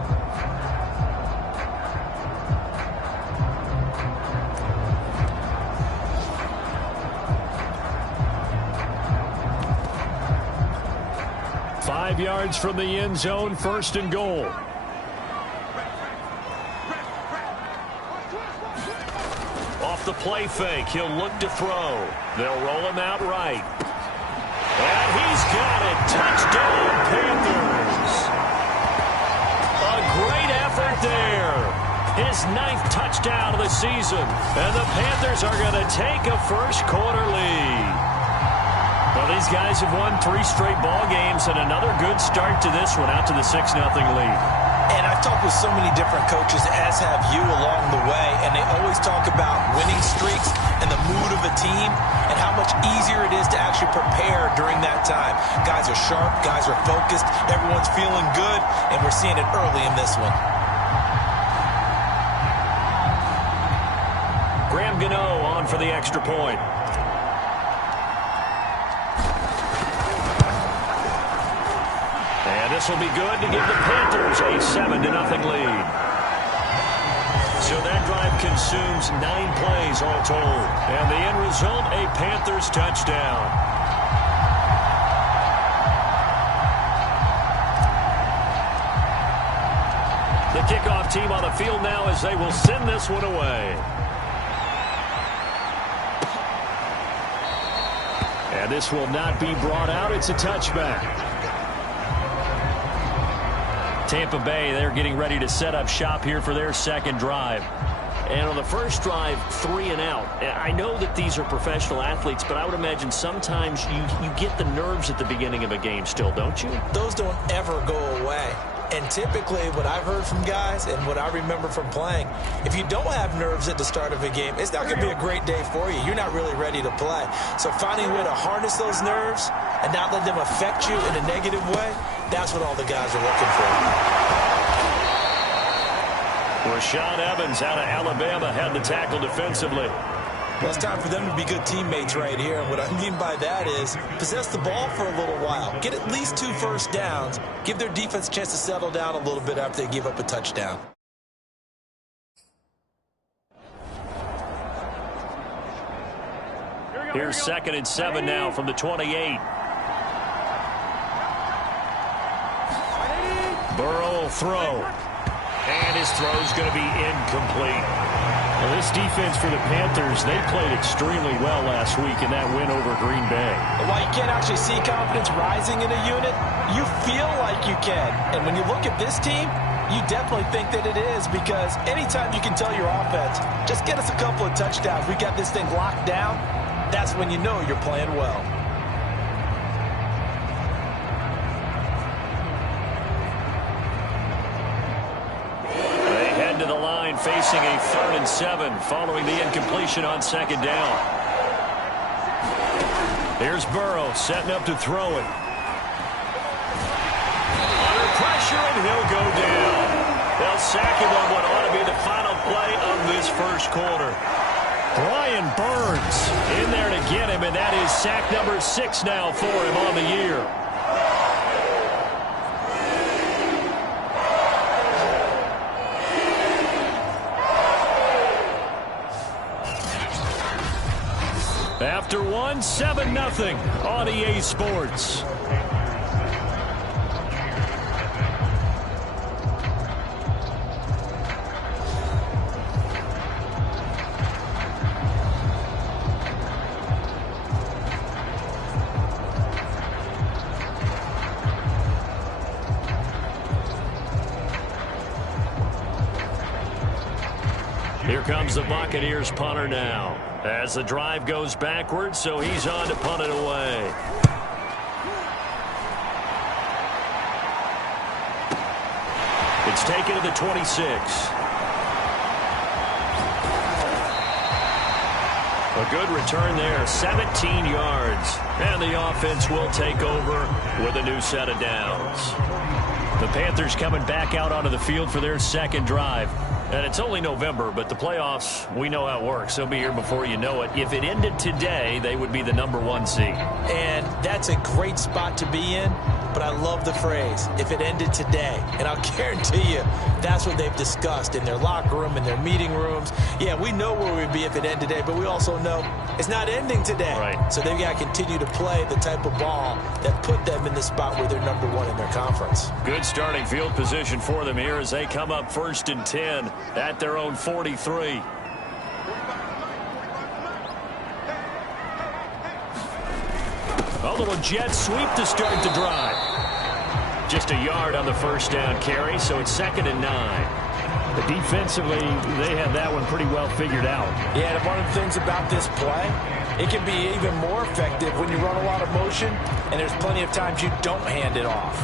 Yards from the end zone, first and goal. Off the play fake, he'll look to throw. They'll roll him out right. And he's got it. Touchdown, Panthers. A great effort there. His 9th touchdown of the season. And the Panthers are going to take a first quarter lead. Well, these guys have won 3 straight ball games and another good start to this one, out to the 6-0 lead. And I've talked with so many different coaches, as have you, along the way, and they always talk about winning streaks and the mood of a team and how much easier it is to actually prepare during that time. Guys are sharp, guys are focused, everyone's feeling good, and we're seeing it early in this one. Graham Gano on for the extra point. And this will be good to give the Panthers a 7-0 lead. So that drive consumes 9 plays all told. And the end result, a Panthers touchdown. The kickoff team on the field now as they will send this one away. And this will not be brought out. It's a touchback. Tampa Bay, they're getting ready to set up shop here for their second drive. And on the first drive, 3 and out. I know that these are professional athletes, but I would imagine sometimes you get the nerves at the beginning of a game still, don't you? Those don't ever go away. And typically what I've heard from guys and what I remember from playing, if you don't have nerves at the start of a game, it's not going to be a great day for you. You're not really ready to play. So finding a way to harness those nerves and not let them affect you in a negative way, that's what all the guys are looking for. Rashaan Evans out of Alabama had the tackle defensively. Well, it's time for them to be good teammates right here. And what I mean by that is possess the ball for a little while. Get at least 2 first downs. Give their defense a chance to settle down a little bit after they give up a touchdown. Here's 2nd and 7 now from the 28. Burrow will throw. And his throw's going to be incomplete. Well, this defense for the Panthers, they played extremely well last week in that win over Green Bay. While you can't actually see confidence rising in a unit, you feel like you can. And when you look at this team, you definitely think that it is, because anytime you can tell your offense, just get us a couple of touchdowns, we got this thing locked down, that's when you know you're playing well. To the line, facing a 3rd and 7 following the incompletion on 2nd down. Here's Burrow setting up to throw it. Under pressure, and he'll go down. They'll sack him on what ought to be the final play of this first quarter. Brian Burns in there to get him, and that is sack number 6 now for him on the year. After 1, 7-0 on EA Sports. Here comes the Buccaneers punter now. As the drive goes backwards, so he's on to punt it away. It's taken to the 26. A good return there, 17 yards. And the offense will take over with a new set of downs. The Panthers coming back out onto the field for their second drive. And it's only November, but the playoffs, we know how it works. They'll be here before you know it. If it ended today, they would be the #1 seed. And that's a great spot to be in, but I love the phrase, if it ended today. And I'll guarantee you, that's what they've discussed in their locker room, in their meeting rooms. Yeah, we know where we'd be if it ended today, but we also know it's not ending today. Right. So they've got to continue to play the type of ball that put them in the spot where they're #1 in their conference. Good starting field position for them here as they come up 1st and 10 at their own 43. A little jet sweep to start the drive. Just a yard on the first down carry, so it's 2nd and 9. But defensively, they have that one pretty well figured out. Yeah, and one of the things about this play, it can be even more effective when you run a lot of motion, and there's plenty of times you don't hand it off.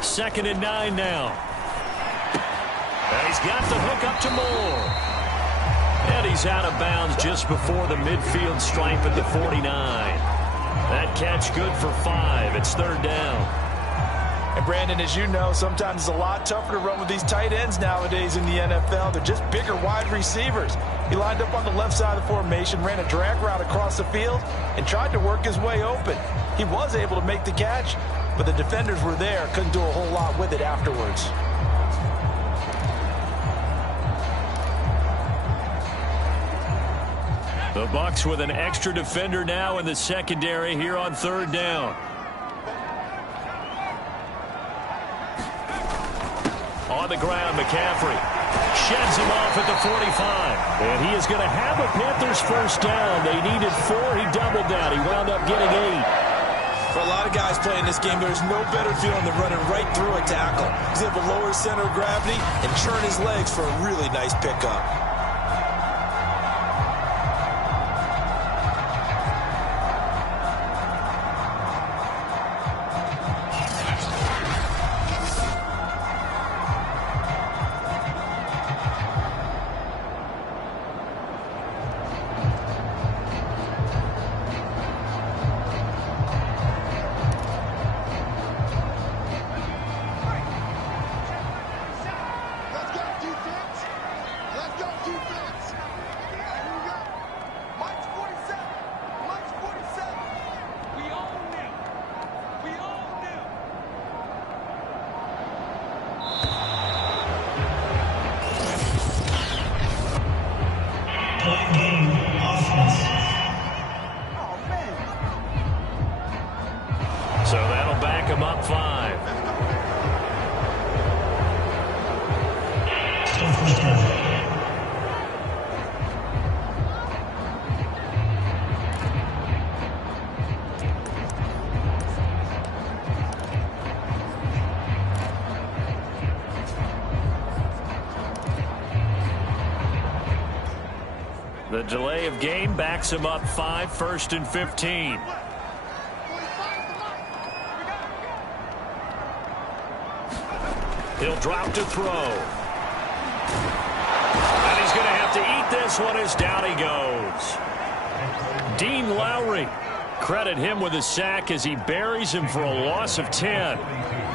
Second and 9 now. And he's got the hook up to Moore. And he's out of bounds just before the midfield stripe at the 49. That catch good for 5. It's 3rd down. And Brandon, as you know, sometimes it's a lot tougher to run with these tight ends nowadays in the NFL. They're just bigger wide receivers. He lined up on the left side of the formation, ran a drag route across the field, and tried to work his way open. He was able to make the catch, but the defenders were there, couldn't do a whole lot with it afterwards. The Bucs with an extra defender now in the secondary here on 3rd down. On the ground, McCaffrey sheds him off at the 45. And he is going to have a Panthers first down. They needed 4. He doubled that. He wound up getting 8. For a lot of guys playing this game, there's no better feeling than running right through a tackle. He's able to lower his center of gravity and churn his legs for a really nice pickup. So that'll back him up 5. Still first down. The delay of game backs him up 5, 1st and 15. He'll drop to throw. And he's going to have to eat this one as down he goes. Dean Lowry. Credit him with a sack as he buries him for a loss of 10.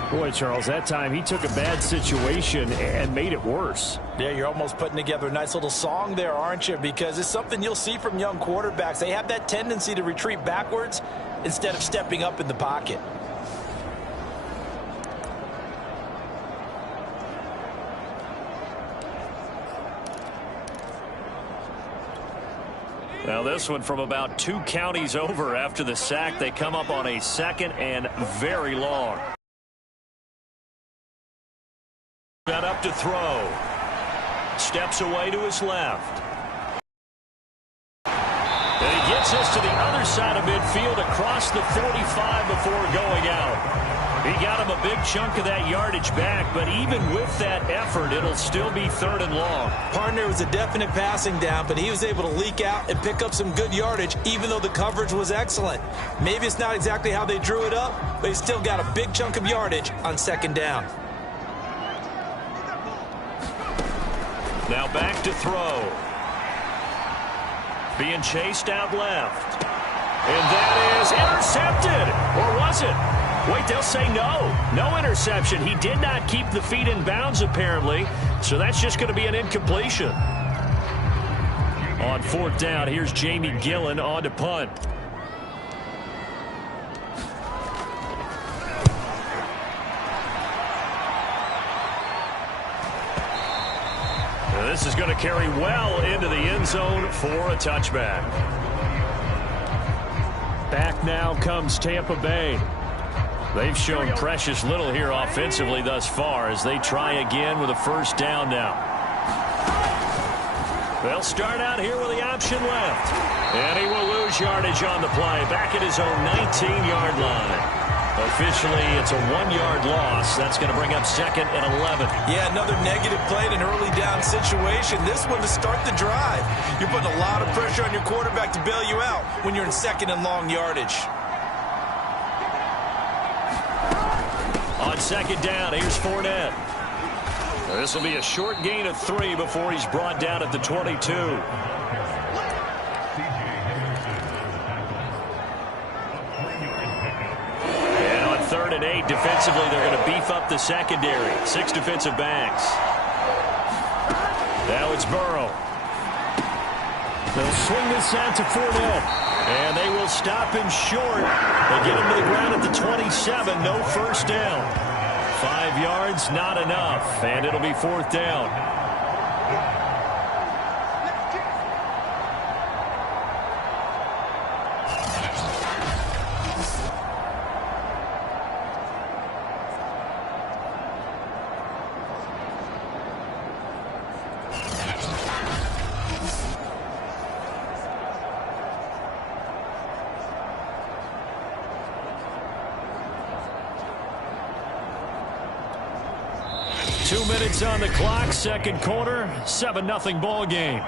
Boy, Charles, that time he took a bad situation and made it worse. Yeah, you're almost putting together a nice little song there, aren't you? Because it's something you'll see from young quarterbacks. They have that tendency to retreat backwards instead of stepping up in the pocket. Now this one from about 2 counties over after the sack. They come up on a 2nd and very long. Got up to throw. Steps away to his left. And he gets this to the other side of midfield across the 45 before going out. He got him a big chunk of that yardage back, but even with that effort, it'll still be 3rd and long. Partner was a definite passing down, but he was able to leak out and pick up some good yardage, even though the coverage was excellent. Maybe it's not exactly how they drew it up, but he still got a big chunk of yardage on 2nd down. Now back to throw. Being chased out left. And that is intercepted. Or was it? Wait, they'll say no. No interception. He did not keep the feet in bounds, apparently. So that's just going to be an incompletion. On 4th down, here's Jamie Gillen on to punt. Now this is going to carry well into the end zone for a touchback. Back now comes Tampa Bay. They've shown precious little here offensively thus far as they try again with a 1st down now. They'll start out here with the option left. And he will lose yardage on the play, back at his own 19-yard line. Officially, it's a 1-yard loss. That's going to bring up 2nd and 11. Yeah, another negative play in an early down situation. This one to start the drive. You're putting a lot of pressure on your quarterback to bail you out when you're in 2nd and long yardage. On 2nd down, here's Fournette. This will be a short gain of 3 before he's brought down at the 22. And on 3rd and 8, defensively, they're going to beef up the secondary. 6 defensive backs. Now it's Burrow. They'll swing this out to Fournette. And they will stop him short. They get him to the ground at the 27. No 1st down. 5 yards, not enough. And it'll be 4th down. On the clock, 2nd quarter, 7-0 ball game.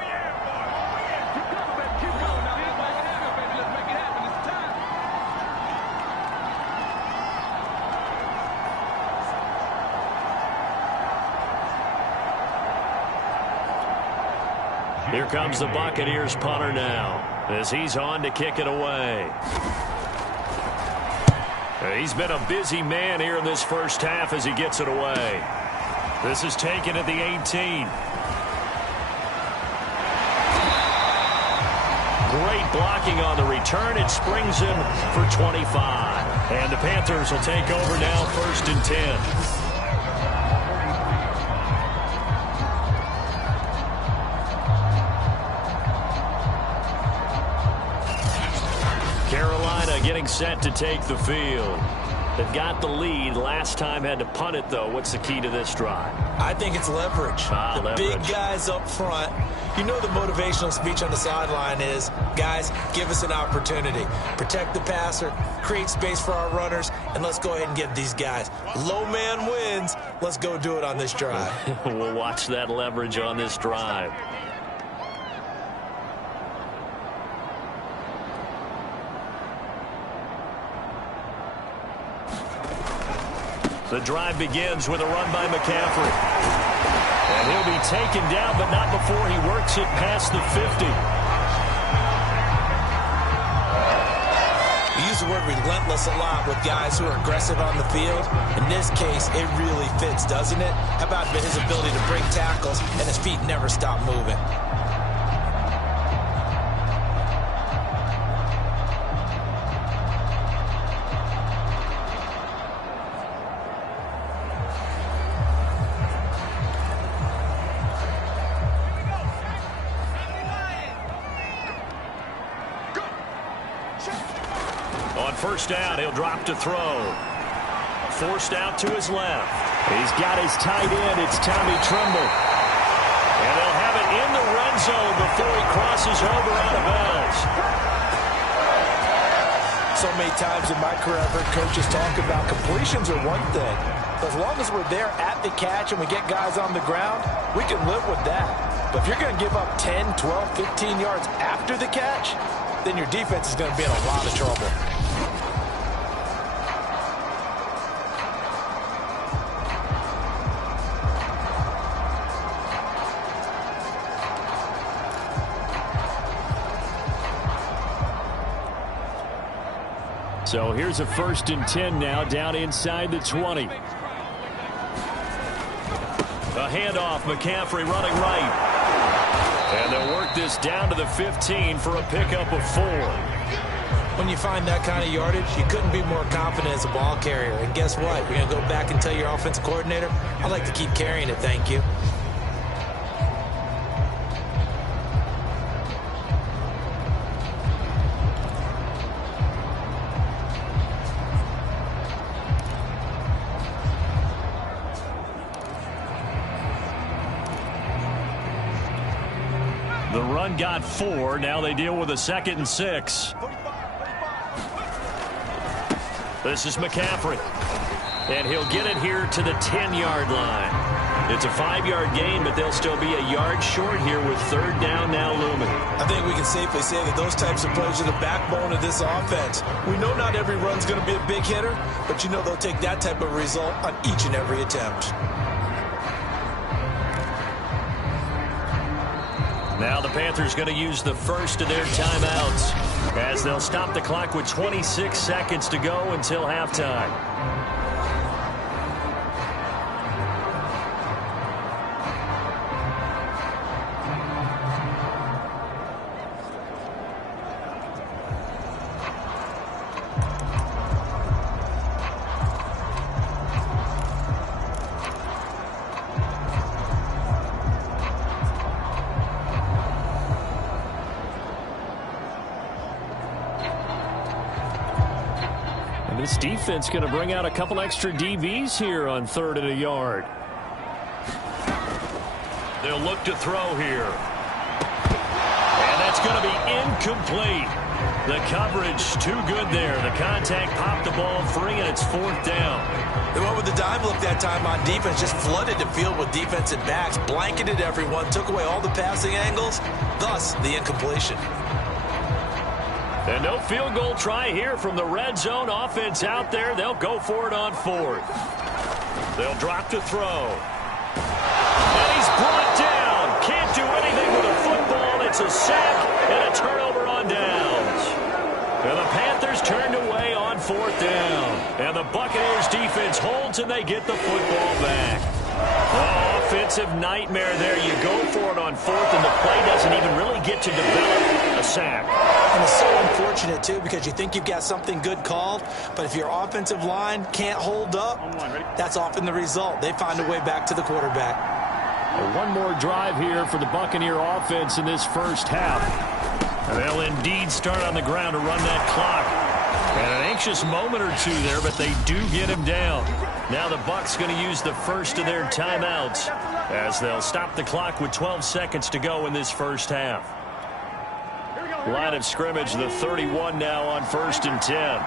Here comes the Buccaneers punter now as he's on to kick it away. He's been a busy man here in this 1st half as he gets it away. This is taken at the 18. Great blocking on the return. It springs him for 25. And the Panthers will take over now, 1st and 10. Carolina getting set to take the field. They've got the lead. Last time had to punt it, though. What's the key to this drive? I think it's leverage. The big guys up front. You know the motivational speech on the sideline is, guys, give us an opportunity. Protect the passer, create space for our runners, and let's go ahead and get these guys. Low man wins. Let's go do it on this drive. We'll watch that leverage on this drive. The drive begins with a run by McCaffrey. And he'll be taken down, but not before he works it past the 50. We use the word relentless a lot with guys who are aggressive on the field. In this case, it really fits, doesn't it? How about his ability to break tackles and his feet never stop moving? First down, he'll drop to throw. Forced out to his left. He's got his tight end. It's Tommy Tremble. And they'll have it in the red zone before he crosses over out of bounds. So many times in my career, I've heard coaches talk about completions are one thing. But as long as we're there at the catch and we get guys on the ground, we can live with that. But if you're going to give up 10, 12, 15 yards after the catch, then your defense is going to be in a lot of trouble. So here's a 1st and 10 now, down inside the 20. A handoff, McCaffrey running right. And they'll work this down to the 15 for a pickup of 4. When you find that kind of yardage, you couldn't be more confident as a ball carrier. And guess what? You're going to go back and tell your offensive coordinator, I'd like to keep carrying it, thank you. The run got 4. Now they deal with a 2nd and 6. This is McCaffrey. And he'll get it here to the 10-yard line. It's a 5-yard gain, but they'll still be a yard short here with 3rd down now looming. I think we can safely say that those types of plays are the backbone of this offense. We know not every run's going to be a big hitter, but you know they'll take that type of result on each and every attempt. Now the Panthers going to use the first of their timeouts as they'll stop the clock with 26 seconds to go until halftime. This defense going to bring out a couple extra DBs here on 3rd and a yard. They'll look to throw here. And that's going to be incomplete. The coverage too good there. The contact popped the ball free, and it's 4th down. They went with the dime look that time on defense, just flooded the field with defensive backs, blanketed everyone, took away all the passing angles, thus the incompletion. And no field goal try here from the red zone. Offense out there. They'll go for it on 4th. They'll drop to throw. And he's brought down. Can't do anything with a football. It's a sack and a turnover on downs. And the Panthers turned away on 4th down. And the Buccaneers defense holds and they get the football back. Oh, offensive nightmare there. You go for it on 4th and the play doesn't even really get to develop a sack. And it's so unfortunate, too, because you think you've got something good called, but if your offensive line can't hold up, that's often the result. They find a way back to the quarterback. One more drive here for the Buccaneer offense in this first half. And they'll indeed start on the ground to run that clock. And an anxious moment or two there, but they do get him down. Now the Bucs going to use the first of their timeouts as they'll stop the clock with 12 seconds to go in this first half. Line of scrimmage, the 31 now on 1st and 10.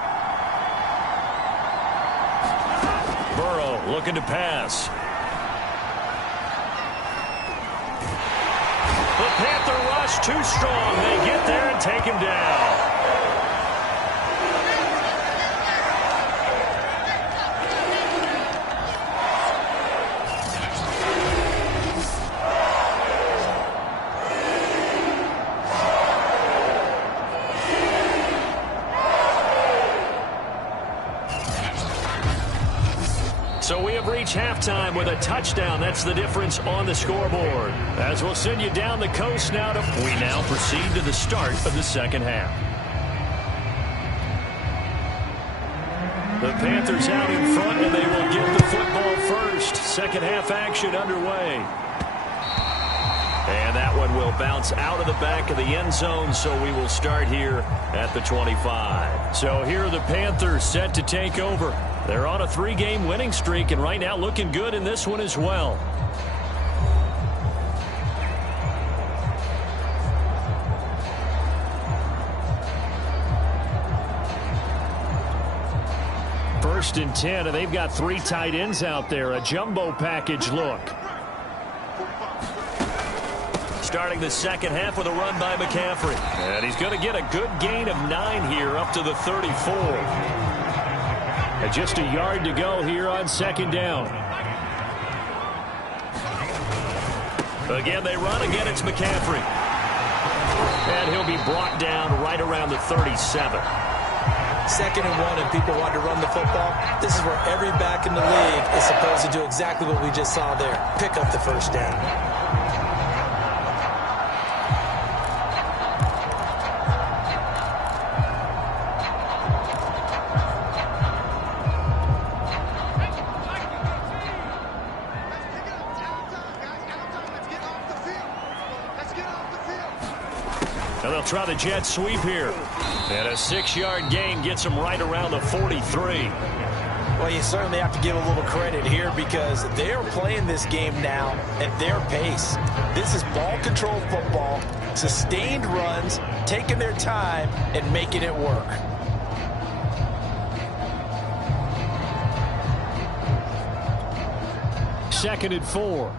Burrow looking to pass. The Panther rush too strong. They get there and take him down. So we have reached halftime with a touchdown. That's the difference on the scoreboard. As we'll send you down the coast now we now proceed to the start of the second half. The Panthers out in front, and they will get the football first. Second half action underway. And that one will bounce out of the back of the end zone, so we will start here at the 25. So here are the Panthers set to take over. They're on a 3-game winning streak, and right now looking good in this one as well. 1st and 10, and they've got 3 tight ends out there. A jumbo package look. Starting the second half with a run by McCaffrey. And he's going to get a good gain of 9 here up to the 34. And just a yard to go here on 2nd down. Again, they run. Again, it's McCaffrey. And he'll be brought down right around the 37. 2nd and 1, and people want to run the football. This is where every back in the league is supposed to do exactly what we just saw there. Pick up the 1st down. And they'll try the jet sweep here. And a 6-yard gain gets them right around the 43. Well, you certainly have to give a little credit here because they're playing this game now at their pace. This is ball control football, sustained runs, taking their time and making it work. Second and 4.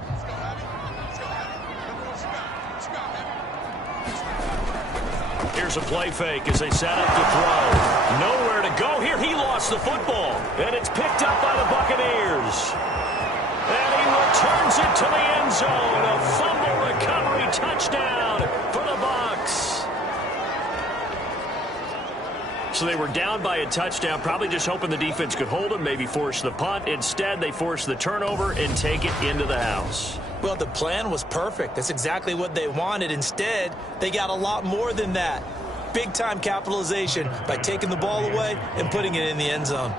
Here's a play fake as they set up to throw. Nowhere to go here. He lost the football. And it's picked up by the Buccaneers. And he returns it to the end zone. A fumble recovery touchdown for the Bucs. So they were down by a touchdown, probably just hoping the defense could hold them, maybe force the punt. Instead, they force the turnover and take it into the house. Well, the plan was perfect. That's exactly what they wanted. Instead, they got a lot more than that. Big-time capitalization by taking the ball away and putting it in the end zone.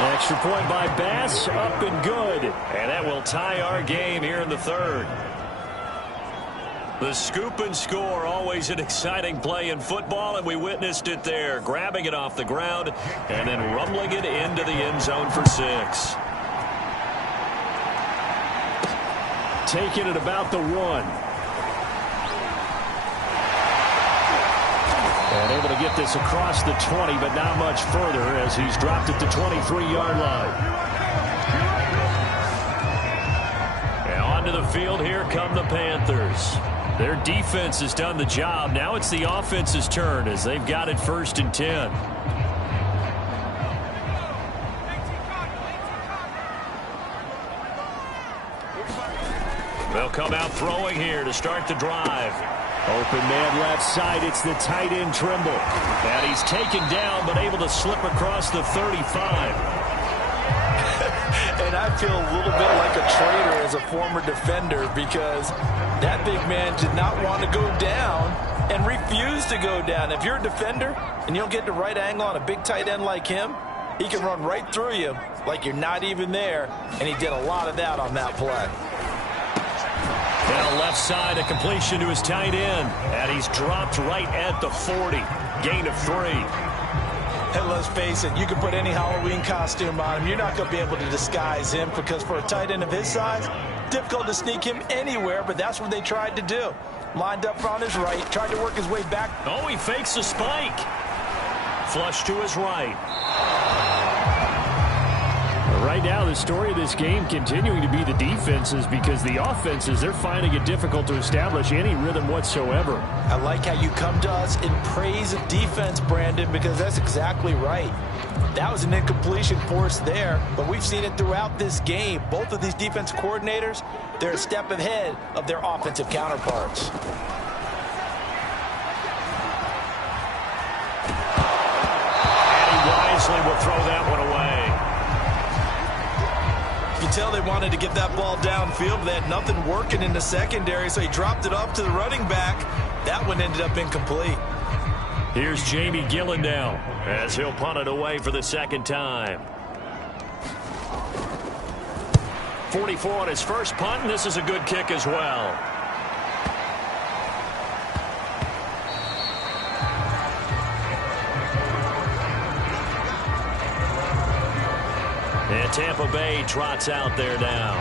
Extra point by Bass, up and good. And that will tie our game here in the 3rd. The scoop and score, always an exciting play in football, and we witnessed it there. Grabbing it off the ground and then rumbling it into the end zone for 6. Taking it about the 1. And able to get this across the 20, but not much further as he's dropped at the 23-yard line. And onto the field, here come the Panthers. Their defense has done the job. Now it's the offense's turn as they've got it 1st and 10. They'll come out throwing here to start the drive. Open man left side. It's the tight end Trimble. And he's taken down but able to slip across the 35. And I feel a little bit like a traitor as a former defender because that big man did not want to go down and refused to go down. If you're a defender and you don't get the right angle on a big tight end like him, he can run right through you like you're not even there, and he did a lot of that on that play. Now left side, a completion to his tight end, and he's dropped right at the 40. Gain of 3. And let's face it, you can put any Halloween costume on him. You're not going to be able to disguise him because for a tight end of his size, difficult to sneak him anywhere, but that's what they tried to do. Lined up on his right, tried to work his way back. Oh, he fakes a spike. Flush to his right. Right now, the story of this game continuing to be the defenses because the offenses, they're finding it difficult to establish any rhythm whatsoever. I like how you come to us in praise of defense, Brandon, because that's exactly right. That was an incompletion force there, but we've seen it throughout this game. Both of these defense coordinators, they're a step ahead of their offensive counterparts. And he wisely will throw that one away. You can tell they wanted to get that ball downfield, but they had nothing working in the secondary, so he dropped it off to the running back. That one ended up incomplete. Here's Jamie Gillen now as he'll punt it away for the 2nd time. 44 on his first punt, and this is a good kick as well. And Tampa Bay trots out there now.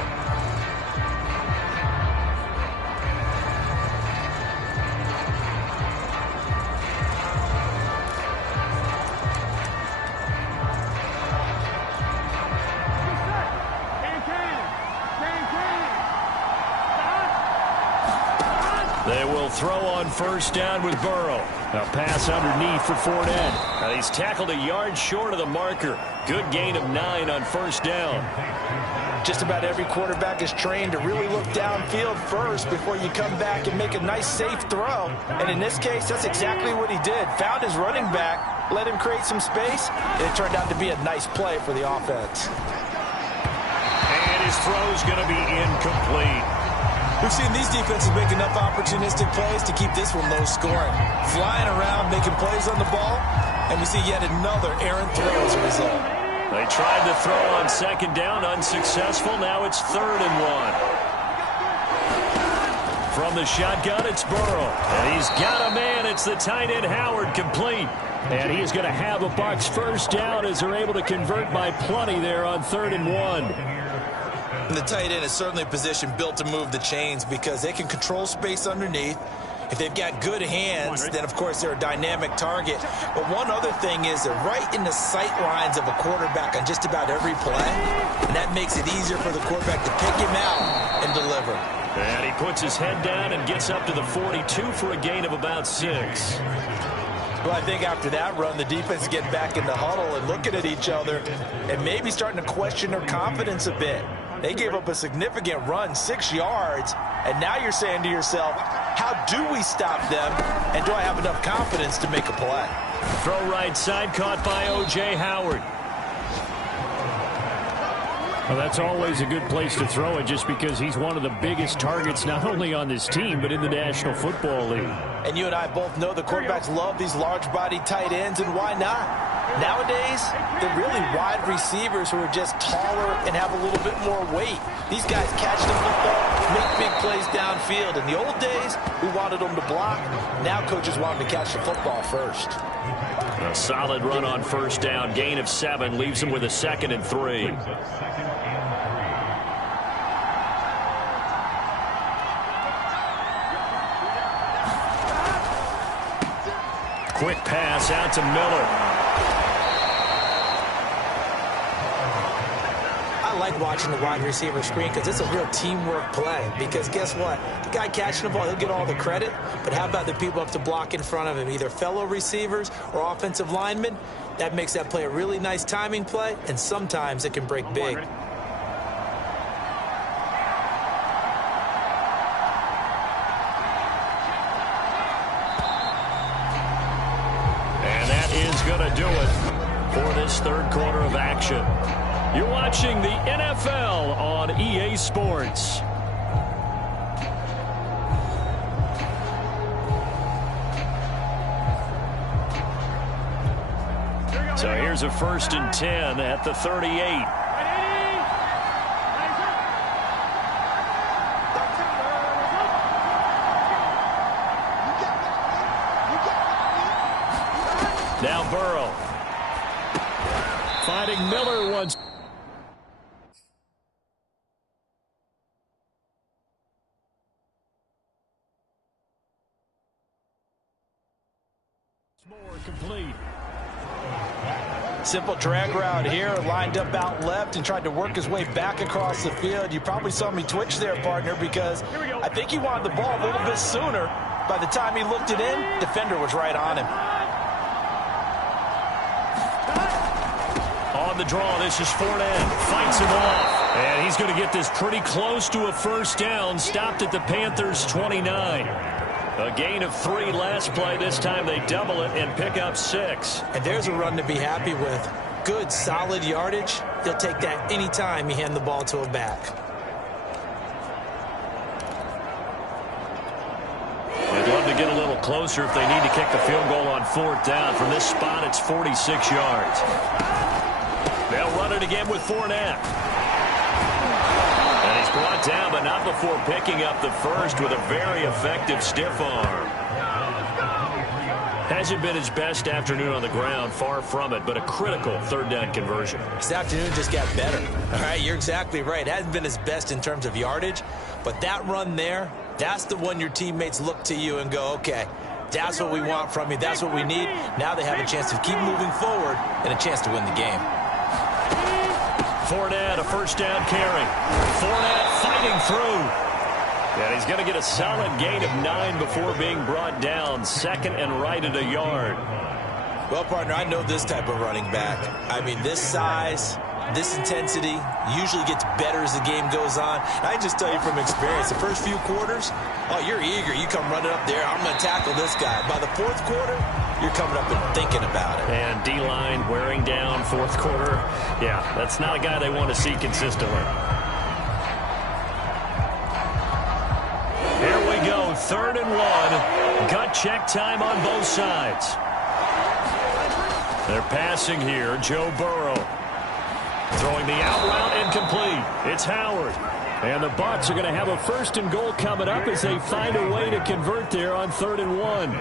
They'll throw on first down with Burrow. A pass underneath for Fournette. Now he's tackled a yard short of the marker. Good gain of 9 on first down. Just about every quarterback is trained to really look downfield first before you come back and make a nice, safe throw. And in this case, that's exactly what he did. Found his running back, let him create some space, and it turned out to be a nice play for the offense. And his throw's going to be incomplete. We've seen these defenses make enough opportunistic plays to keep this one low scoring. Flying around, making plays on the ball, and we see yet another errant throw as a result. They tried to throw on second down, unsuccessful. Now it's 3rd and 1. From the shotgun, it's Burrow. And he's got a man. It's the tight end, Howard, complete. And he's going to have a Bucs first down as they're able to convert by plenty there on 3rd and 1. And the tight end is certainly a position built to move the chains because they can control space underneath. If they've got good hands, then, of course, they're a dynamic target. But one other thing is they're right in the sight lines of a quarterback on just about every play, and that makes it easier for the quarterback to pick him out and deliver. And he puts his head down and gets up to the 42 for a gain of about 6. Well, I think after that run, the defense get back in the huddle and looking at each other and maybe starting to question their confidence a bit. They gave up a significant run, 6 yards, and now you're saying to yourself, how do we stop them, and do I have enough confidence to make a play? Throw right side, caught by O.J. Howard. Well, that's always a good place to throw it just because he's one of the biggest targets not only on this team but in the National Football League. And you and I both know the quarterbacks love these large-bodied tight ends, and why not? Nowadays, they're really wide receivers who are just taller and have a little bit more weight. These guys catch the football, make big plays downfield. In the old days, we wanted them to block. Now coaches want them to catch the football first. A solid run on first down. Gain of 7 leaves them with a 2nd and 3. Quick pass out to Miller. I like watching the wide receiver screen because it's a real teamwork play. Because guess what? The guy catching the ball, he'll get all the credit. But how about the people up to block in front of him, either fellow receivers or offensive linemen? That makes that play a really nice timing play, and sometimes it can break big. And that is going to do it for this 3rd quarter of action. You're watching the NFL on EA Sports. So here's a 1st and 10 at the 38. Now Burrow. Finding Miller once. More complete. Simple drag route here, lined up out left and tried to work his way back across the field. You probably saw me twitch there, partner, because I think he wanted the ball a little bit sooner. By the time he looked it in, defender was right on him. On the draw, this is Fournette. Fights him off. And he's going to get this pretty close to a first down. Stopped at the Panthers' 29. A gain of 3 last play. This time they double it and pick up 6. And there's a run to be happy with. Good, solid yardage. They'll take that anytime you hand the ball to a back. They'd love to get a little closer if they need to kick the field goal on 4th down. From this spot, it's 46 yards. They'll run it again with Fournette. And he's brought down, but not before picking up the first with a very effective stiff arm. Hasn't been his best afternoon on the ground, far from it, but a critical 3rd down conversion. This afternoon just got better. All right, you're exactly right. It hasn't been his best in terms of yardage, but that run there, that's the one your teammates look to you and go, okay, that's what we want from you. That's what we need. Now they have a chance to keep moving forward and a chance to win the game. Fournette, a first down carry. Fournette fighting through. And he's going to get a solid gain of 9 before being brought down. Second and right at a yard. Well, partner, I know this type of running back. I mean, this size, this intensity usually gets better as the game goes on. I just tell you from experience, the first few quarters, oh, you're eager. You come running up there, I'm going to tackle this guy. By the fourth quarter, you're coming up and thinking about it. And D-line wearing down fourth quarter. Yeah, that's not a guy they want to see consistently. Here we go, 3rd and 1. Gut check time on both sides. They're passing here, Joe Burrow. Throwing the out route incomplete. It's Howard. And the Bucs are going to have a 1st and goal coming up as they find a way to convert there on 3rd and 1.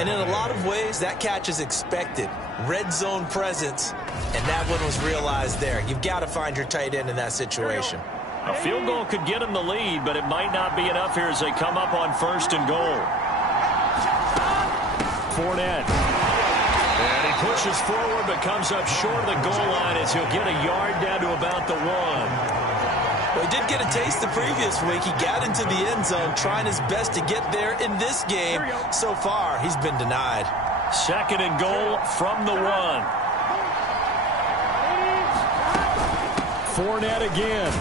And in a lot of ways, that catch is expected. Red zone presence, and that one was realized there. You've got to find your tight end in that situation. A field goal could get them the lead, but it might not be enough here as they come up on 1st and goal. Fournette. And he pushes forward but comes up short of the goal line as he'll get a yard down to about the 1. Well, he did get a taste the previous week. He got into the end zone trying his best to get there in this game. So far, he's been denied. 2nd and goal from the 1. Fournette again.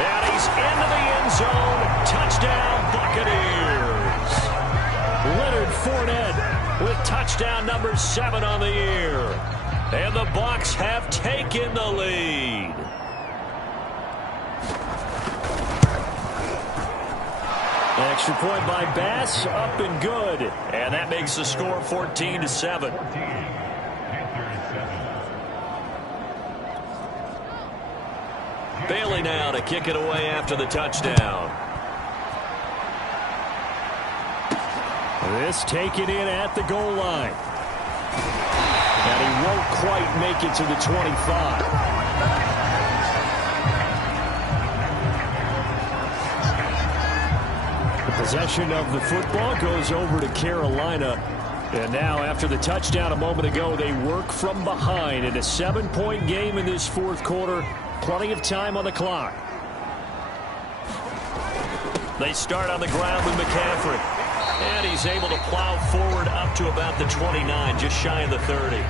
And he's into the end zone. Touchdown, Buccaneers. Leonard Fournette with touchdown number 7 on the year. And the Bucs have taken the lead. Extra point by Bass, up and good. And that makes the score 14-7. Bailey now to kick it away after the touchdown. This taken in at the goal line. And he won't quite make it to the 25. Possession of the football goes over to Carolina. And now after the touchdown a moment ago, they work from behind in a 7-point game in this 4th quarter. Plenty of time on the clock. They start on the ground with McCaffrey. And he's able to plow forward up to about the 29, just shy of the 30.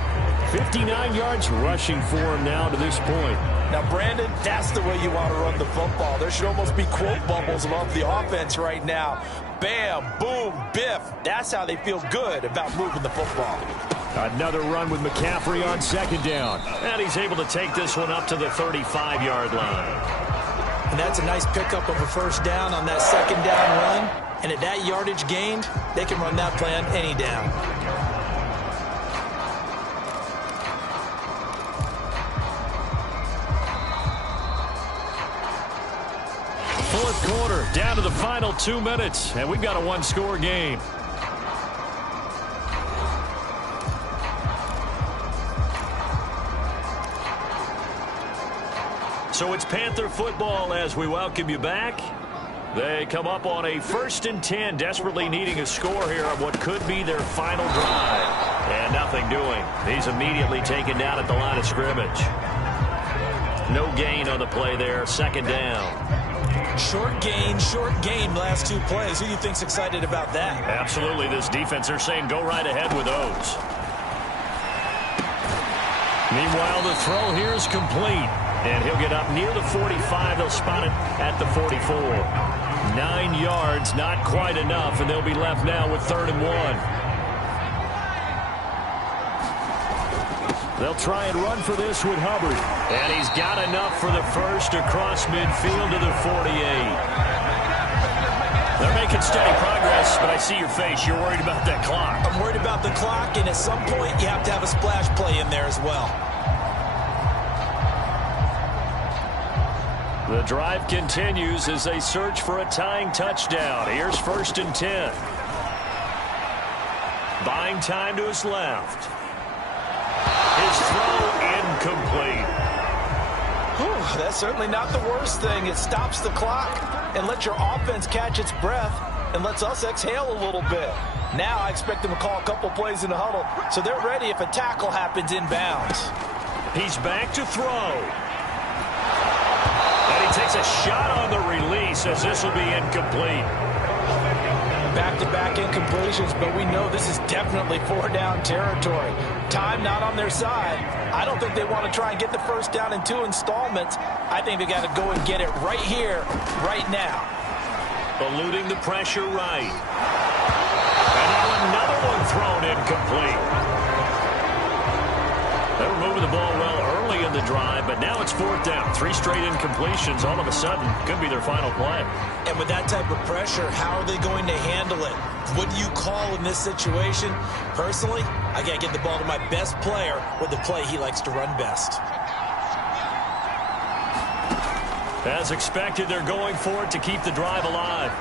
59 yards rushing for him now to this point. Now, Brandon, that's the way you want to run the football. There should almost be quote bubbles above the offense right now. Bam, boom, biff. That's how they feel good about moving the football. Another run with McCaffrey on 2nd down. And he's able to take this one up to the 35-yard line. And that's a nice pickup of a 1st down on that 2nd down run. And at that yardage gained, they can run that play on any down. 4th quarter, down to the final 2 minutes, and we've got a 1-score game. So it's Panther football as we welcome you back. They come up on a 1st and 10, desperately needing a score here on what could be their final drive. And nothing doing. He's immediately taken down at the line of scrimmage. No gain on the play there, 2nd down. Short gain last 2 plays. Who do you think's excited about that? Absolutely. This defense, they're saying go right ahead with those. Meanwhile, the throw here is complete. And he'll get up near the 45. They'll spot it at the 44. 9 yards, not quite enough, and they'll be left now with 3rd and 1. They'll try and run for this with Hubbard. And he's got enough for the 1st across midfield to the 48. They're making steady progress, but I see your face. You're worried about that clock. I'm worried about the clock, and at some point you have to have a splash play in there as well. The drive continues as they search for a tying touchdown. Here's 1st and 10. Buying time to his left. His throw incomplete. Whew, that's certainly not the worst thing. It stops the clock and lets your offense catch its breath and lets us exhale a little bit. Now I expect them to call a couple plays in the huddle so they're ready if a tackle happens inbounds. He's back to throw. And he takes Gets a shot on the release as this will be incomplete. Back-to-back incompletions, but we know this is definitely 4-down territory. Time not on their side. I don't think they want to try and get the first down in 2 installments. I think they got to go and get it right here, right now. Eluding the pressure right. And now another one thrown incomplete. They were moving the ball well early in the drive, but now it's 4th down. 3 straight incompletions all of a sudden could be their final play. And with that type of pressure, how are they going to handle it? What do you call in this situation? Personally, I got to get the ball to my best player with the play he likes to run best. As expected, they're going for it to keep the drive alive.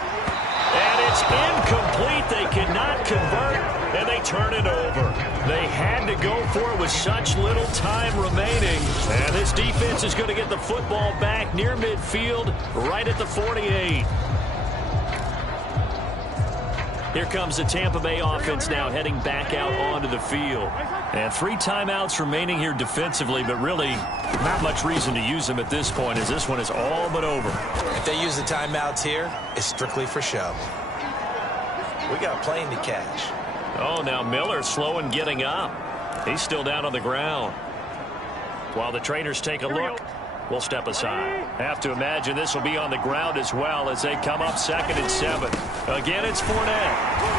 And it's incomplete. They cannot convert, and they turn it over. They had to go for it with such little time remaining. And this defense is going to get the football back near midfield, right at the 48. Here comes the Tampa Bay offense now heading back out onto the field. And 3 timeouts remaining here defensively, but really not much reason to use them at this point as this one is all but over. If they use the timeouts here, it's strictly for show. We got a plane to catch. Oh, now Miller slow in getting up. He's still down on the ground. While the trainers take a look, we'll step aside. Have to imagine this will be on the ground as well as they come up 2nd and 7. Again, it's Fournette.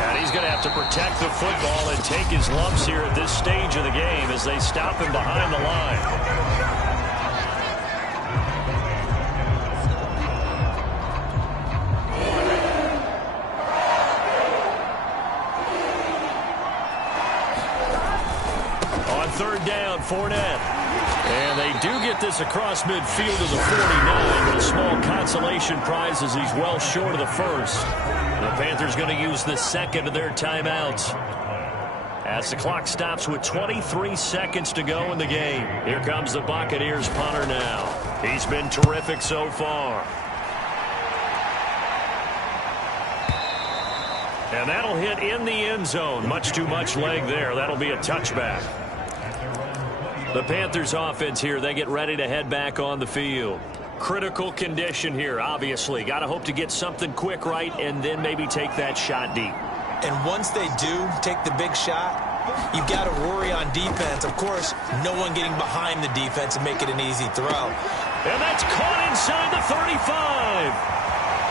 And he's going to have to protect the football and take his lumps here at this stage of the game as they stop him behind the line. On 3rd down, Fournette. And they do get this across midfield to the 49, but a small consolation prize as he's well short of the first. The Panthers going to use the 2nd of their timeouts. As the clock stops with 23 seconds to go in the game. Here comes the Buccaneers punter now. He's been terrific so far. And that'll hit in the end zone. Much too much leg there. That'll be a touchback. The Panthers offense here, they get ready to head back on the field. Critical condition here, obviously. Got to hope to get something quick right and then maybe take that shot deep. And once they do take the big shot, you've got to worry on defense. Of course, no one getting behind the defense and make it an easy throw. And that's caught inside the 35.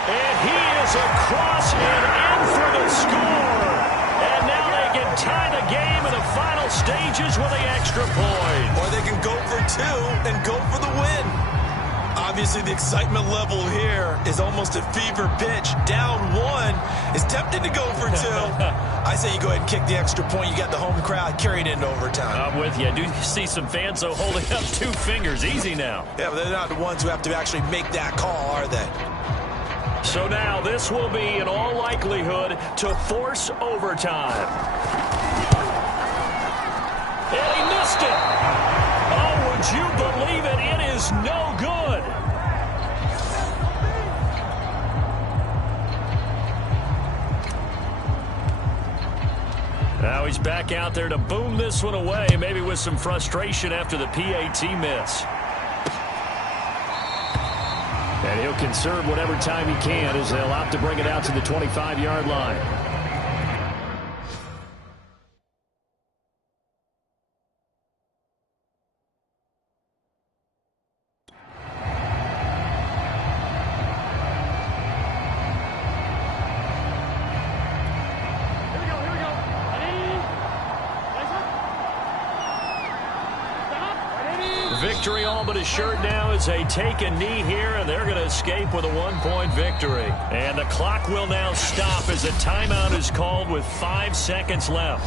And he is across and in for the score. And now they can tie the game in the final stages with the extra point. Or they can go for 2 and go for the win. Obviously, the excitement level here is almost a fever pitch. Down 1 is tempted to go for 2. I say you go ahead and kick the extra point. You got the home crowd carried into overtime. I'm with you. I do see some fans, though, holding up 2 fingers. Easy now. Yeah, but they're not the ones who have to actually make that call, are they? So now this will be, in all likelihood, to force overtime. And he missed it. Oh, would you believe it? It is no good. Now he's back out there to boom this one away, maybe with some frustration after the PAT miss. And he'll conserve whatever time he can as they'll opt to bring it out to the 25-yard line. Victory all but assured now as they take a knee here, and they're going to escape with a 1-point victory. And the clock will now stop as a timeout is called with 5 seconds left.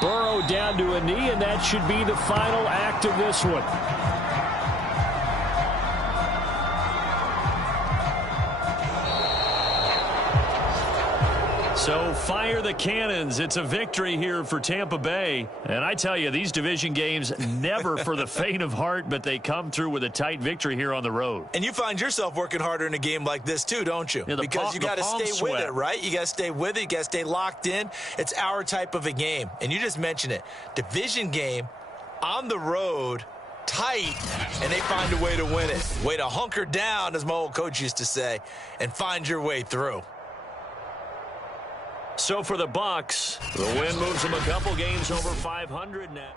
Burrow down to a knee, and that should be the final act of this one. So fire the cannons. It's a victory here for Tampa Bay. And I tell you, these division games never for the faint of heart, but they come through with a tight victory here on the road. And you find yourself working harder in a game like this too, don't you? Yeah, because you got to stay with it, right? You got to stay with it. You got to stay locked in. It's our type of a game. And you just mentioned it. Division game on the road, tight, and they find a way to win it. Way to hunker down, as my old coach used to say, and find your way through. So for the Bucs, the win moves them a couple games over 500 now.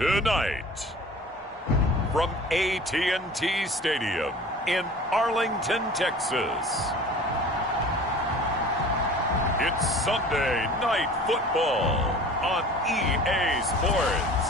Tonight, from AT&T Stadium in Arlington, Texas, it's Sunday Night Football on EA Sports.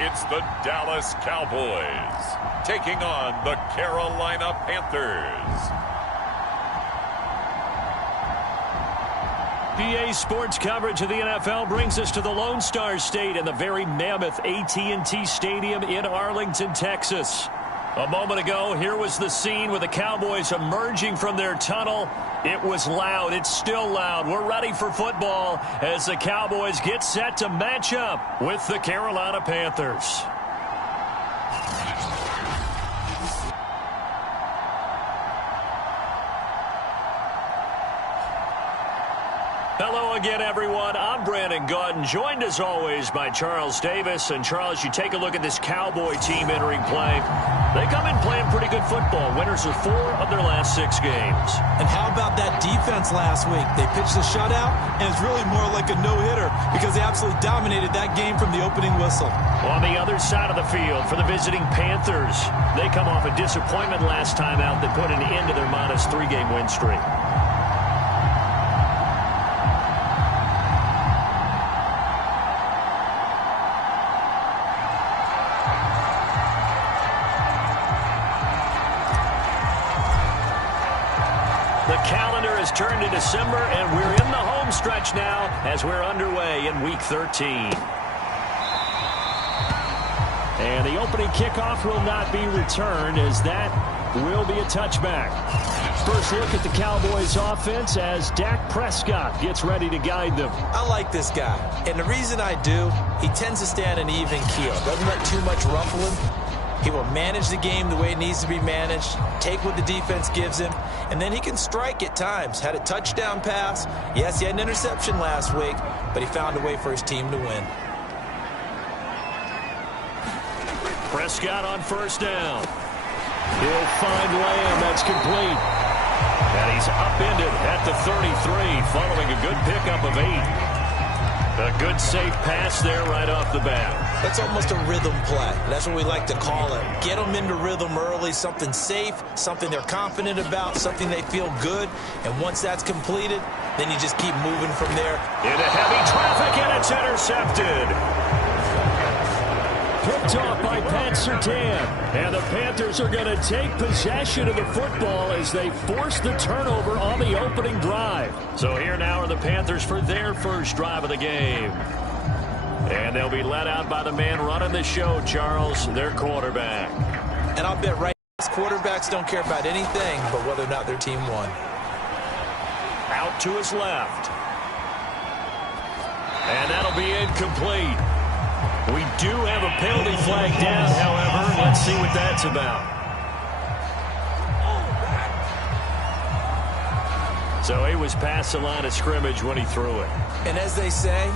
It's the Dallas Cowboys taking on the Carolina Panthers. EA Sports coverage of the NFL brings us to the Lone Star State and the very mammoth AT&T Stadium in Arlington, Texas. A moment ago, here was the scene with the Cowboys emerging from their tunnel. It was loud. It's still loud. We're ready for football as the Cowboys get set to match up with the Carolina Panthers. Hello again, everyone. I'm Brandon Gaudin, joined as always by Charles Davis. And Charles, you take a look at this Cowboy team entering play. They come in playing pretty good football. Winners of 4 of their last 6 games. And how about that defense last week? They pitched a shutout, and it's really more like a no-hitter because they absolutely dominated that game from the opening whistle. On the other side of the field for the visiting Panthers, they come off a disappointment last time out that put an end to their -3 game win streak. Turned to December, and we're in the home stretch now as we're underway in Week 13. And the opening kickoff will not be returned, as that will be a touchback. First look at the Cowboys offense as Dak Prescott gets ready to guide them. I like this guy, and the reason I do, he tends to stay on an even keel. Doesn't let too much ruffle him. He will manage the game the way it needs to be managed, take what the defense gives him, and then he can strike at times. Had a touchdown pass. Yes, he had an interception last week, but he found a way for his team to win. Prescott on first down. He'll find Lamb. That's complete. And he's upended at the 33 following a good pickup of 8. A good safe pass there right off the bat. That's almost a rhythm play. That's what we like to call it. Get them into rhythm early, something safe, something they're confident about, something they feel good. And once that's completed, then you just keep moving from there. Into heavy traffic, and it's intercepted. Picked off by Pat Surtain. And the Panthers are going to take possession of the football as they force the turnover on the opening drive. So here now are the Panthers for their first drive of the game. And they'll be led out by the man running the show, Charles, their quarterback. And I'll bet right now, quarterbacks don't care about anything but whether or not their team won. Out to his left. And that'll be incomplete. We do have a penalty flag down, however. Let's see what that's about. So he was past the line of scrimmage when he threw it. And as they say,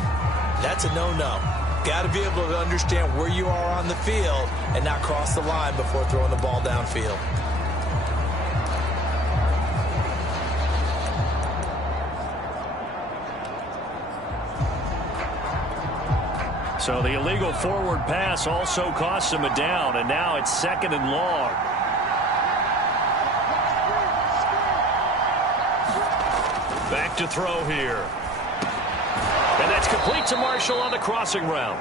that's a no-no. Got to be able to understand where you are on the field and not cross the line before throwing the ball downfield. So the illegal forward pass also cost him a down, and now it's 2nd and long. Back to throw here. And that's complete to Marshall on the crossing route.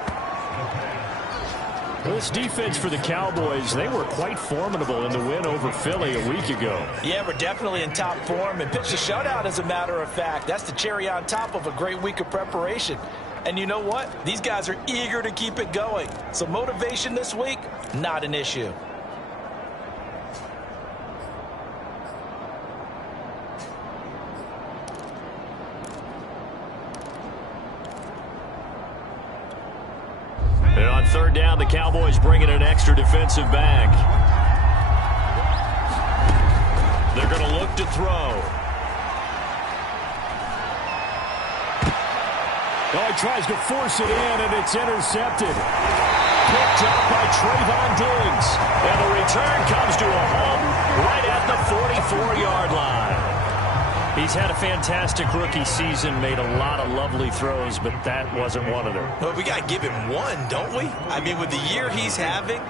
Well, this defense for the Cowboys, they were quite formidable in the win over Philly a week ago. Yeah, we're definitely in top form and pitched a shutout, as a matter of fact. That's the cherry on top of a great week of preparation. And you know what? These guys are eager to keep it going. So motivation this week, not an issue. And on 3rd down, the Cowboys bring in an extra defensive back. They're going to look to throw. Oh, he tries to force it in, and it's intercepted. Picked up by Trayvon Diggs. And the return comes to a halt right at the 44-yard line. He's had a fantastic rookie season, made a lot of lovely throws, but that wasn't one of them. Well, we got to give him one, don't we? I mean, with the year he's having,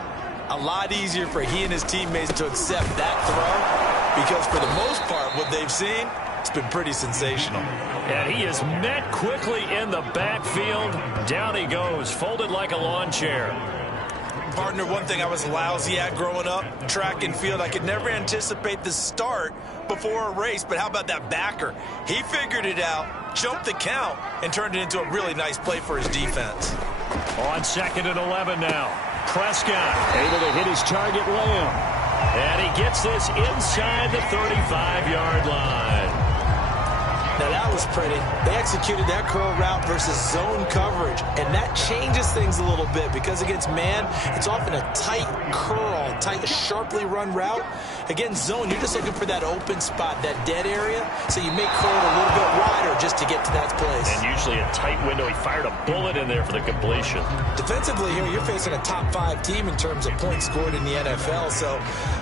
a lot easier for he and his teammates to accept that throw because for the most part, what they've seen, it's been pretty sensational. And he is met quickly in the backfield. Down he goes, folded like a lawn chair. Partner, one thing I was lousy at growing up, track and field, I could never anticipate the start before a race, but how about that backer? He figured it out, jumped the count, and turned it into a really nice play for his defense. On 2nd and 11 now. Prescott able to hit his target, Lamb. And he gets this inside the 35-yard line. Now that was pretty. They executed that curl route versus zone coverage, and that changes things a little bit because against man, it's often a tight curl, tight, sharply run route. Against zone, you're just looking for that open spot, that dead area, so you may curl it a little bit wider just to get to that place. And usually a tight window. He fired a bullet in there for the completion. Defensively here, you're facing a top-5 team in terms of points scored in the NFL, so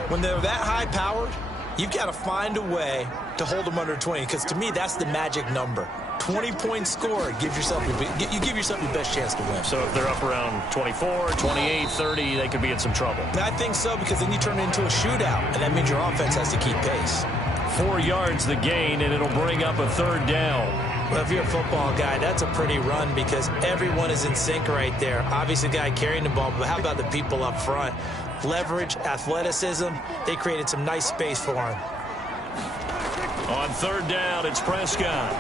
when they're that high-powered, you've got to find a way to hold them under 20, because to me, that's the magic number. 20 points scored, you give yourself your best chance to win. So if they're up around 24, 28, 30, they could be in some trouble. I think so, because then you turn it into a shootout, and that means your offense has to keep pace. 4 yards the gain, and it'll bring up a 3rd down. Well, if you're a football guy, that's a pretty run because everyone is in sync right there. Obviously, the guy carrying the ball, but how about the people up front? Leverage, athleticism, they created some nice space for him. On 3rd down, it's Prescott.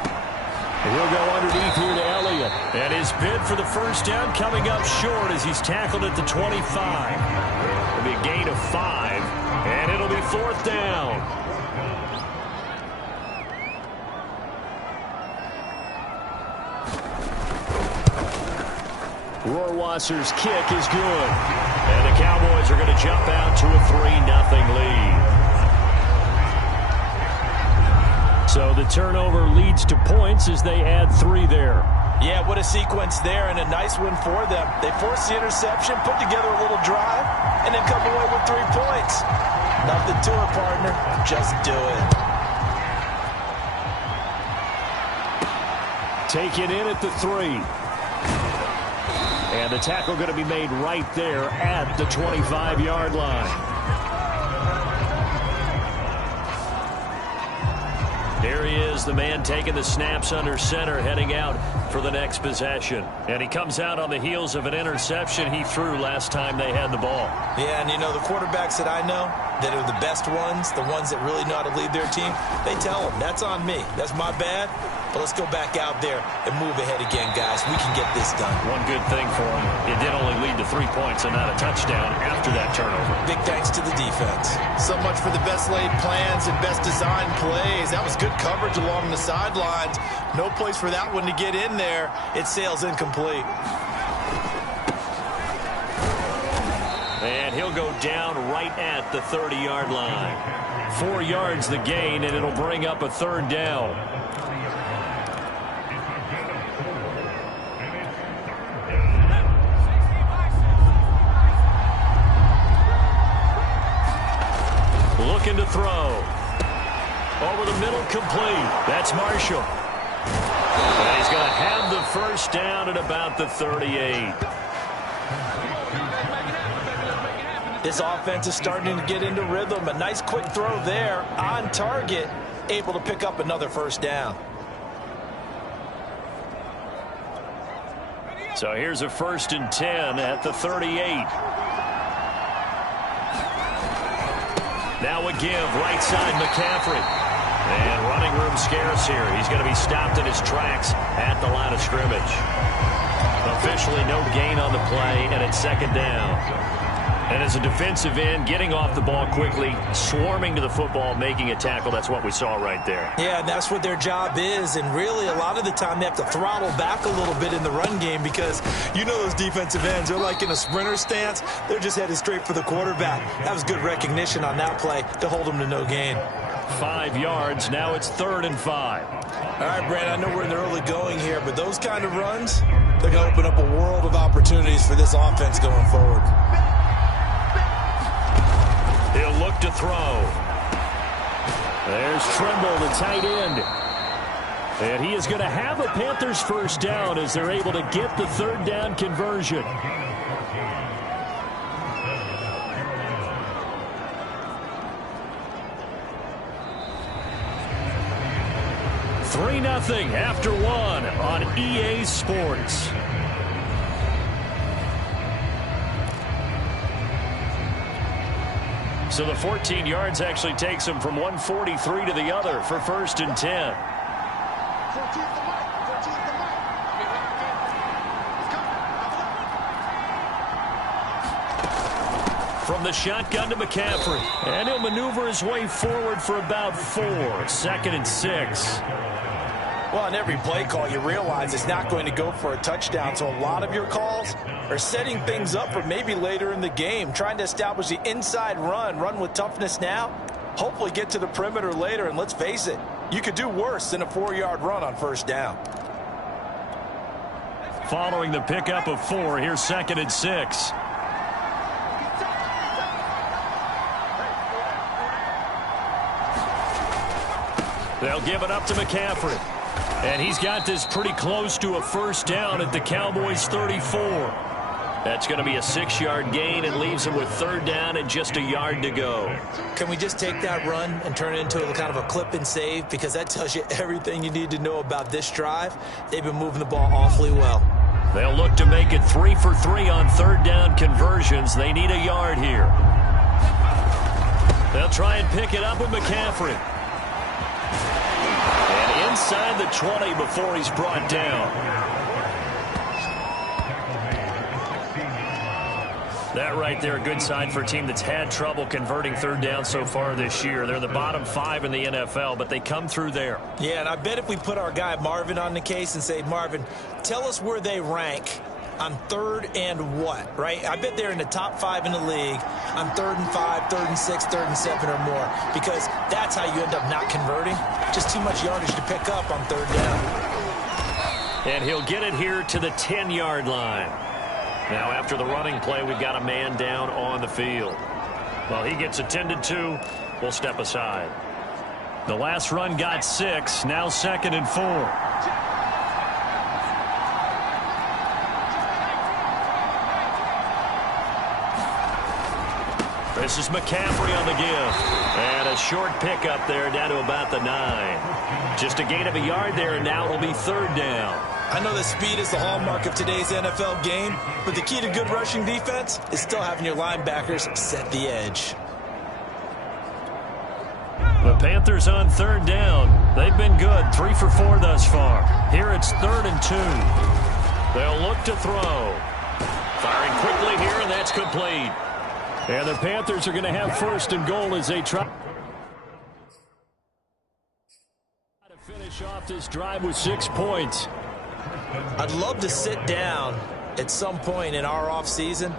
He'll go underneath here to Elliott. And his bid for the 1st down coming up short as he's tackled at the 25. It'll be a gain of 5, and it'll be 4th down. Rohrwasser's kick is good. And the Cowboys are going to jump out to a 3-0 lead. So the turnover leads to points as they add 3 there. Yeah, what a sequence there, and a nice win for them. They forced the interception, put together a little drive, and then come away with 3 points. Nothing to it, partner. Just do it. Taken in at the 3. And the tackle going to be made right there at the 25-yard line. There he is, the man taking the snaps under center, heading out for the next possession. And he comes out on the heels of an interception he threw last time they had the ball. Yeah, and you know, the quarterbacks that I know that are the best ones, the ones that really know how to lead their team, they tell them, that's on me. That's my bad. But let's go back out there and move ahead again, guys. We can get this done. One good thing for him, it did only lead to 3 points and not a touchdown after that turnover. Big thanks to the defense. So much for the best laid plans and best designed plays. That was good coverage along the sidelines. No place for that one to get in there. It sails incomplete. And he'll go down right at the 30-yard line. 4 yards the gain, and it'll bring up a 3rd down. Looking to throw. Over the middle, complete. That's Marshall. And he's going to have the 1st down at about the 38. This offense is starting to get into rhythm. A nice quick throw there on target, able to pick up another 1st down. So here's a 1st and 10 at the 38. Now a give, right side McCaffrey. And running room scarce here. He's going to be stopped in his tracks at the line of scrimmage. Officially no gain on the play, and it's 2nd down. And as a defensive end, getting off the ball quickly, swarming to the football, making a tackle, that's what we saw right there. Yeah, and that's what their job is. And really, a lot of the time, they have to throttle back a little bit in the run game because you know those defensive ends, they're like in a sprinter stance. They're just headed straight for the quarterback. That was good recognition on that play to hold them to no gain. 5 yards. Now it's 3rd and 5. All right, Brandon, I know we're in the early going here, but those kind of runs, they're going to open up a world of opportunities for this offense going forward. He'll look to throw. There's Trimble, the tight end. And he is going to have a Panthers first down as they're able to get the third down conversion. 3-0 after one on EA Sports. So the 14 yards actually takes him from 143 to the other for 1st and 10. From the shotgun to McCaffrey. And he'll maneuver his way forward for about 4. 2nd and 6. Well, on every play call, you realize it's not going to go for a touchdown. So a lot of your calls are setting things up for maybe later in the game, trying to establish the inside run with toughness now, hopefully get to the perimeter later. And let's face it, you could do worse than a 4-yard run on 1st down. Following the pickup of 4, here's 2nd and 6. They'll give it up to McCaffrey. And he's got this pretty close to a 1st down at the Cowboys' 34. That's going to be a 6-yard gain and leaves them with 3rd down and just a yard to go. Can we just take that run and turn it into a kind of a clip and save? Because that tells you everything you need to know about this drive. They've been moving the ball awfully well. They'll look to make it 3 for 3 on 3rd down conversions. They need a yard here. They'll try and pick it up with McCaffrey. And inside the 20 before he's brought down. That right there, a good sign for a team that's had trouble converting 3rd down so far this year. They're the bottom 5 in the NFL, but they come through there. Yeah, and I bet if we put our guy Marvin on the case and say, Marvin, tell us where they rank on 3rd and what, right? I bet they're in the top 5 in the league on 3rd and 5, 3rd and 6, 3rd and 7 or more, because that's how you end up not converting. Just too much yardage to pick up on 3rd down. And he'll get it here to the 10-yard line. Now, after the running play, we've got a man down on the field. Well, he gets attended to. We'll step aside. The last run got 6. Now 2nd and 4. This is McCaffrey on the give. And a short pickup there down to about the 9. Just a gain of a yard there, and now it'll be 3rd down. I know that speed is the hallmark of today's NFL game, but the key to good rushing defense is still having your linebackers set the edge. The Panthers on 3rd down. They've been good, 3 for 4 thus far. Here it's 3rd and 2. They'll look to throw. Firing quickly here, and that's complete. And the Panthers are going to have 1st and goal as they try to finish off this drive with 6 points. I'd love to sit down at some point in our offseason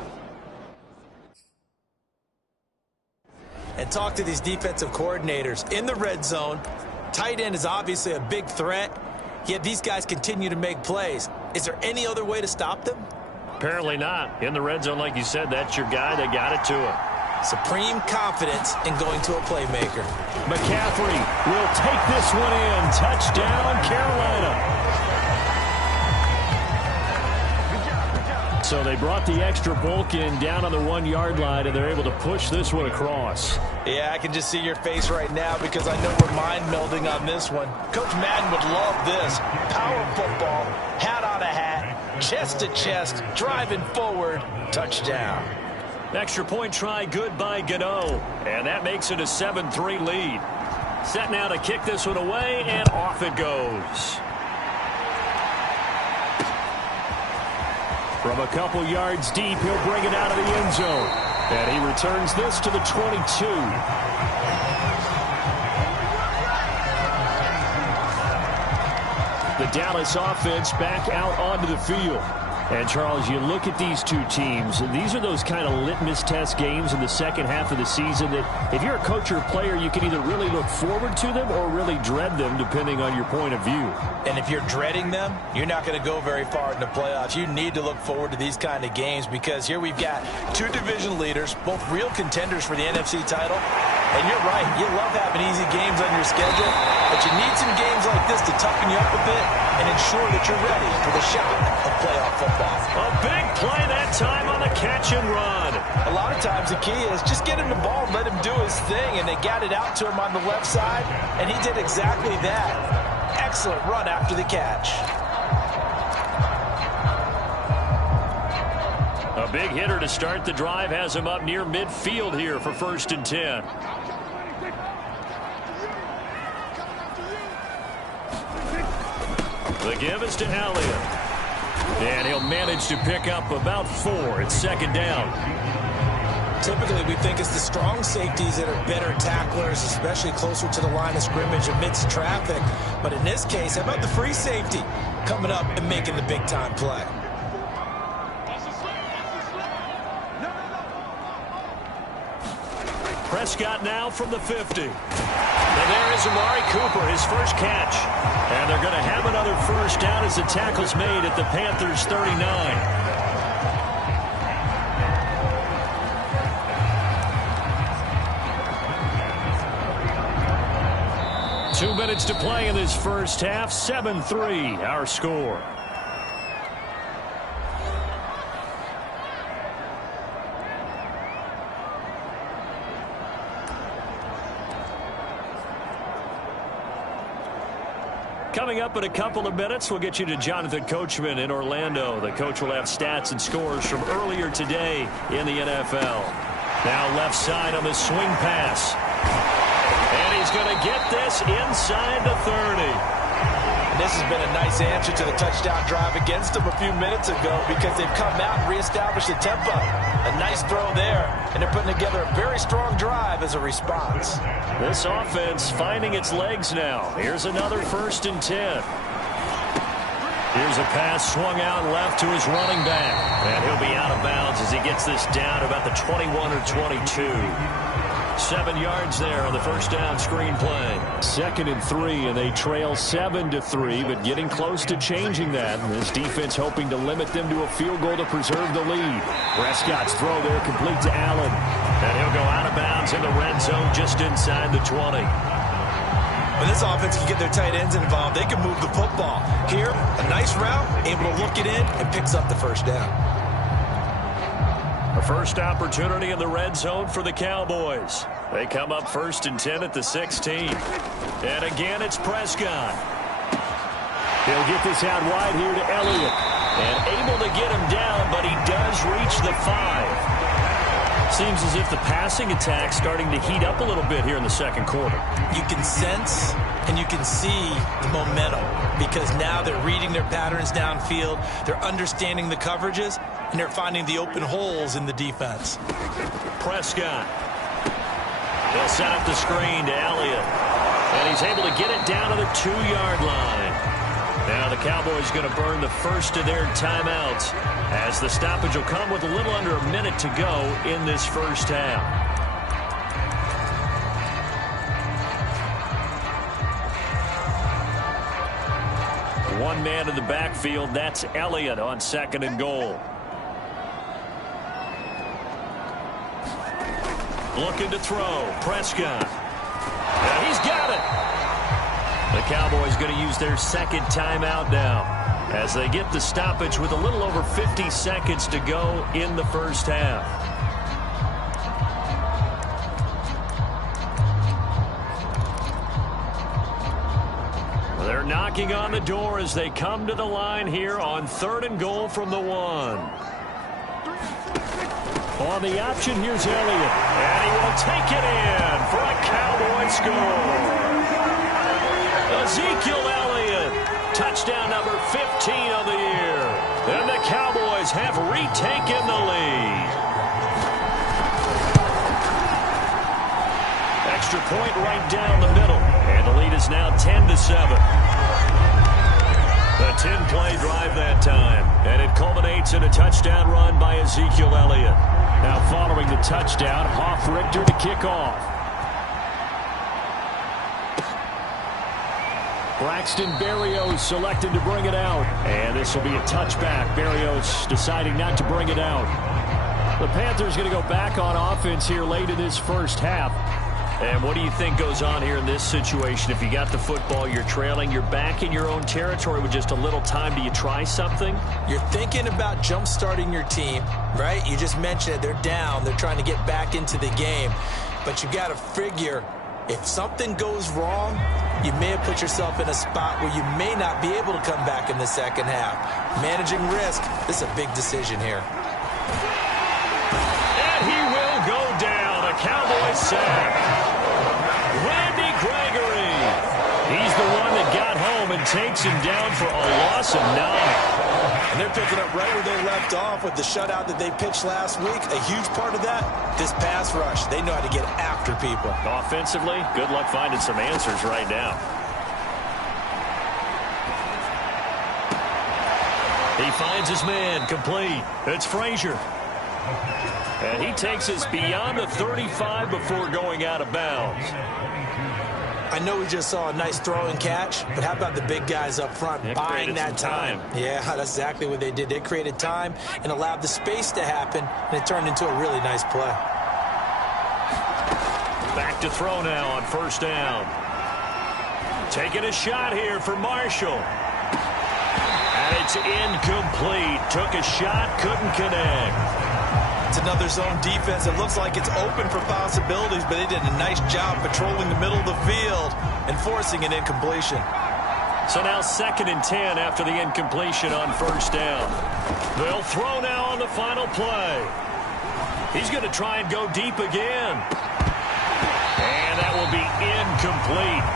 and talk to these defensive coordinators in the red zone. Tight end is obviously a big threat, yet these guys continue to make plays. Is there any other way to stop them? Apparently not. In the red zone, like you said, that's your guy. They got it to him. Supreme confidence in going to a playmaker. McCaffrey will take this one in. Touchdown, Carolina. So they brought the extra bulk in down on the 1-yard line, and they're able to push this one across. Yeah, I can just see your face right now because I know we're mind melding on this one. Coach Madden would love this. Power football, hat on a hat, chest to chest, driving forward, touchdown. Extra point try good by Gano, and that makes it a 7-3 lead. Set now to kick this one away, and off it goes. From a couple yards deep, he'll bring it out of the end zone. And he returns this to the 22. The Dallas offense back out onto the field. And, Charles, you look at these two teams, and these are those kind of litmus test games in the second half of the season that if you're a coach or a player, you can either really look forward to them or really dread them, depending on your point of view. And if you're dreading them, you're not going to go very far in the playoffs. You need to look forward to these kind of games because here we've got two division leaders, both real contenders for the NFC title. And you're right, you love having easy games on your schedule, but you need some games like this to toughen you up a bit and ensure that you're ready for the shot of playoff football. A big play that time on the catch and run. A lot of times the key is just get him the ball and let him do his thing, and they got it out to him on the left side, and he did exactly that. Excellent run after the catch. A big hitter to start the drive has him up near midfield here for 1st and 10. The give is to Elliott. And he'll manage to pick up about 4. It's 2nd down. Typically, we think it's the strong safeties that are better tacklers, especially closer to the line of scrimmage amidst traffic. But in this case, how about the free safety coming up and making the big-time play? Prescott now from the 50. And there is Amari Cooper, his first catch. And they're going to have another first down as the tackle's made at the Panthers' 39. 2 minutes to play in this first half. 7-3, our score. Coming up in a couple of minutes, we'll get you to Jonathan Coachman in Orlando. The coach will have stats and scores from earlier today in the NFL. Now left side on the swing pass. And he's going to get this inside the 30. And this has been a nice answer to the touchdown drive against them a few minutes ago because they've come out and reestablished the tempo. A nice throw there, and they're putting together a very strong drive as a response. This offense finding its legs now. Here's another 1st and 10. Here's a pass swung out left to his running back. And he'll be out of bounds as he gets this down about the 21 or 22. 7 yards there on the first down screen play. 2nd and 3, and they trail 7-3, but getting close to changing that. And this defense hoping to limit them to a field goal to preserve the lead. Prescott's throw there complete to Allen. And he'll go out of bounds in the red zone just inside the 20. When this offense can get their tight ends involved, they can move the football. Here, a nice route, able to look it in, and picks up the first down. A first opportunity in the red zone for the Cowboys. They come up 1st and 10 at the 16. And again, it's Prescott. He'll get this out wide here to Elliott. And able to get him down, but he does reach the 5. Seems as if the passing attack's starting to heat up a little bit here in the second quarter. You can sense and you can see the momentum because now they're reading their patterns downfield, they're understanding the coverages, and they're finding the open holes in the defense. Prescott. They'll set up the screen to Elliott. And he's able to get it down to the 2-yard line. Now the Cowboys going to burn the first of their timeouts as the stoppage will come with a little under a minute to go in this first half. One man in the backfield, that's Elliott on 2nd and goal. Looking to throw, Prescott. And he's got it. The Cowboys going to use their 2nd timeout now as they get the stoppage with a little over 50 seconds to go in the first half. They're knocking on the door as they come to the line here on 3rd and goal from the 1. On the option, here's Elliott. And he will take it in for a Cowboy score. Ezekiel Elliott, touchdown number 15 of the year. And the Cowboys have retaken the lead. Extra point right down the middle. And the lead is now 10-7. The 10-play drive that time, and it culminates in a touchdown run by Ezekiel Elliott. Now following the touchdown, Richter to kick off. Braxton Berrios selected to bring it out. And this will be a touchback. Berrios deciding not to bring it out. The Panthers going to go back on offense here late in this first half. And what do you think goes on here in this situation? If you got the football, you're trailing, you're back in your own territory with just a little time. Do you try something? You're thinking about jump-starting your team, right? You just mentioned it. They're down. They're trying to get back into the game. But you got to figure, if something goes wrong, you may have put yourself in a spot where you may not be able to come back in the second half. Managing risk, this is a big decision here. And he will go down. A Cowboy sack. Randy Gregory. He's the one that got home and takes him down for a loss of 9. And they're picking up right where they left off with the shutout that they pitched last week. A huge part of that, this pass rush. They know how to get after people. Offensively, good luck finding some answers right now. He finds his man, complete. It's Frazier. And he takes us beyond the 35 before going out of bounds. I know we just saw a nice throw and catch, but how about the big guys up front buying that time? Yeah, that's exactly what they did. They created time and allowed the space to happen, and it turned into a really nice play. Back to throw now on first down. Taking a shot here for Marshall. And it's incomplete. Took a shot, couldn't connect. It's another zone defense. It looks like it's open for possibilities, but they did a nice job patrolling the middle of the field and forcing an incompletion. So now 2nd and 10 after the incompletion on first down. They'll throw now on the final play. He's going to try and go deep again. And that will be incomplete.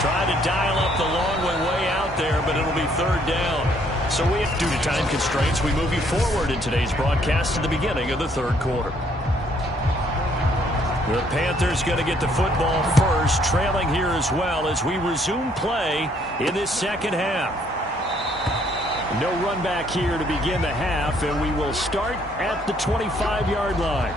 Trying to dial up the long way out there, but it'll be 3rd down. So due to time constraints, we move you forward in today's broadcast to the beginning of the 3rd quarter. The Panthers going to get the football first, trailing here as well as we resume play in this second half. No run back here to begin the half, and we will start at the 25-yard line.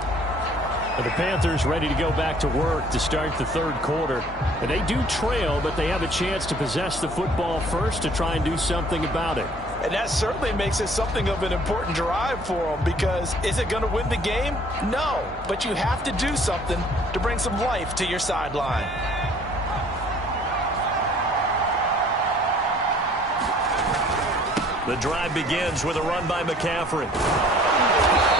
The Panthers ready to go back to work to start the 3rd quarter. And they do trail, but they have a chance to possess the football first to try and do something about it. And that certainly makes it something of an important drive for them, because is it going to win the game? No, but you have to do something to bring some life to your sideline. The drive begins with a run by McCaffrey.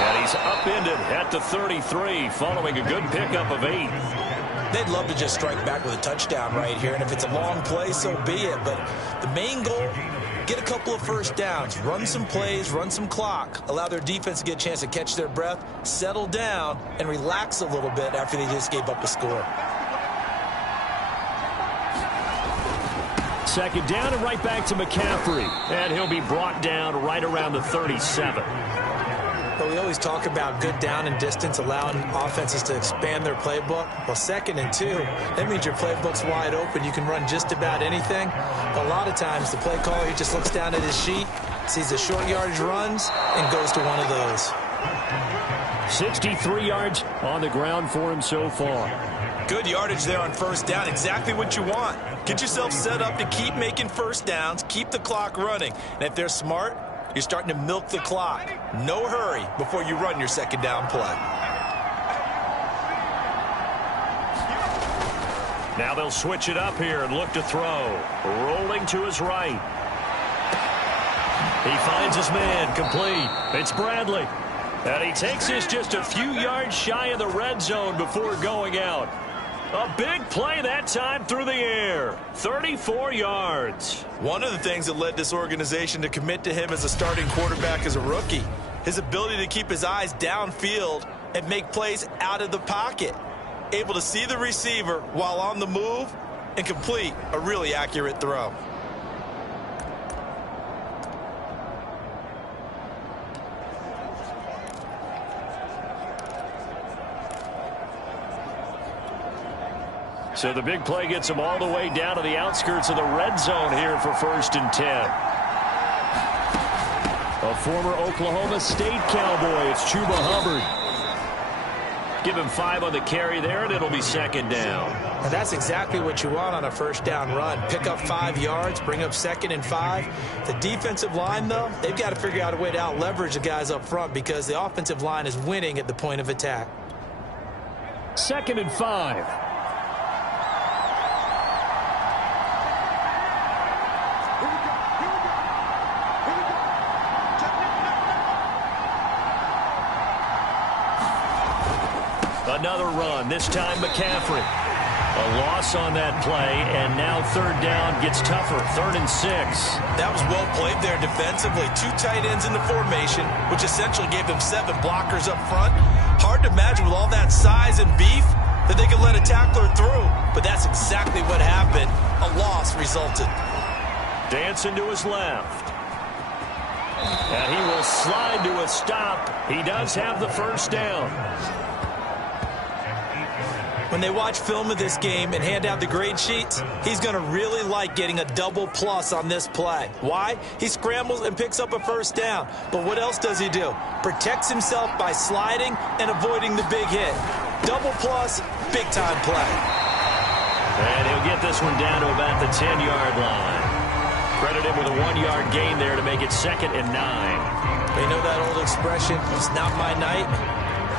And he's upended at the 33 following a good pickup of 8. They'd love to just strike back with a touchdown right here, and if it's a long play, so be it. But the main goal, get a couple of first downs, run some plays, run some clock, allow their defense to get a chance to catch their breath, settle down, and relax a little bit after they just gave up a score. 2nd down and right back to McCaffrey. And he'll be brought down right around the 37. But we always talk about good down and distance, allowing offenses to expand their playbook. Well, 2nd and 2, that means your playbook's wide open. You can run just about anything. But a lot of times, the play caller, he just looks down at his sheet, sees the short yardage runs, and goes to one of those. 63 yards on the ground for him so far. Good yardage there on first down. Exactly what you want. Get yourself set up to keep making first downs, keep the clock running. And if they're smart, you're starting to milk the clock. No hurry before you run your 2nd down play. Now they'll switch it up here and look to throw. Rolling to his right. He finds his man, complete. It's Bradley. And he takes this just a few yards shy of the red zone before going out. A big play that time through the air. 34 yards. One of the things that led this organization to commit to him as a starting quarterback as a rookie, his ability to keep his eyes downfield and make plays out of the pocket. Able to see the receiver while on the move and complete a really accurate throw. So the big play gets them all the way down to the outskirts of the red zone here for 1st and 10. A former Oklahoma State Cowboy. It's Chuba Hubbard. Give him 5 on the carry there, and it'll be second down. And that's exactly what you want on a first down run. Pick up 5 yards, bring up 2nd and 5. The defensive line, though, they've got to figure out a way to out-leverage the guys up front because the offensive line is winning at the point of attack. 2nd and 5. Another run, this time McCaffrey. A loss on that play, and now 3rd down gets tougher, 3rd and 6. That was well played there defensively. 2 tight ends in the formation, which essentially gave them 7 blockers up front. Hard to imagine with all that size and beef that they could let a tackler through, but that's exactly what happened. A loss resulted. Dancing to his left. And he will slide to a stop. He does have the first down. When they watch film of this game and hand out the grade sheets, he's going to really like getting a double plus on this play. Why? He scrambles and picks up a first down. But what else does he do? Protects himself by sliding and avoiding the big hit. Double plus, big-time play. And he'll get this one down to about the 10-yard line. Credit him with a 1-yard gain there to make it 2nd and 9. You know that old expression, it's not my night?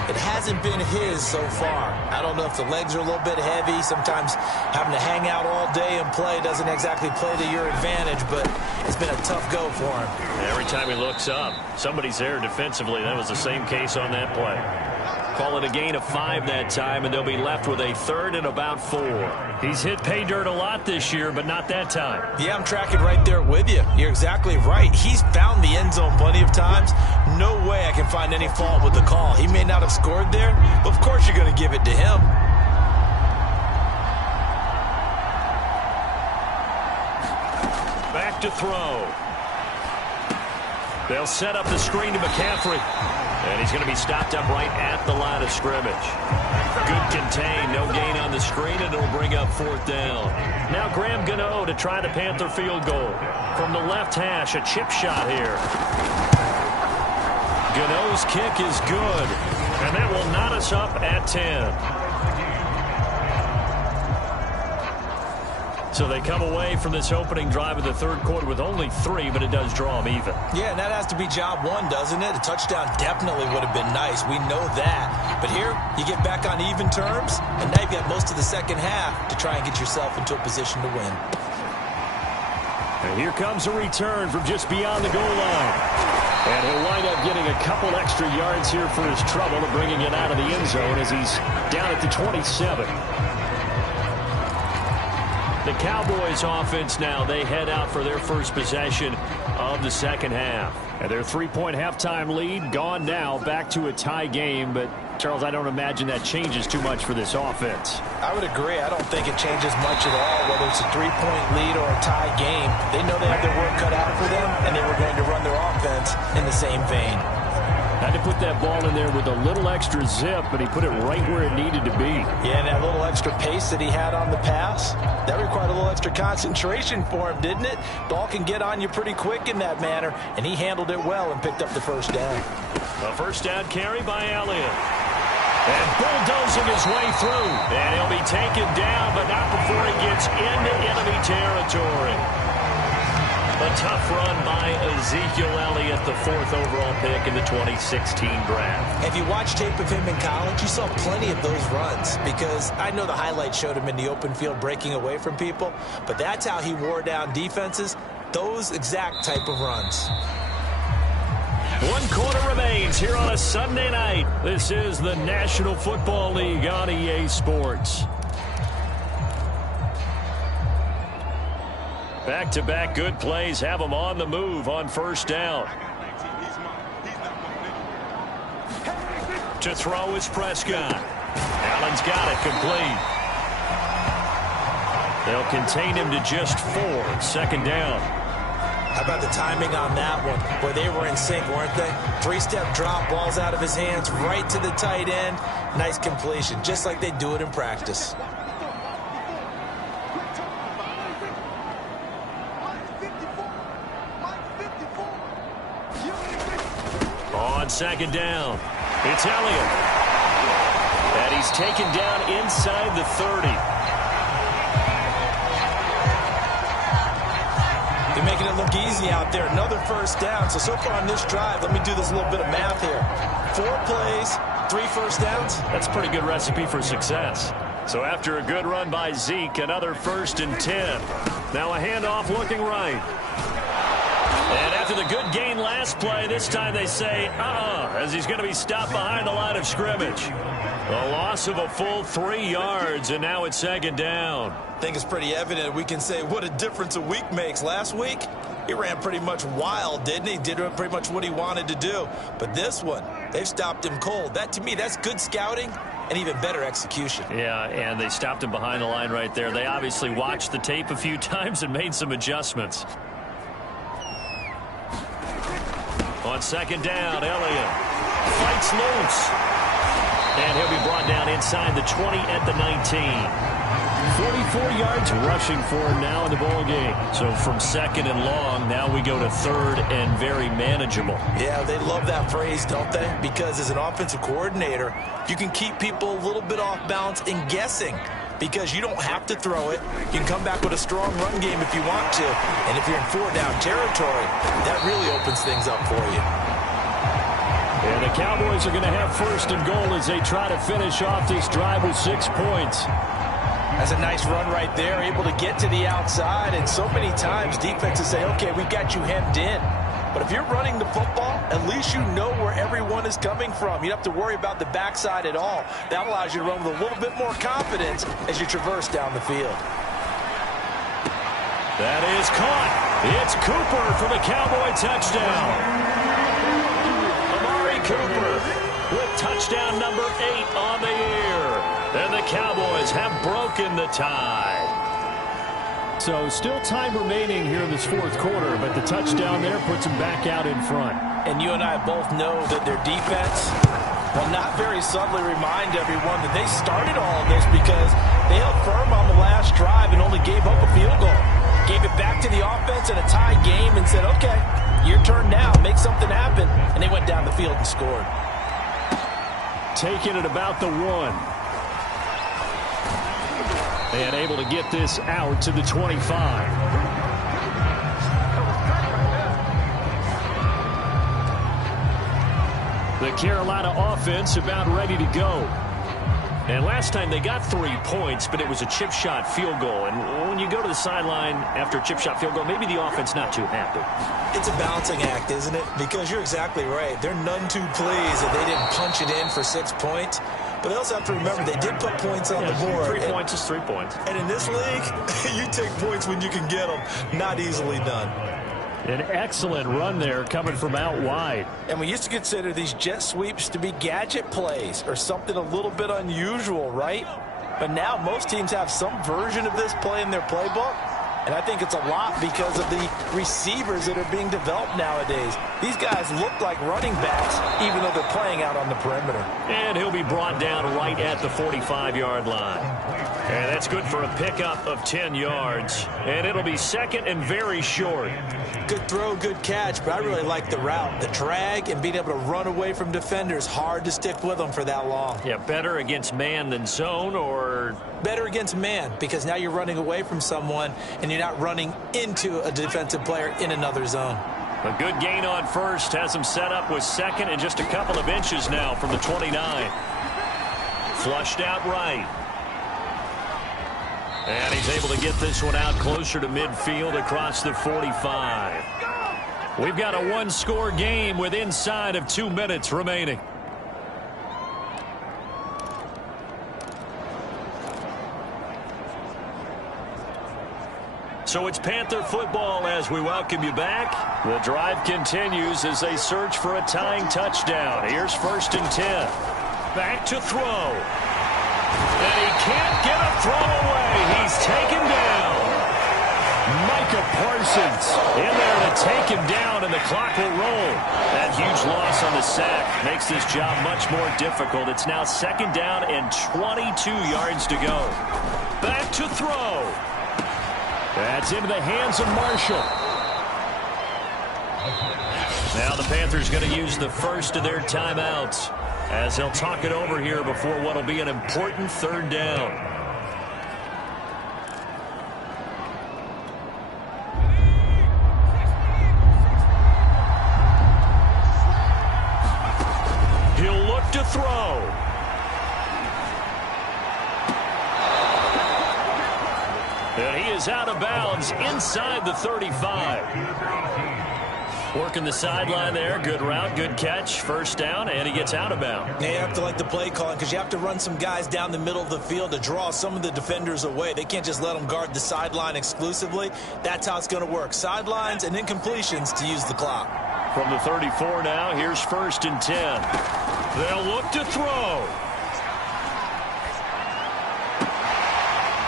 It hasn't been his so far. I don't know if the legs are a little bit heavy. Sometimes having to hang out all day and play doesn't exactly play to your advantage, but it's been a tough go for him. Every time he looks up, somebody's there defensively. That was the same case on that play. Call it a gain of 5 that time, and they'll be left with a 3rd and about 4. He's hit pay dirt a lot this year, but not that time. Yeah, I'm tracking right there with you. You're exactly right. He's found the end zone plenty of times. No way I can find any fault with the call. He may not have scored there, but of course you're going to give it to him. Back to throw. They'll set up the screen to McCaffrey. And he's going to be stopped up right at the line of scrimmage. Good contain, no gain on the screen, and it'll bring up 4th down. Now Graham Gano to try the Panther field goal. From the left hash, a chip shot here. Gano's kick is good, and that will knot us up at 10. So they come away from this opening drive of the 3rd quarter with only 3, but it does draw them even. Yeah, and that has to be job 1, doesn't it? A touchdown definitely would have been nice. We know that. But here, you get back on even terms, and now you've got most of the second half to try and get yourself into a position to win. And here comes a return from just beyond the goal line. And he'll wind up getting a couple extra yards here for his trouble and bringing it out of the end zone as he's down at the 27. The Cowboys offense now, they head out for their first possession of the second half. And their 3-point halftime lead gone now, back to a tie game. But, Charles, I don't imagine that changes too much for this offense. I would agree. I don't think it changes much at all, whether it's a 3-point lead or a tie game. They know they have their work cut out for them, and they were going to run their offense in the same vein. Had to put that ball in there with a little extra zip, but he put it right where it needed to be. Yeah, and that little extra pace that he had on the pass, that required a little extra concentration for him, didn't it? Ball can get on you pretty quick in that manner, and he handled it well and picked up the first down. A first down carry by Elliott. And bulldozing his way through. And he'll be taken down, but not before he gets into enemy territory. A tough run by Ezekiel Elliott, the 4th overall pick in the 2016 draft. If you watch tape of him in college, you saw plenty of those runs because I know the highlights showed him in the open field breaking away from people, but that's how he wore down defenses, those exact type of runs. 1 quarter remains here on a Sunday night. This is the National Football League on EA Sports. Back-to-back good plays have them on the move on first down. To throw is Prescott. Allen's got it complete. They'll contain him to just 4. 2nd down. How about the timing on that one? Boy, they were in sync, weren't they? 3-step drop, balls out of his hands, right to the tight end. Nice completion, just like they do it in practice. on second down. It's Elliott. And he's taken down inside the 30. They're making it look easy out there. Another first down. So far on this drive, let me do this little bit of math here. 4 plays, 3 first downs. That's a pretty good recipe for success. So after a good run by Zeke, another 1st and 10. Now a handoff looking right. And after the good gain last play, this time they say, as he's going to be stopped behind the line of scrimmage. A loss of a full 3 yards, and now it's second down. I think it's pretty evident we can say what a difference a week makes. Last week, he ran pretty much wild, didn't he? Did pretty much what he wanted to do. But this one, they've stopped him cold. That, to me, that's good scouting and even better execution. Yeah, and they stopped him behind the line right there. They obviously watched the tape a few times and made some adjustments. On second down, Elliott fights loose. And he'll be brought down inside the 20 at the 19. 44 yards rushing for him now in the ball game. So from second and long, now we go to third and very manageable. Yeah, they love that phrase, don't they? Because as an offensive coordinator, you can keep people a little bit off balance and guessing. Because you don't have to throw it. You can come back with a strong run game if you want to. And if you're in 4-down territory, that really opens things up for you. And the Cowboys are going to have 1st and goal as they try to finish off this drive with 6 points. That's a nice run right there, able to get to the outside. And so many times defenses say, okay, we got you hemmed in. But if you're running the football, at least you know where everyone is coming from. You don't have to worry about the backside at all. That allows you to run with a little bit more confidence as you traverse down the field. That is caught. It's Cooper for the Cowboy touchdown. Amari Cooper with touchdown number 8 on the year. And the Cowboys have broken the tie. So still time remaining here in this 4th quarter, but the touchdown there puts them back out in front. And you and I both know that their defense will not very subtly remind everyone that they started all of this because they held firm on the last drive and only gave up a field goal. Gave it back to the offense in a tie game and said, okay, your turn now, make something happen. And they went down the field and scored. Taking it about the 1. And able to get this out to the 25. The Carolina offense about ready to go. And last time they got 3 points, but it was a chip shot field goal. And when you go to the sideline after a chip shot field goal, maybe the offense not too happy. It's a balancing act, isn't it? Because you're exactly right. They're none too pleased that they didn't punch it in for 6 points. But they also have to remember they did put points on the board. 3 points is 3 points. And in this league, you take points when you can get them. Not easily done. An excellent run there coming from out wide. And we used to consider these jet sweeps to be gadget plays or something a little bit unusual, right? But now most teams have some version of this play in their playbook. And I think it's a lot because of the receivers that are being developed nowadays. These guys look like running backs, even though they're playing out on the perimeter. And he'll be brought down right at the 45-yard line. And that's good for a pickup of 10 yards. And it'll be second and very short. Good throw, good catch, but I really like the route. The drag and being able to run away from defenders. Hard to stick with them for that long. Yeah, better against man than zone, or better against man, because now you're running away from someone and you're not running into a defensive player in another zone. A good gain on first has him set up with second and just a couple of inches now from the 29. Flushed out right. And he's able to get this one out closer to midfield across the 45. We've got a one-score game with inside of 2 minutes remaining. So it's Panther football as we welcome you back. The drive continues as they search for a tying touchdown. Here's 1st and 10. Back to throw. And he can't get a throw away. He's taken down. Micah Parsons in there to take him down, and the clock will roll. That huge loss on the sack makes this job much more difficult. It's now 2nd down and 22 yards to go. Back to throw. That's into the hands of Marshall. Now the Panthers going to use the first of their timeouts as they'll talk it over here before what will be an important third down. He'll look to throw. And he is out of bounds inside the 35. Working the sideline there. Good route, good catch. First down, and he gets out of bounds. Yeah, you have to like the play calling because you have to run some guys down the middle of the field to draw some of the defenders away. They can't just let them guard the sideline exclusively. That's how it's going to work. Sidelines and incompletions to use the clock. From the 34 now, here's 1st and 10. They'll look to throw.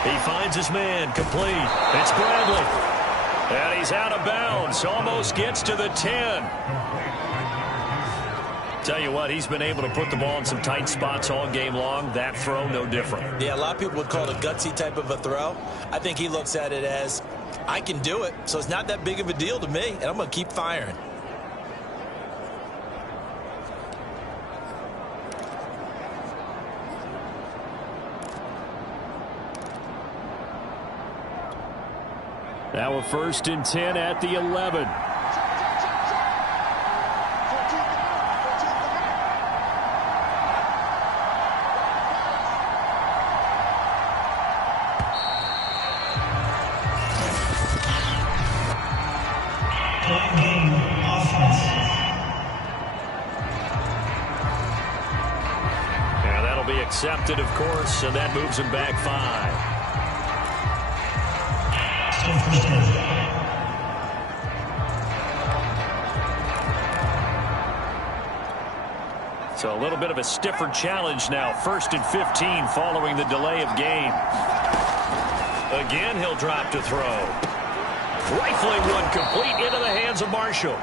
He finds his man, complete. It's Bradley. And he's out of bounds. Almost gets to the 10. Tell you what, he's been able to put the ball in some tight spots all game long. That throw, no different. Yeah, a lot of people would call it a gutsy type of a throw. I think he looks at it as, I can do it, so it's not that big of a deal to me, and I'm going to keep firing. Now a 1st and 10 at the 11. And that'll be accepted, of course, and that moves him back 5. So a little bit of a stiffer challenge now. 1st and 15 following the delay of game. Again, he'll drop to throw. Rifling one complete into the hands of Marshall.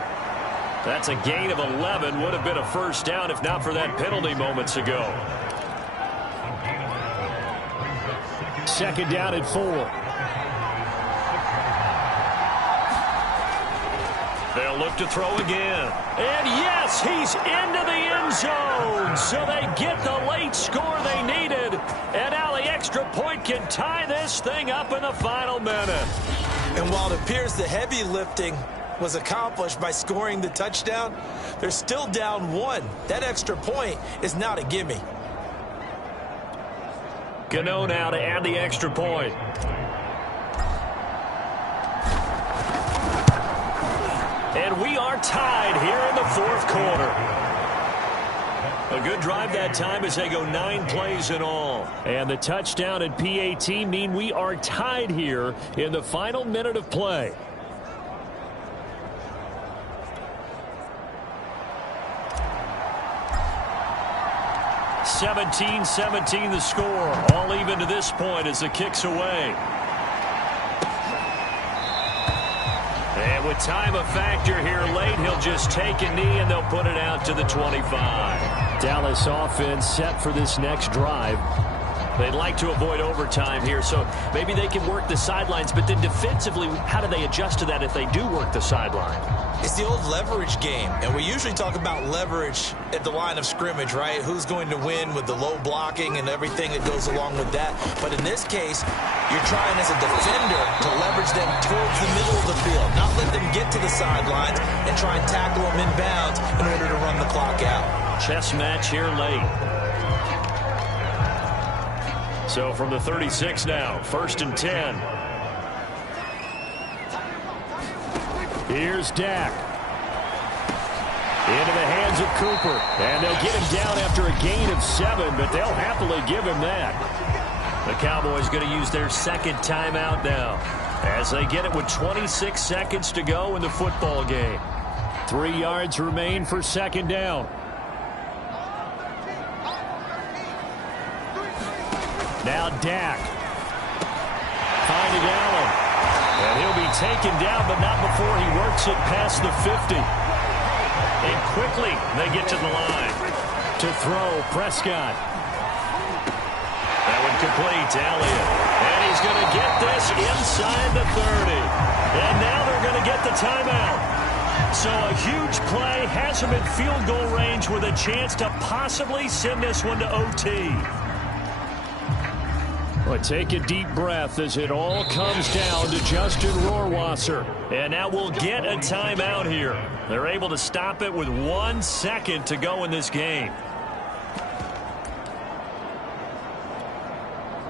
That's a gain of 11. Would have been a first down if not for that penalty moments ago. 2nd down and 4. They'll look to throw again. And yes, he's into the end zone. So they get the late score they needed. And now the extra point can tie this thing up in the final minute. And while it appears the heavy lifting was accomplished by scoring the touchdown, they're still down 1. That extra point is not a gimme. Gano now to add the extra point. And we are tied here in the 4th quarter. A good drive that time as they go 9 plays in all. And the touchdown and PAT mean we are tied here in the final minute of play. (17-17) the score. All even to this point as the kick's away. And with time a factor here late, he'll just take a knee and they'll put it out to the 25. Dallas offense set for this next drive. They'd like to avoid overtime here, so maybe they can work the sidelines, but then defensively, how do they adjust to that if they do work the sideline? It's the old leverage game, and we usually talk about leverage at the line of scrimmage, right? Who's going to win with the low blocking and everything that goes along with that. But in this case, you're trying as a defender to leverage them towards the middle of the field, not let them get to the sidelines and try and tackle them inbounds in order to run the clock out. Chess match here late. So from the 36 now, 1st and 10. Here's Dak. Into the hands of Cooper. And they'll get him down after a gain of 7, but they'll happily give him that. The Cowboys going to use their 2nd timeout now as they get it with 26 seconds to go in the football game. 3 yards remain for 2nd down. Now Dak. Finding Allen. And he'll be taken down, but not before he works it past the 50. And quickly they get to the line. To throw, Prescott. That one complete to Elliott. And he's going to get this inside the 30. And now they're going to get the timeout. So a huge play has him in field goal range with a chance to possibly send this one to OT. Well, take a deep breath as it all comes down to Justin Rohrwasser. And now we'll get a timeout here. They're able to stop it with 1 second to go in this game.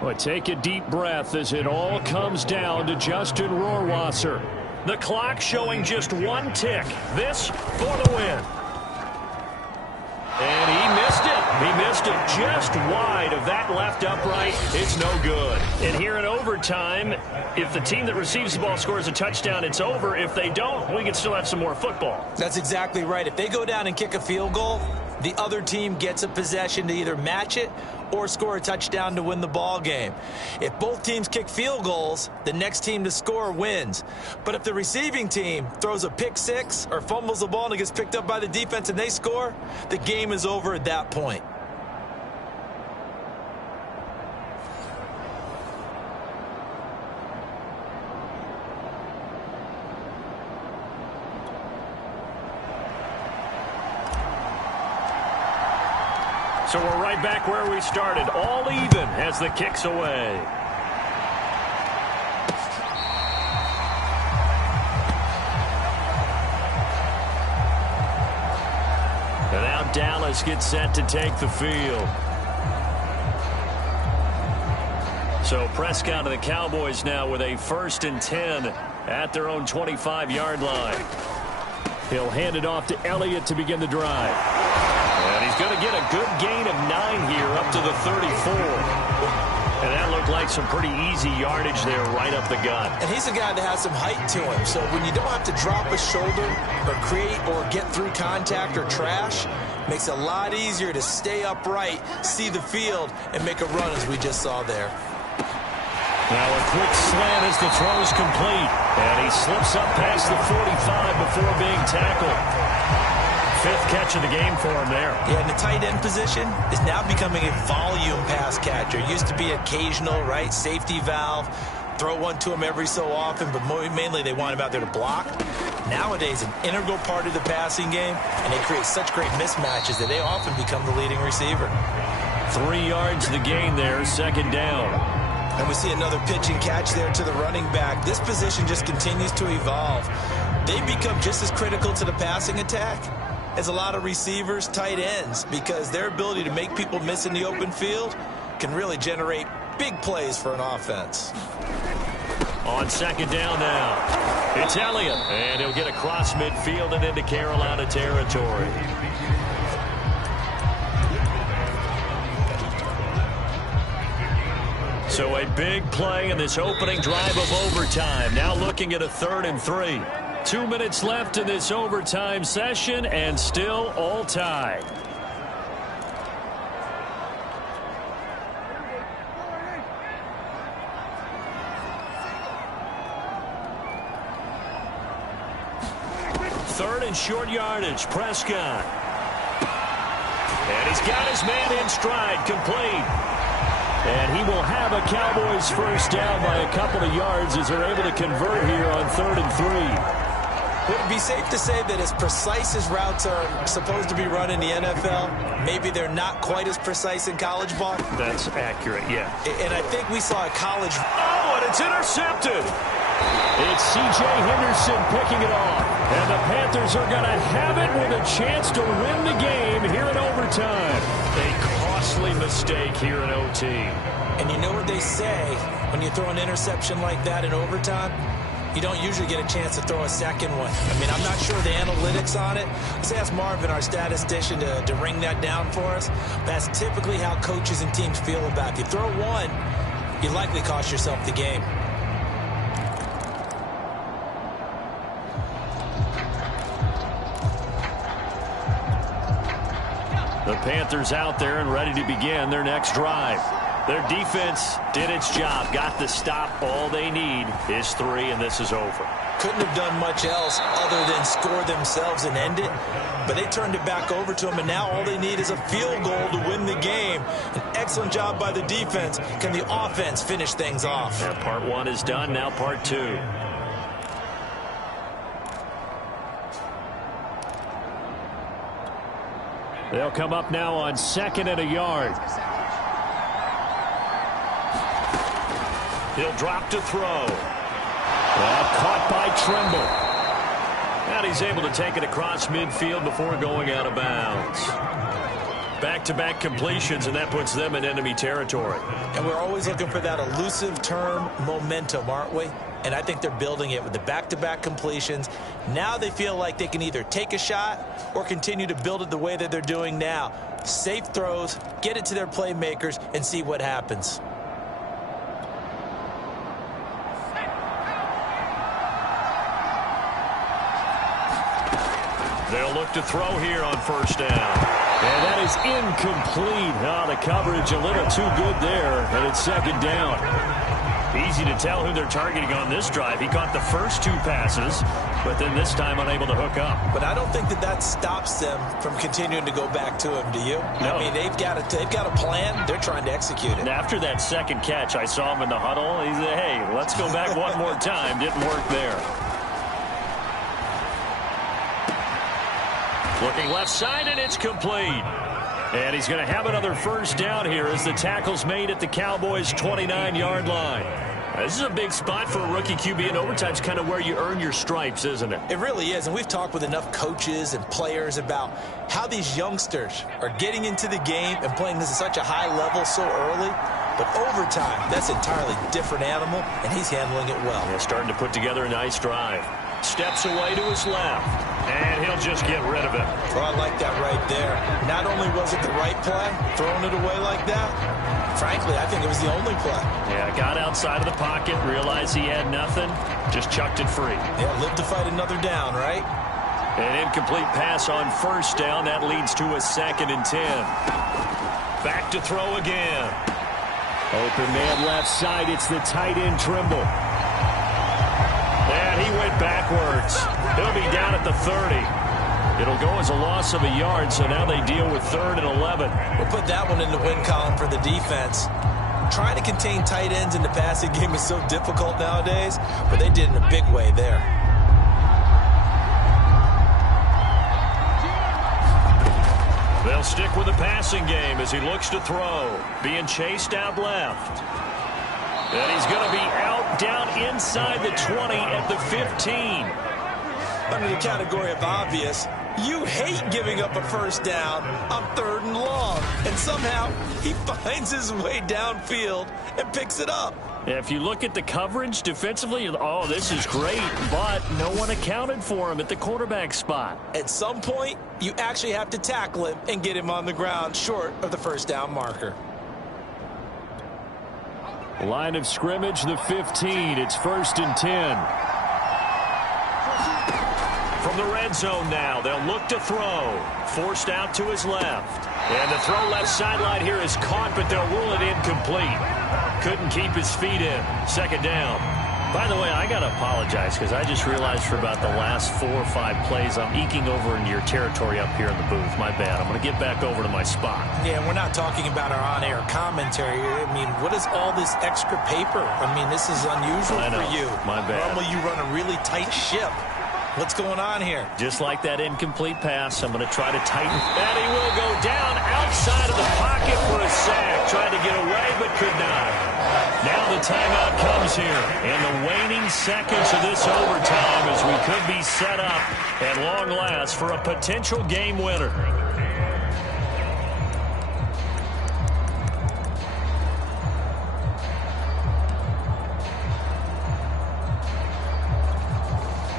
Well, take a deep breath as it all comes down to Justin Rohrwasser. The clock showing just 1 tick. This for the win. And he missed it. He missed it just wide of that left upright. It's no good. And here in overtime, if the team that receives the ball scores a touchdown, it's over. If they don't, we can still have some more football. That's exactly right. If they go down and kick a field goal, the other team gets a possession to either match it or score a touchdown to win the ball game. If both teams kick field goals, the next team to score wins. But if the receiving team throws a pick six or fumbles the ball and it gets picked up by the defense and they score, the game is over at that point. So we're right back where we started, all even as the kick's away. And now Dallas gets set to take the field. So Prescott and the Cowboys now with a 1st and 10 at their own 25-yard line. He'll hand it off to Elliott to begin the drive. And he's going to get a good gain of 9 here up to the 34. And that looked like some pretty easy yardage there right up the gut. And he's a guy that has some height to him. So when you don't have to drop a shoulder or create or get through contact or trash, makes it a lot easier to stay upright, see the field, and make a run as we just saw there. Now a quick slant as the throw's complete. And he slips up past the 45 before being tackled. 5th catch of the game for him there. Yeah, and the tight end position is now becoming a volume pass catcher. Used to be occasional, right? Safety valve. Throw one to him every so often, but mainly they want him out there to block. Nowadays, an integral part of the passing game, and they create such great mismatches that they often become the leading receiver. 3 yards the gain there, 2nd down. And we see another pitch and catch there to the running back. This position just continues to evolve. They become just as critical to the passing attack as a lot of receivers, tight ends, because their ability to make people miss in the open field can really generate big plays for an offense. On 2nd down now, it's Elliott, and he'll get across midfield and into Carolina territory. So a big play in this opening drive of overtime. Now looking at a 3rd and 3. 2 minutes left in this overtime session, and still all tied. Third and short yardage, Prescott. And he's got his man in stride, complete. And he will have a Cowboys 1st down by a couple of yards as they're able to convert here on 3rd and 3. Would it be safe to say that as precise as routes are supposed to be run in the NFL, maybe they're not quite as precise in college ball? That's accurate, yeah. And I think we saw a college... Oh, and it's intercepted! It's C.J. Henderson picking it off. And the Panthers are going to have it with a chance to win the game here in overtime. A costly mistake here in OT. And you know what they say when you throw an interception like that in overtime? You don't usually get a chance to throw a second one. I mean, I'm not sure the analytics on it. Let's ask Marvin, our statistician, to ring that down for us. That's typically how coaches and teams feel about it. If you throw one, you likely cost yourself the game. The Panthers out there and ready to begin their next drive. Their defense did its job, got the stop. All they need is 3, and this is over. Couldn't have done much else other than score themselves and end it, but they turned it back over to them, and now all they need is a field goal to win the game. An excellent job by the defense. Can the offense finish things off? Yeah, part 1 is done, now part 2. They'll come up now on 2nd and a yard. He'll drop to throw. Caught by Trimble. And he's able to take it across midfield before going out of bounds. Back-to-back completions, and that puts them in enemy territory. And we're always looking for that elusive term momentum, aren't we? And I think they're building it with the back-to-back completions. Now they feel like they can either take a shot or continue to build it the way that they're doing now. Safe throws, get it to their playmakers, and see what happens. They'll look to throw here on 1st down. And that is incomplete. The coverage a little too good there, and it's 2nd down. Easy to tell who they're targeting on this drive. He caught the first 2 passes, but then this time unable to hook up. But I don't think that stops them from continuing to go back to him, do you? No. I mean, they've got a plan. They're trying to execute it. And after that 2nd catch, I saw him in the huddle. He said, hey, let's go back one more time. Didn't work there. Looking left side, and it's complete. And he's going to have another 1st down here as the tackle's made at the Cowboys' 29-yard line. This is a big spot for a rookie QB, and overtime's kind of where you earn your stripes, isn't it? It really is, and we've talked with enough coaches and players about how these youngsters are getting into the game and playing this at such a high level so early. But overtime, that's an entirely different animal, and he's handling it well. Yeah, starting to put together a nice drive. Steps away to his left, and he'll just get rid of it. Well, I like that right there. Not only was it the right play, throwing it away like that, frankly, I think it was the only play. Yeah, got outside of the pocket, realized he had nothing, just chucked it free. Yeah, live to fight another down, right? An incomplete pass on 1st down. That leads to a 2nd and 10. Back to throw again. Open man left side. It's the tight end Trimble. And he went backwards. He'll be down at the 30. It'll go as a loss of a yard, so now they deal with 3rd and 11. We'll put that one in the win column for the defense. Trying to contain tight ends in the passing game is so difficult nowadays, but they did in a big way there. They'll stick with the passing game as he looks to throw. Being chased out left. And he's going to be out down inside the 20 at the 15. Under the category of obvious, you hate giving up a 1st down on 3rd and long. And somehow he finds his way downfield and picks it up. Yeah, if you look at the coverage defensively, oh, this is great, but no one accounted for him at the quarterback spot. At some point, you actually have to tackle him and get him on the ground short of the 1st down marker. Line of scrimmage, the 15. It's 1st and 10. From the red zone now, they'll look to throw. Forced out to his left. And the throw left sideline here is caught, but they'll rule it incomplete. Couldn't keep his feet in. 2nd down. By the way, I got to apologize because I just realized for about the last 4 or 5 plays, I'm eking over into your territory up here in the booth. My bad. I'm going to get back over to my spot. Yeah, we're not talking about our on-air commentary. I mean, what is all this extra paper? I mean, this is unusual for you. My bad. Normally you run a really tight ship. What's going on here? Just like that incomplete pass, I'm going to try to tighten. And he will go down outside of the pocket for a sack. Tried to get away, but could not. Now the timeout comes here. And the waning seconds of this overtime as we could be set up at long last for a potential game winner.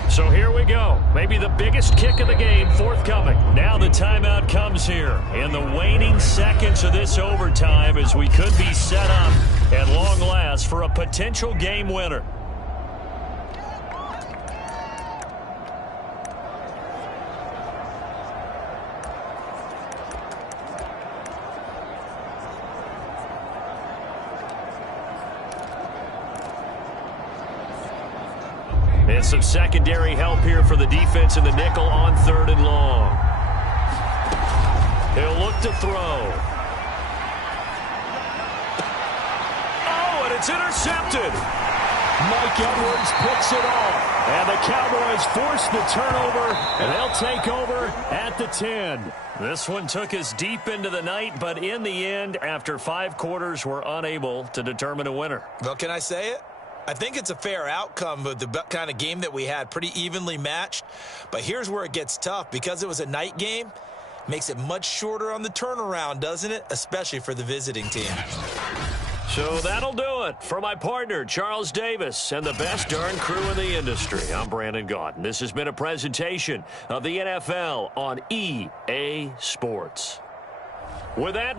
So here we go. Maybe the biggest kick of the game forthcoming. Now the timeout comes here. In the waning seconds of this overtime as we could be set up at long last for a potential game winner. And some secondary help here for the defense in the nickel on 3rd and long. He'll look to throw. Oh, and it's intercepted. Mike Edwards picks it off. And the Cowboys force the turnover, and they'll take over at the 10. This one took us deep into the night, but in the end, after 5 quarters, we're unable to determine a winner. Well, can I say it? I think it's a fair outcome with the kind of game that we had, pretty evenly matched. But here's where it gets tough. Because it was a night game, makes it much shorter on the turnaround, doesn't it? Especially for the visiting team. So that'll do it for my partner, Charles Davis, and the best darn crew in the industry. I'm Brandon Gaudin. This has been a presentation of the NFL on EA Sports. With that...